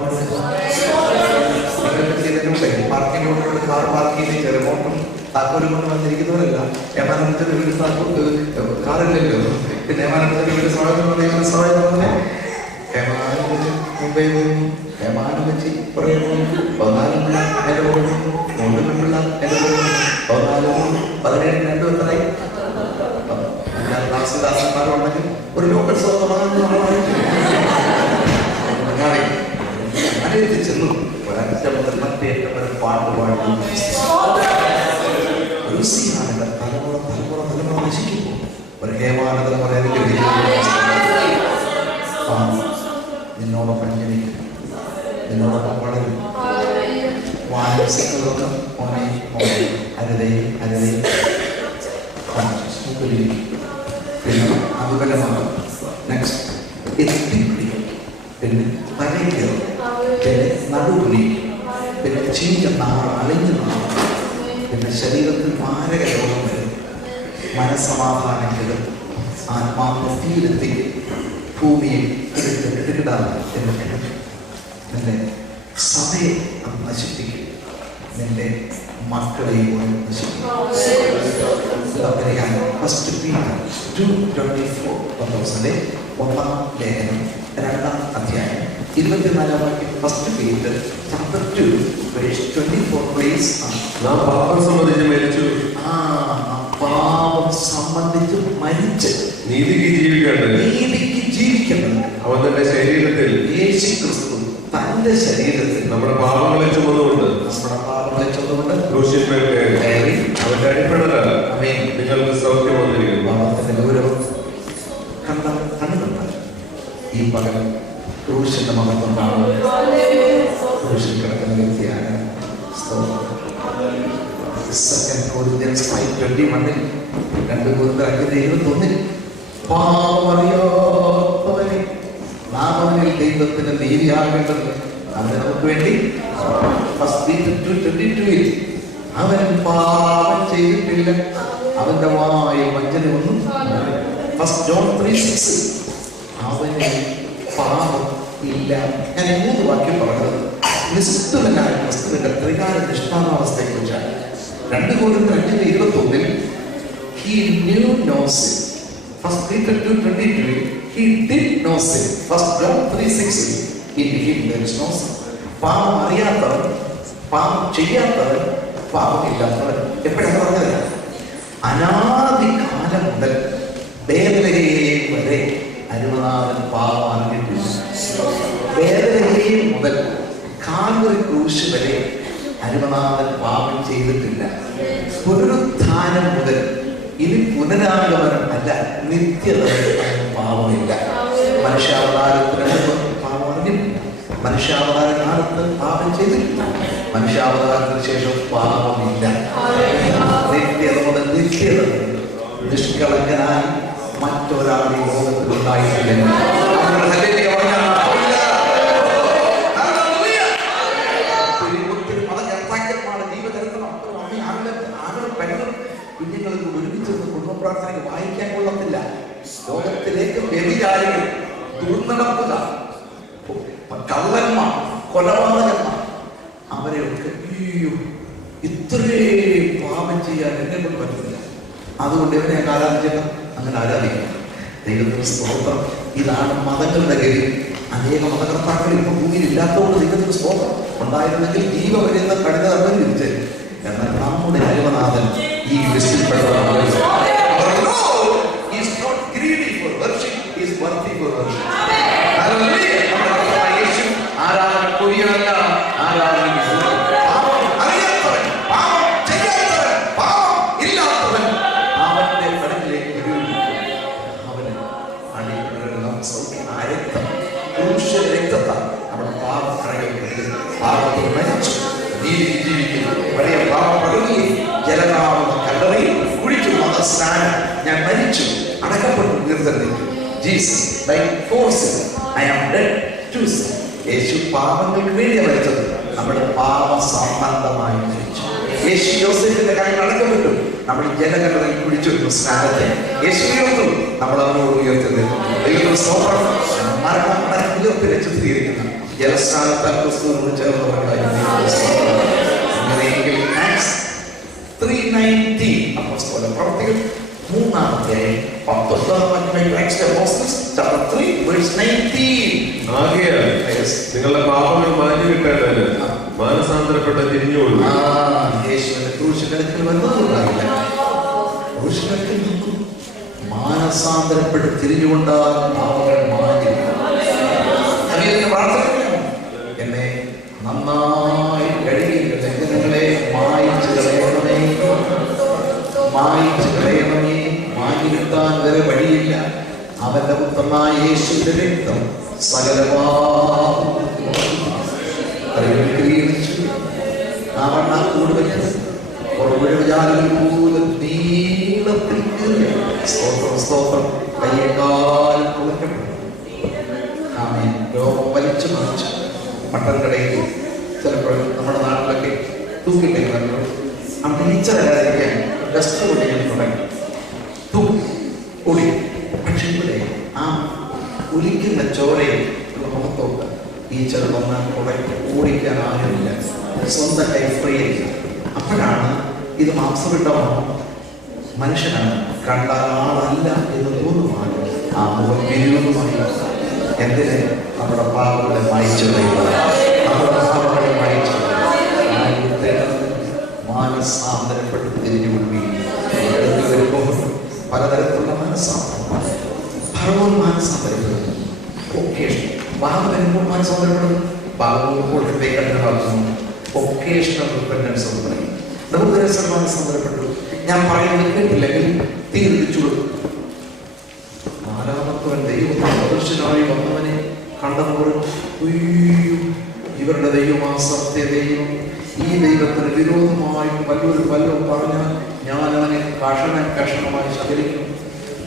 പാർക്കിങ്ങിനോട് കാർ പാർക്ക് ചെയ്ത് ചെറുമോട്ടും താക്കോലും കൊണ്ട് വന്നിരിക്കുന്നവരല്ല. ഏമാനത്തിന്റെ വീട് കാറില്ലല്ലോ. പിന്നെ ഏമാനത്തിന്റെ വീട് സ്വാഗതം മുംബൈ ഏമാനം വെച്ച് പറയുന്നു 14 പിള്ള എന്റെ പോകുന്നു, 3 പെൺപിള്ള എന്റെ പോകുന്നു, 14 17 2 എത്രയായി. ദാസന്മാരുണ്ടെങ്കിൽ ഒരു ലോക്കൽ അനേകത്തിൽ ചെന്നു ഒരറ്റ മുതൽ മറ്റേറ്റം വരെ പാട്ട് പാടി തലമുറ നശിക്കുമ്പോൾ ഒരു ഹേമാന തലമുറ നിന്നോടൊപ്പം ജനിക്കും, നിന്നോടൊപ്പം വളരും. വാനസികളൊക്കെ അരുതേ പിന്നെ അതുബലമാണ്. നെക്സ്റ്റ് എത്തിപ്പിടി, പിന്നെ തലയ്ക്ക്, പിന്നെ നടുപുലി, പിന്നെ ചീഞ്ഞ നാറ്, അലിഞ്ഞ നാറ്, പിന്നെ ശരീരത്തിൽ മാരക രോഗം വരും, മനസ്സമാധാനം കിടും, ആത്മാവിനെ തീരെത്തിക്കും, ഭൂമിയിൽ എടുക്കിടാതെ നിന്റെ സഭയെ നശിപ്പിക്കും, നിന്റെ മക്കളെയും നശിപ്പിക്കും. ഫസ്റ്റ് പീറ്റർ 2:24 1-ാം ലേഖനം 2-ാം അധ്യായം 24-ാം വാക്യം. First Peter chapter 2:24 please. നാം പാപം സംബന്ധിച്ച് മരിച്ചു, പാപം സംബന്ധിച്ച് മരിച്ച് നീതിക്ക് ജീവിക്കേണ്ടത് അവൻ തന്റെ ശരീരത്തിൽ യേശു ക്രിസ്തു തന്റെ ശരീരത്തിൽ നമ്മുടെ പാപങ്ങളെ ചുമന്നുകൊണ്ട് ക്രൂശിന്മേൽ കയറി അവന്റെ അടിപ്പിണരാൽ നിങ്ങൾക്ക് സൗഖ്യം വന്നിരിക്കുന്നു. പാപത്തിന്റെ ഗൗരവം കണ്ടുകൊണ്ടാണ് ഈ പകൽ ക്രൂശിന്റെ മഹത്വം കാണുന്നത്. ക്രൂശിൽ കിടക്കുന്ന വ്യക്തിയാണ്. 2 Corinthians 5:21 പാപമറിയാത്തവനെ നാം അവനിൽ ദൈവത്തിന് നീതിയാകേണ്ടത് അവന് നമുക്ക് വേണ്ടി. ഫസ്റ്റ് പീറ്റർ 2:22 അവൻ പാപം ചെയ്തിട്ടില്ല, അവന്റെ വായിൽ വഞ്ചന ഒന്നും. ഫസ്റ്റ് ജോൺ 3:6 അവന് പാപം ഇല്ല. ഞാൻ 3 വാക്യം പറഞ്ഞത് നിസ്തുലനായ വസ്തുവിന്റെ ത്രികാല നിഷ്ഠാനാവസ്ഥയെ കുറിച്ചാണ്. 2 Corinthians 5:21 he knew no sin. First Peter 2:23 he did no sin. First John 3:6 in him there is no sin. പാപം അറിയാത്തവൻ, പാപം ചെയ്യാത്തവൻ, പാപമില്ലാത്തവൻ. എപ്പോഴാണ് പറഞ്ഞത്? അനാദികാലം മുതൽ ബേത്ലഹേം വരെ അരുമനാഥൻ പാപം അറിഞ്ഞിട്ടില്ല. ബേത്ലഹേം മുതൽ കാൽവരി ക്രൂശ് വരെ അരുമനാഥൻ പാപം ചെയ്തിട്ടില്ല. പുനരുത്ഥാനം മുതൽ ഇനി പുനരാഗമനം അല്ല, നിത്യത പാപമില്ല. മനുഷ്യാവതാരത്തിന് മുമ്പ് പാപം അറിഞ്ഞിട്ടില്ല, മനുഷ്യാവതാര കാലത്ത് പാപം ചെയ്തിട്ടില്ല, മനുഷ്യാവതാരത്തിന് ശേഷം പാപമില്ല. നിത്യത മുതൽ നിത്യത നിഷ്കളങ്കനായി മറ്റൊരാൾ ഈ ലോകത്തിൽ ഉണ്ടായിട്ടില്ല. കുഞ്ഞുങ്ങൾക്ക് ഒരുമിച്ച് കുടുംബ പ്രാർത്ഥനയ്ക്ക് വായിക്കാൻ കൊള്ളത്തില്ല. ലോകത്തിലേക്ക് വ്യഭിചാരികൾ, ദുർനടപ്പുകാർ, കള്ളന്മാർ, കൊലപാതകന്മാർ, അവരെയൊക്കെ ഇത്രയും പാപം ചെയ്യാൻ എന്നെ കൊണ്ട് പറ്റില്ല. അതുകൊണ്ട് എവനെ ആരാധിക്കണം, അങ്ങനെ ആരാധിക്കണം. ദൈവത്തിന് സ്തോത്രം. ഇതാണ് മതങ്ങളുടെ ഗതി. അനേക മതകർത്താക്കൾ ഇപ്പൊ ഭൂമിയിൽ ഇല്ലാത്തതുകൊണ്ട് ദൈവത്തിന് സ്തോത്രം. ഉണ്ടായിരുന്നെങ്കിൽ ജീവ വരുന്ന കഠിന കർമ്മം തിരിച്ച്. എന്നാൽ നമ്മുടെ അരുമനാഥൻ ഈ ലിസ്റ്റിൽപ്പെട്ടതാണ്. He is not greedy for worship, he is worthy for worship. Hallelujah. Jesus by force I am dead to sin. യേശു പാപങ്ങൾക്ക് വേണ്ടി മരിച്ചത് നമ്മുടെ പാപ സംബന്ധമായി മരിച്ചു. യേശു യോസേഫിന്റെ കയ്യിൽ അടക്കപ്പെട്ടു, നമ്മൾ ജലകടലിൽ കുഴിച്ചു സ്നാനത്തെ. യേശു ഉയർത്തു, നമ്മൾ അവനോട് ഉയർത്തുന്നത് മരണത്തിന് ചിത്രീകരിക്കുന്നു. ജലസ്നാനത്താൽ ക്രിസ്തുവിനോട് ചേർന്നവരായി. അങ്ങനെയെങ്കിൽ ആക്ട്സ് 3:19 അപ്പോസ്തല പ്രവൃത്തികൾ 3-ാം 19. ആകയാൽ നിങ്ങളുടെ പാപങ്ങൾ മാറ്റിവിട്ടതിന് മാനസാന്തരപ്പെട്ട തിരിഞ്ഞുകൊള്ളു. യേശുവിന്റെ ക്രൂശിക്കടത്തിൽ വന്നതുണ്ടായില്ല. ക്രൂശിക്കടത്തിൽ നിന്നും മാനസാന്തരപ്പെട്ട് തിരിഞ്ഞുകൊണ്ടാൽ പാപങ്ങൾ മാറ്റി. എന്നെ നന്നായി കഴുകിയ ലംഘനങ്ങളെ മായിച്ചു കളയണമേ, മായിച്ചു കളയണമേ. മാറ്റി കിട്ടാൻ വരെ വഴിയില്ല. അവന്റെ പുത്രനായ യേശുവിന്റെ രക്തം രോഗം വലിച്ചു മറിച്ചു. മട്ടൻ കടയിൽ ചിലപ്പോൾ നമ്മുടെ നാട്ടിലൊക്കെ തൂക്കിട്ടേക്കുമല്ലോ. ആ മിനിച്ച വരാതിരിക്കാൻ ഡസ്റ്റ് കൂടി ഞാൻ തുടങ്ങി കൂടി. പക്ഷെ ഇവിടെ ആ ഒലിക്കുന്ന ചോരയിൽ മുഖത്തോട്ട് ഈ ചെറുതൊന്നാൽ ഓടിക്കാൻ ആരുമില്ല. സ്വന്തം കൈ ഫ്രീ ആയില്ല. അപ്പോഴാണ് ഇത് മാംസപിണ്ഡമാണോ മനുഷ്യനാണ്, കണ്ടാൽ ആളല്ല എന്ന് തോന്നുമാണ്. ആ മുഖം വിരുദ്ധമായി എന്തിന് നമ്മുടെ പാപങ്ങളെ മായിച്ചു നമ്മുടെ പാപങ്ങളെ മായിച്ചു മാനസാന്തരപ്പെട്ട് തിരിഞ്ഞു വരുമ്പോൾ പലതരത്തിലുള്ള മനസ്സാന്തരമാണ്. ഭർവോൻ മാനസാന്തരപ്പെടുന്നു. വരുമ്പോൾ മാനസാന്തരപ്പെടുന്നു. ഭാഗവും ഒക്കേഷണൽ റിപ്പന്റൻസ് എന്ന് പറയും. ബഹുദരസം മാനസാന്തരപ്പെട്ടു. ഞാൻ പറയുന്നത് കേട്ടില്ലെങ്കിൽ തീർത്തിച്ചു കൊടുക്കും. നാലാമത്തവൻ ദൈവത്തിന് സദൃശനായി വന്നവനെ കണ്ടപ്പോൾ ഇവരുടെ ദൈവം ആ സത്യദൈവം, ഈ ദൈവത്തിന് വിരോധമായി വല്ലതും പറഞ്ഞാൽ ഞാൻ അവനെ കഷണമായി ശകരിക്കും.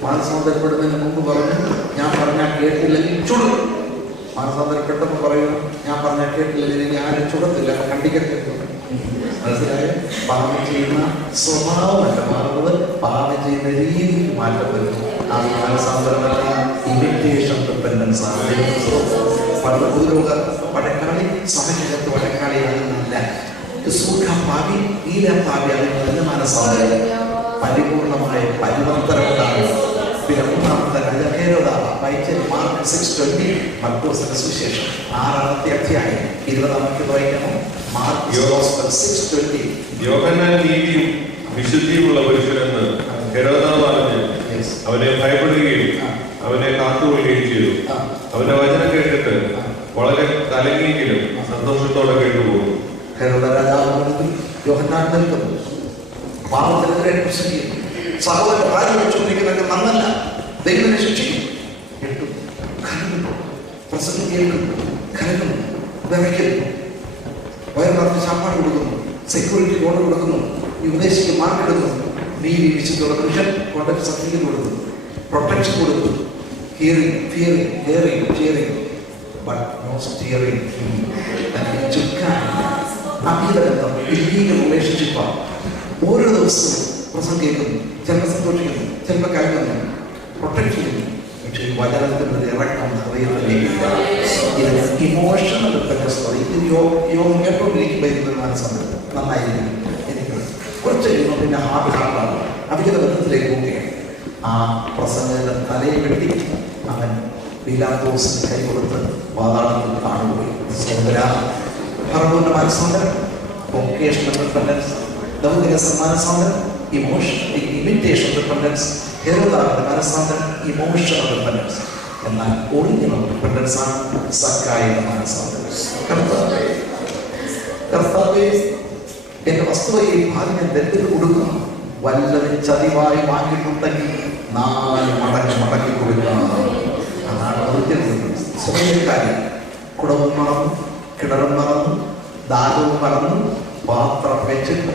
മാനസാന്തരപ്പെടുന്നതിന് മുമ്പ് പറഞ്ഞു, ഞാൻ പറഞ്ഞാൽ കേട്ടില്ലെങ്കിൽ ചുടും. മാനസാന്തരപ്പെട്ടപ്പോൾ പറയുന്നു, ഞാൻ പറഞ്ഞാൽ കേട്ടില്ലെങ്കിൽ ഇനി ആരും ചുടത്തില്ല, കണ്ടിക്കത്തില്ല. മനസ്സിലായ? പാപം ചെയ്യുന്ന സ്വഭാവമല്ല മാറുന്നത്, പാപം ചെയ്യുന്ന രീതിക്ക് മാറ്റം വരുന്നു. ആ മാനസാന്തരമല്ല ഇമിറ്റേഷൻ റിപ്പന്റൻസ് ആണ്. പൊതുലോക വടക്കാളി സഭയ്ക്കകത്ത് വടക്കാളി അതൊന്നല്ല. സൂഖഭാവി ഈലഭാവി അതിന് മാനസാന്തരം പരിപൂർണമായ പരിവർത്തനമുണ്ടാണ്. പിന്നെ മൂന്നാമത്തെ മാർക്ക് 6:20 മർക്കോസിന്റെ സുവിശേഷം 6-ാമത്തെ അധ്യായം 20-ാമത്തെ വായിക്കണം. മാർക്ക് 6:20 യോഹന്നാൻ നീതിയും വിശുദ്ധിയുമുള്ള പുരുഷനെന്ന് ഹെരോദാവ് അറിഞ്ഞ് അവനെ ഭയപ്പെടുകയും അവനെ കാത്തുകൊള്ളുകയും ചെയ്തു. അവന്റെ വചനം കേട്ടിട്ട് വളരെ കലങ്ങിയെങ്കിലും സന്തോഷത്തോടെ കേട്ടുപോകും. ഹെരോദ രാജാവ് യോഹന്നാൻ നിൽക്കുന്നു, പാവത്തിനെതിരെ പ്രസംഗിക്കുന്നു. സഹോദരൻ കാര്യം വെച്ചുകൊണ്ടിരിക്കുന്നത് നന്നല്ല, ദൈവത്തിനെ ശിക്ഷിക്കും. കേട്ടു, കലങ്ങുന്നു, പ്രസംഗം കേൾക്കുന്നു, കലങ്ങുന്നു, വിറയ്ക്കുന്നു, വയറിനകത്ത് ചാപ്പാട് കൊടുക്കുന്നു, സെക്യൂരിറ്റി ലോൺ കൊടുക്കുന്നു, ഈ ഉപദേശിക്ക് മാർക്ക് എടുക്കുന്നു, നീതി വിശുദ്ധുള്ള പുരുഷൻ കോണ്ടക്ട് സർട്ടിഫിക്കറ്റ് കൊടുക്കുന്നു, പ്രൊട്ടക്ഷൻ കൊടുക്കുന്നു, ഹിയറിംഗ് but no steering. ചുക്കാൻ അഭിബന്ധം ഇല്ലീഗൽ റിലേഷൻഷിപ്പാണ്. ഓരോ ദിവസവും പ്രസംഗം കേൾക്കുന്നു, ചിലപ്പോൾ സന്തോഷിക്കുന്നു, ചിലപ്പോൾ കലങ്ങുന്നു, പ്രൊട്ടക്ട് ചെയ്യുന്നു. പക്ഷേ ഈ വചനത്തിൻ്റെ ഇറക്കം ഹൃദയത്തിലേക്കില്ല. ഇത് ഇമോഷണൽ ഡിപ്പെൻഡൻസ് പറയും. ഇത് യോഗം കേട്ടോണ്ടിരിക്കുമ്പോൾ ഇതിന് മനസ്സുണ്ട്, നന്നായിരിക്കും. എനിക്ക് കുറച്ച് കഴിയുമ്പോൾ പിന്നെ ഹാർട്ടാണ് അഭിജിത ബന്ധത്തിലേക്ക് പോവുകയാണ്. ആ പ്രസംഗത്തിന്റെ തലയെ വെട്ടി അവൻ പീലാത്തോസിന് കൈ കൊടുത്ത് പാതാളത്തിൽ കാണുകയും ഫറവോന്റെ മാനസാന്തരം, വൊക്കേഷണൽ ഡിപ്പെൻഡൻസ്, ദൗത്യരസം മാനസാന്തരം, ഇമിറ്റേഷൻ ഡിപ്പെൻഡൻസ്, ഹെരോദാവിന്റെ മാനസാന്തരം, ഇമോഷണൽ ഡിപ്പെൻഡൻസ്. എന്നാൽ ഒറിജിനൽ ഡിപ്പെൻഡൻസ് ആണ് സക്കായിയുടെ മാനസാന്തരം. കർത്താവേ എന്റെ വസ്തുവയെ ഭാഗ്യം ദരിദ്രർക്ക് കൊടുക്കുക, വല്ലതും ചതിവായി വാങ്ങിയിട്ടുണ്ടെങ്കിൽ 4 മടങ്ങ് മടക്കി കൊടുക്കുക. അതാണ് സ്വന്തക്കാരി. കുടവും മറന്നു, കിണറും മറന്നു, ദാഹവും മറന്നു, പാത്രം വെച്ചിട്ട്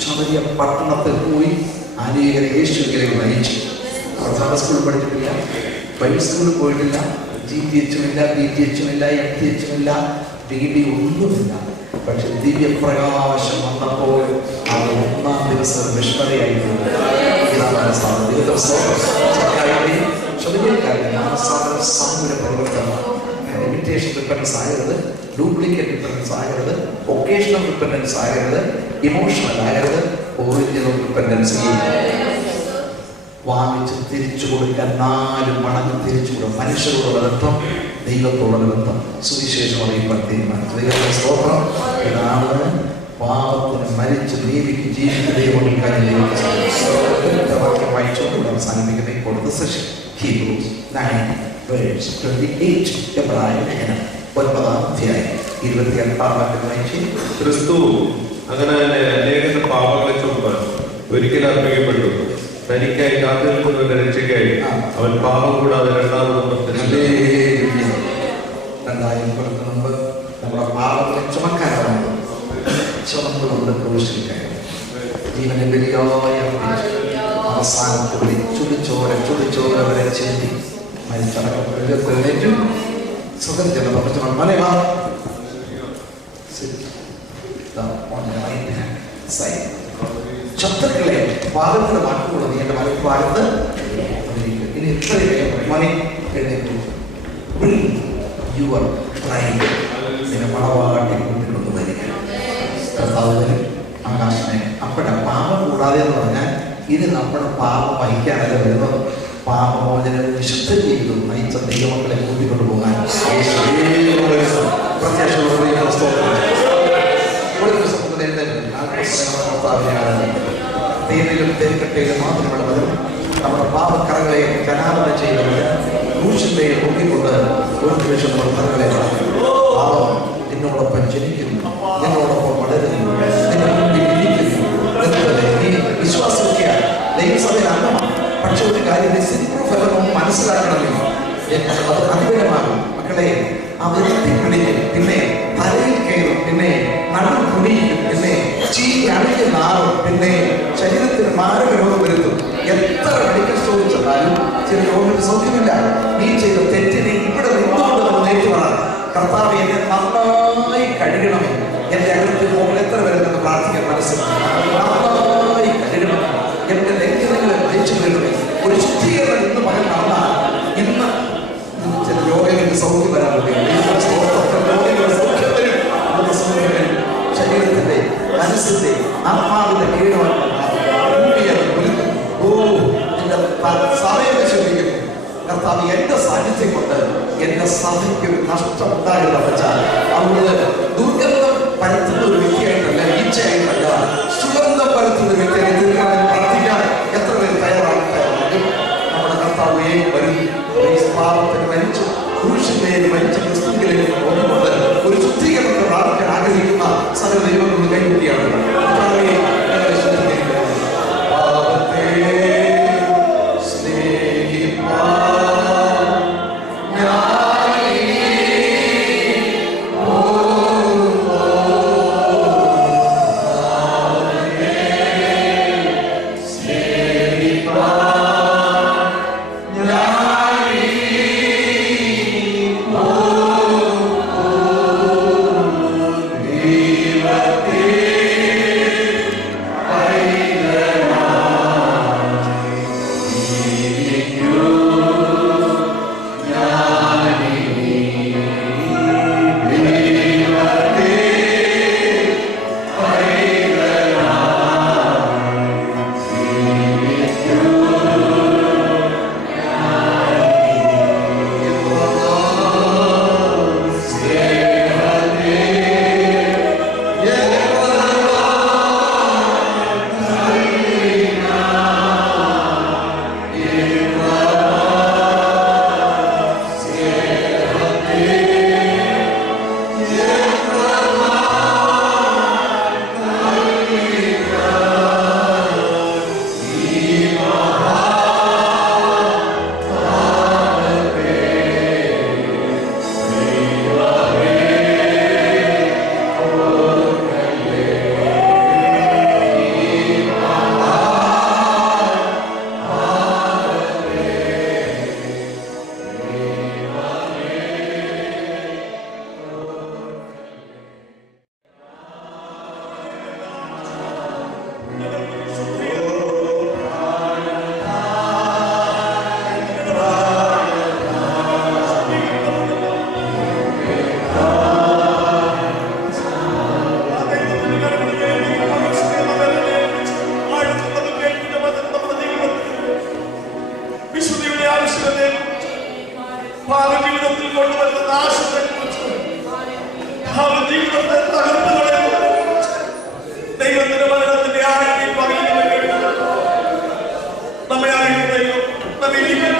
ശബരിയ പട്ടണത്തിൽ പോയി അനേകരെ യേശുവിലേക്ക് നയിച്ചു. പ്രധാന സ്കൂളിൽ പഠിച്ചിട്ടില്ല, ബൈബിൾ സ്കൂളിൽ പോയിട്ടില്ല, GTH ഇല്ല, PTH ഇല്ല, MTH ഇല്ല, DD ഒന്നുമില്ല. പക്ഷെ ദിവ്യപ്രകാശം വന്നപ്പോൾ അത് 1-ാം ദിവസം മിഷണറിയായിരുന്നു. ഇതാണ് സാധനം. സമൂല പ്രവർത്തനമാണ്. ഇമിറ്റേഷൻ റിപ്പൻഡൻസ് ആകരുത്, ഡ്യൂപ്ലിക്കേറ്റ് റിപ്പൻഡൻസ് ആകരുത്, ഒക്കേഷണൽ റിപ്പൻഡൻസ് ആകരുത്, ഇമോഷണൽ ആകരുത്, ഒറിജിനൽ റിപ്പൻഡൻസ് വാങ്ങിച്ച് തിരിച്ചു കൊടുക്കാൻ 4 മടങ്ങ് തിരിച്ചു കൊടുക്കും. മനുഷ്യരോടുള്ള ബന്ധം, ദൈവത്തോടുള്ള ബന്ധം, സുവിശേഷം അറിയിക്കാൻ തീരുമാനിച്ചു. ദൈവത്തിന്റെ സ്തോത്രം. ഇതാണ് പാപത്തിന് മരിച്ച് നീതിക്ക് ജീവിക്കുന്ന ദൈവങ്ങളുടെ വാക്യം വായിച്ചുകൊണ്ട് അവസാനിപ്പിക്കുന്ന ഇപ്പോഴത്തെ സെഷൻ. Hebrews 9:28 എബ്രായ ലേഖനം 9-ാം അധ്യായം 28-ാം വാക്യം വായിച്ച്. ക്രിസ്തു അങ്ങനെ തന്നെ അനേക പാപങ്ങളെ ചുമക്കാൻ ഒരിക്കൽ അർപ്പിക്കപ്പെട്ടു. തനിക്കായി കാത്തിരിക്കുന്നവരുടെ രക്ഷയ്ക്കായി അവൻ പാപം കൂടാതെ രണ്ടാമതും മുമ്പ് നമ്മുടെ പാപങ്ങളെ ചുമക്കാനാണ് ചുമന്നുകൊണ്ട് ക്രൂശിൽ കയറി ജീവനെ ബലിയായ അവസാനത്തോടെ ചുടിച്ചോര വരെ ചെന്തി മരിച്ചടക്കപ്പെട്ടു. സുഖം ചെന്ന് പറഞ്ഞു മലയാ ശത്രുക്കളെ പാദത്തിന്റെ വാക്കുകൾ നീ എന്റെ മലക്ക് ഭാഗത്ത് ഇനി എത്രയും മണി എഴുന്നേറ്റു. നിന്നെ മണവാട്ടി കൂട്ടിക്കൊണ്ട് വരിക. ആകാശനെ അപ്പോഴാ പാപം കൂടാതെ എന്ന് പറഞ്ഞാൽ ഇത് നമ്മുടെ പാപം വഹിക്കാനല്ല വരുന്നത്. പാപമോചനം വിശുദ്ധ ജീവിതം നയിച്ച ദൈവമക്കളെ കൂട്ടിക്കൊണ്ട് പോകാൻ തേനിലും തേൻകട്ടയിലും മാത്രമുള്ള ബദലും നമ്മുടെ പാപക്കറകളെ കനാപനം ചെയ്യുന്നത് ക്രൂശിന്റെ നോക്കിക്കൊണ്ട് ഒരു നിമിഷം നമ്മൾ കറകളെ പാപം നിന്നോടൊപ്പം ജനിക്കുന്നു, നിന്നോടൊപ്പം വളരുന്നു, നിന്റെ മുമ്പിൽ ഇരിക്കുന്നു. നീ വിശ്വാസമൊക്കെ ദൈവസഭയിൽ അംഗമാണ്. പക്ഷെ ഒരു കാര്യം ഫലവും മനസ്സിലാക്കണമെങ്കിൽ അത് അനുകൂലമാകും. മക്കളെ അവരുത്തി പിടിക്കും, പിന്നെ തലയിൽ കയറും, പിന്നെ നടുവ് കുടിക്കും, പിന്നെ ചീഞ്ഞ് നാറും, പിന്നെ ശരീരത്തിന് മാരക രോഗം വരുത്തും. എത്ര മെഡിക്കൽ സ്റ്റോറിൽ ചെന്നാലും ചില രോഗത്തിന് സൗഖ്യമില്ല. നീ ചെയ്ത തെറ്റിനെ ഇവിടെ നിന്നുകൊണ്ട് നമ്മൾ നേരിടുവാണ്. കർത്താവ് എന്നെ നന്നായി കഴുകണമേ. എന്റെ അകത്ത് പോകുമ്പോൾ എത്ര പേരെ നിന്ന് പ്രാർത്ഥിക്കാൻ മനസ്സിലാക്കി നന്നായി കഴുകണം. എന്റെ ലംഘനങ്ങളെ അയച്ചു വരണമേ. ഒരു ശുദ്ധീകരണം ഇന്ന് മകൻ നടന്നാൽ ഇന്ന് ചില രോഗങ്ങൾക്ക് സൗഖ്യം വരാൻ ശരീരത്തിന്റെ മനസ്സിന്റെ ആത്മാവിന്റെ കീഴമാണ് സമയം ശ്രദ്ധിക്കുന്നു. കർത്താവ് എന്റെ സാന്നിധ്യം കൊണ്ട് എന്റെ സഭയ്ക്ക് നഷ്ടം ഉണ്ടാകുന്ന വെച്ചാൽ അവിടെ ദുർഗന്ധം പരത്തുന്ന ഒരു വ്യക്തിയായിട്ടല്ല, ഈച്ചയായിട്ടല്ല, സുഗന്ധം പരത്തുന്ന വ്യക്തിയായി തീർക്കാൻ പ്രാർത്ഥിക്കാൻ എത്ര പേര് തയ്യാറാണ്? നമ്മുടെ കർത്താവ് വരുന്നു. പാപത്തിന് മരിച്ചു, പുരുഷന്റെ മരിച്ച ക്രിസ്തുവിലേക്ക് പോകുന്നത് ഒരു ശുദ്ധീകരണത്തെ പ്രാർത്ഥിക്കാൻ ആഗ്രഹിക്കുന്ന സകല ദൈവങ്ങളുടെ കൈകുട്ടിയാണ്. കൊണ്ടുവരുന്ന നാശത്തെ കുറിച്ച്, അവൻ ജീവിതത്തെ തകർത്തുകളെ ദൈവത്തിന്റെ മരണത്തിന്റെ ആഴത്തിൽ പകരുന്നത് നമ്മെ അറിയുന്ന ദൈവം നമ്മെ